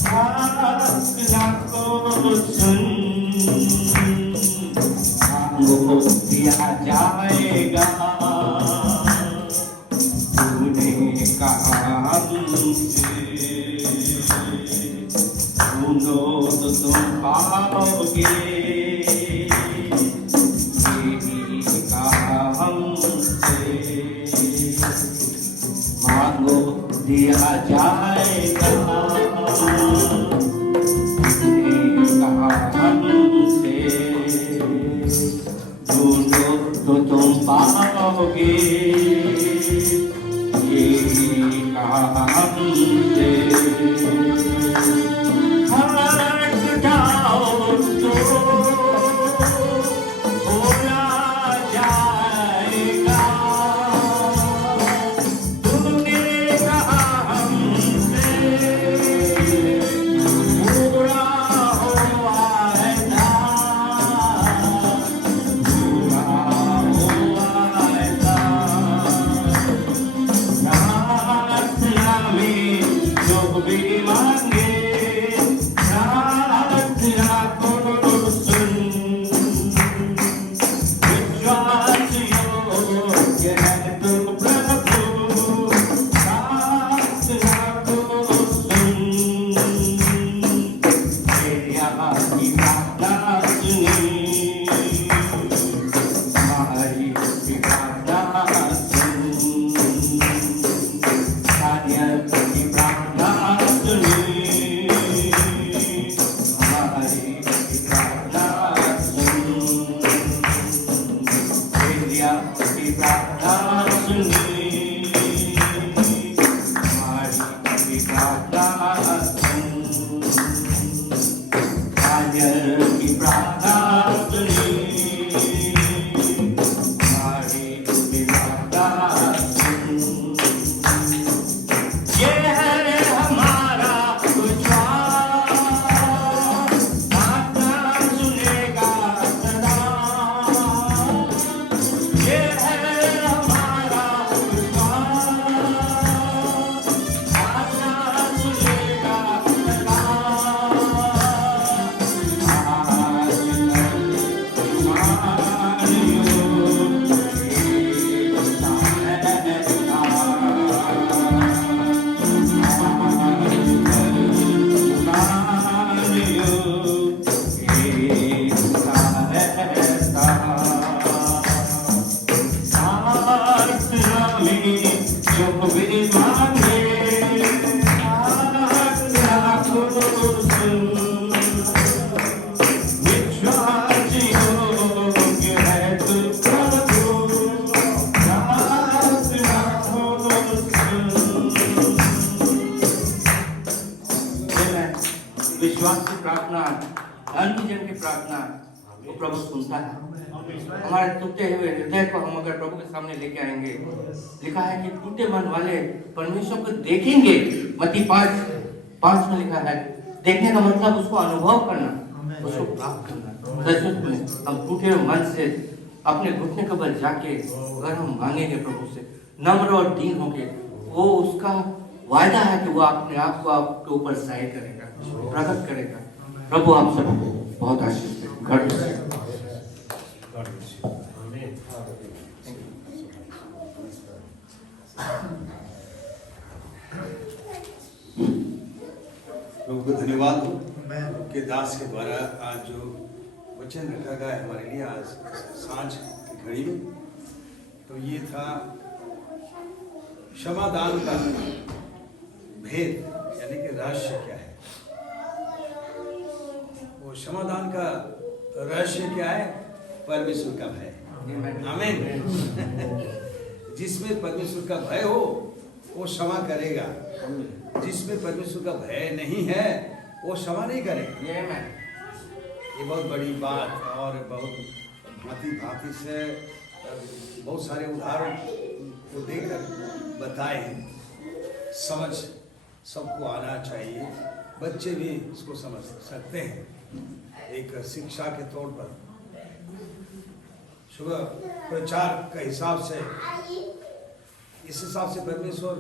प्रार्थना को सुन। मांगो दिया जाएगा, तूने कहा हमसे। ढूंढो तो तुम पाओगे, यही कहा हमसे। मांगो दिया जाएगा, तूने कहा हमसे। ढूंढो तो तुम पाओगे, यही कहा हमसे। हाथ उठाओ तो खोला जाएगा, तूने कहा हमसे। पूरा हो वादा, पूरा हो वादा। प्रार्थना में जो भी मांगे, प्रार्थना को सुन। विश्वास योग्य है तू प्रभु, प्रार्थना को सुन। तेरा की प्रार्थना सुनी, हमारी की प्रार्थना सुन। दानियल की प्रार्थना सुनी, हमारी की प्रार्थना सुन। एलिया की प्रार्थना सुनी, हमारी की प्रार्थना सुन। दानियल की प्रार्थना सुनी, हमारी की प्रार्थना सुन। ये है हमारा विश्वास, प्रार्थना सुनेगा सदा। ये है हमारा विश्वास, विश्वास की प्रार्थना, धर्मी जन की प्रार्थना वो प्रभु सुनता है। हमारे टूटे हुए हृदय को हम अगर प्रभु के सामने लेके आएंगे, लिखा है कि टूटे मन वाले परमेश्वर को देखेंगे। मत्ती 5:5 में लिखा है, देखने का मतलब उसको अनुभव करना, उसको प्राप्त करना। सचमुच में हम टूटे हुए मन से अपने घुटने के बल जाके अगर हम मांगेंगे प्रभु से नम्र और दीन होके, वो उसका वायदा है कि वो अपने आप को आपके ऊपर जाहिर करेगा, प्रकट करेगा। प्रभु आप सबको बहुत आशीष दे। God bless you. प्रभु को धन्यवाद हो के दास के द्वारा आज जो वचन रखा गया है हमारे लिए आज सांझ की घड़ी में, तो ये था क्षमादान का भेद, यानी कि रहस्य क्या है। वो क्षमादान का रहस्य क्या है? परमेश्वर का भय। आमीन। जिसमें परमेश्वर का भय हो वो क्षमा करेगा, जिसमें परमेश्वर का भय नहीं है वो क्षमा नहीं करेगा। ये बहुत बड़ी बात और बहुत भांति से बहुत सारे उदाहरण को देकर बताए हैं। समझ सबको आना चाहिए, बच्चे भी इसको समझ सकते हैं। एक शिक्षा के तौर पर सुबह प्रचार के हिसाब से, इस हिसाब से परमेश्वर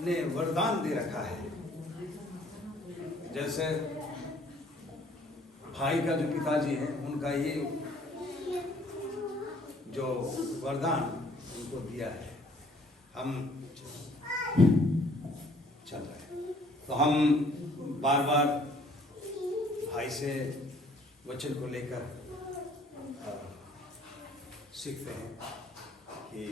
ने वरदान दे रखा है। जैसे भाई का जो पिताजी हैं, उनका ये जो वरदान उनको दिया है, हम चल रहे हैं तो हम बार बार भाई से वचन को लेकर सीखते हैं कि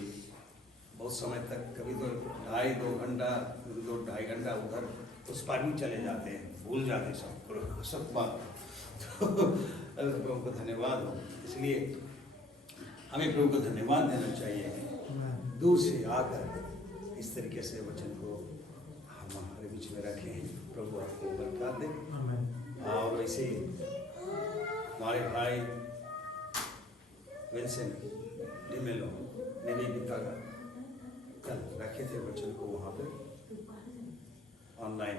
बहुत समय तक, कभी तो 2.5 घंटा उधर उस पार भी चले जाते हैं, भूल जाते हैं सब बात। तो प्रभु को धन्यवाद हो। इसलिए हमें प्रभु को धन्यवाद देना चाहिए, दूर से आकर इस तरीके से वचन को हमारे बीच में रखे हैं। प्रभु आपको बरकत दे। और वैसे ही हमारे भाई विंसेंट डिमेलो ने भी कल रखे थे वचन को वहाँ पे ऑनलाइन,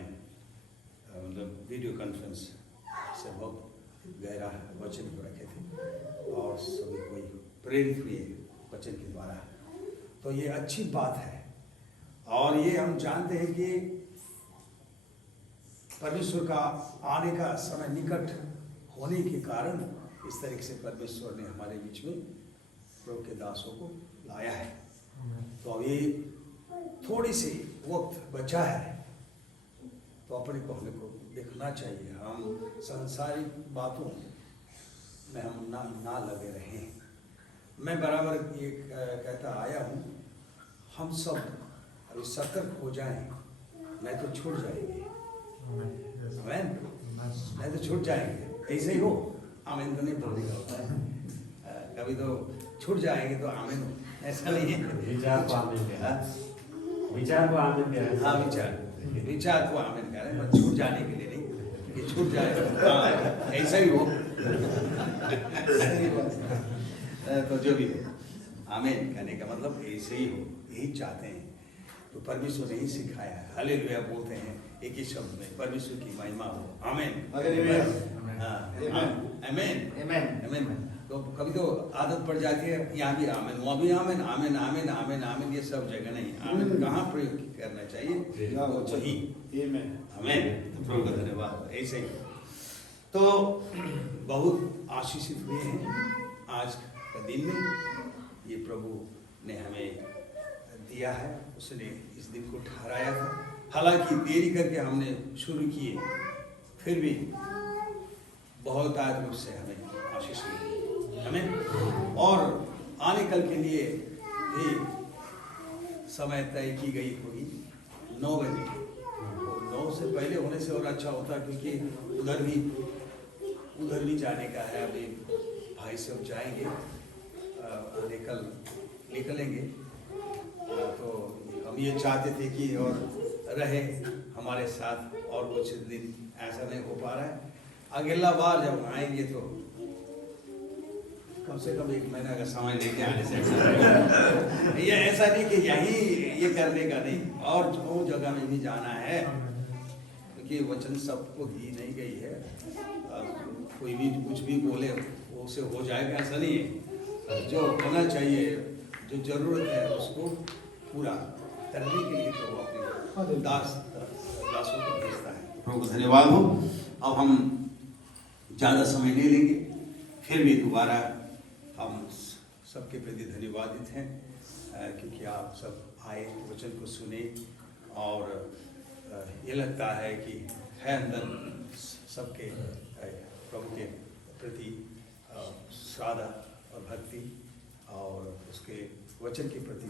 मतलब वीडियो कॉन्फ्रेंस से बहुत गहरा वचन को रखे थे और सभी कोई प्रेरित हुए वचन के द्वारा। तो ये अच्छी बात है और ये हम जानते हैं कि परमेश्वर का आने का समय निकट होने के कारण इस तरीके से परमेश्वर ने हमारे बीच में प्रभु के दासों को लाया है। तो अभी थोड़ी सी वक्त बचा है, तो अपने को हमें को देखना चाहिए। हम सांसारिक बातों में हम ना लगे रहें। मैं बराबर ये कहता आया हूँ, हम सब अभी सतर्क हो जाएं, नहीं तो छूट जाएंगे। आमीन, नहीं तो छूट जाएंगे। ऐसे ही हो, आमीन तो नहीं बोलेगा, कभी तो छूट जाएंगे तो आमीन, ऐसा नहीं है। विचार को आमीन करें, विचार को आमीन करें। हाँ, विचार को आमीन करें, बस छूट जाने के लिए नहीं कि छूट जाए, ऐसा ही हो। तो जो भी हो, आमीन कहने का मतलब ऐसे ही हो, यही चाहते हैं। तो परमेश्वर ने ही सिखाया है। हालेलुया बोलते हैं एक ही शब्द में, परमेश्वर की महिमा हो। आमीन, आमीन। तो कभी तो आदत पड़ जाती है, यहाँ भी आमीन, वहाँ भी आमीन, आमीन आमीन आमीन आमीन, ये सब जगह नहीं। आमीन कहाँ प्रयोग करना चाहिए? वो वही आमीन। तो प्रभु का धन्यवाद। ऐसे ही तो बहुत आशीषित हुए हैं आज के दिन में। ये प्रभु ने हमें दिया है, उसने इस दिन को ठहराया था। हालांकि देरी करके हमने शुरू किए, फिर भी बहुत आयत रूप से हमें आशीष मिली हमें। और आने कल के लिए भी समय तय की गई होगी 9 बजे। तो 9 से पहले होने से और अच्छा होता, क्योंकि उधर भी जाने का है। अभी भाई सब जाएंगे, निकलेंगे। तो हम ये चाहते थे कि और रहे हमारे साथ और कुछ दिन ऐसा नहीं हो पा रहा है। अगला बार जब आएंगे तो कम से कम 1 महीना का समय लेके आने से अच्छा रहेगा। ये ऐसा नहीं कि यही ये करने का नहीं, और जो जगह में भी जाना है, क्योंकि वचन सबको दी नहीं गई है। कोई भी कुछ भी बोले वो उसे हो जाएगा ऐसा नहीं है। जो होना चाहिए, जो जरूरत है उसको पूरा करने के लिए प्रभु अपने दासों को भेजता है। प्रभु को धन्यवाद हो। अब हम ज़्यादा समय नहीं लेंगे, फिर भी दोबारा हम सबके प्रति धन्यवादित हैं क्योंकि आप सब आए, वचन को सुने, और ये लगता है कि है अंदर सबके प्रभु के प्रति श्रद्धा और भक्ति और उसके वचन के प्रति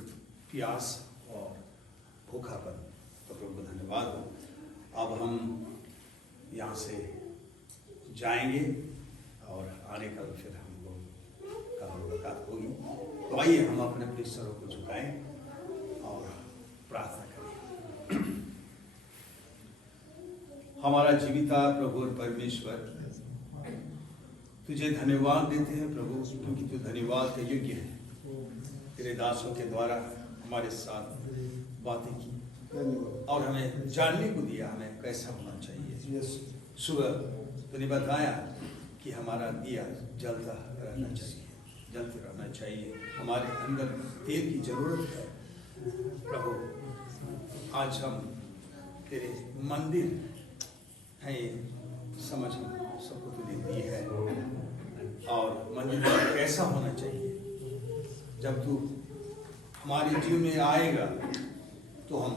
प्यास और भूखापन। तो प्रभु को धन्यवाद हो। अब हम यहाँ से जाएंगे और आने कल फिर हम लोग का मुलाकात होगी। तो आइए हम अपने अपने स्वरों को झुकाएं और प्रार्थना करें। हमारा जीविता प्रभु और परमेश्वर, तुझे धन्यवाद देते हैं प्रभु, क्योंकि तू धन्यवाद के योग्य है। तेरे दासों के द्वारा हमारे साथ बातें की और हमें जानने को दिया हमें कैसा होना चाहिए। सुबह तूने बताया कि हमारा दिया जलता रहना चाहिए, जलते रहना चाहिए। हमारे अंदर तेल की जरूरत है प्रभु। आज हम तेरे मंदिर है, समझ सबको तूने दी है, और मंदिर कैसा होना चाहिए। जब तू हमारे जीवन में आएगा तो हम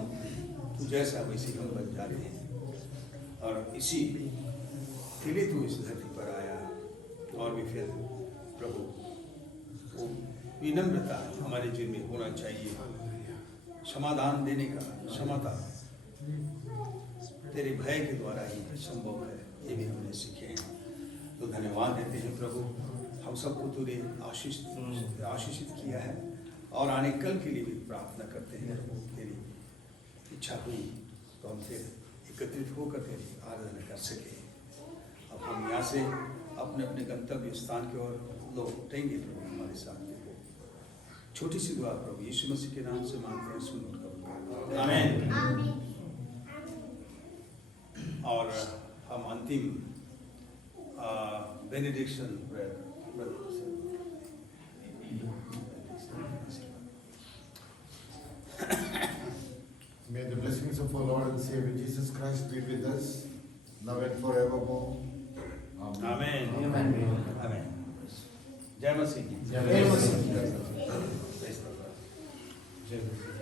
तू जैसा वैसे हम बन जाते हैं, और इसी के लिए तू इस धरती पर आया। और भी फिर प्रभु वो विनम्रता हमारे जीवन में होना चाहिए, समाधान देने का क्षमता तेरे भय के द्वारा ही संभव है, ये भी हमने सीखे हैं। तो धन्यवाद देते हैं प्रभु, हम सबको तूने आशीषित किया है, और आने कल के लिए भी प्रार्थना करते हैं। तेरी इच्छा हुई तो हम फिर एकत्रित होकर तेरी आराधना कर सके। अब हम यहाँ से अपने अपने गंतव्य स्थान की ओर लौटेंगे। प्रभु हमारे साथ देखो। छोटी सी दुआ प्रभु यीशु मसीह के नाम से मांगते हैं, सुन और कबूल करो। आमीन। और हम अंतिम benediction May the blessings of our Lord and Savior Jesus Christ be with us now and forevermore. आमीन। Amen. आमीन। जय मसीह। जय मसीह। जय मसीह।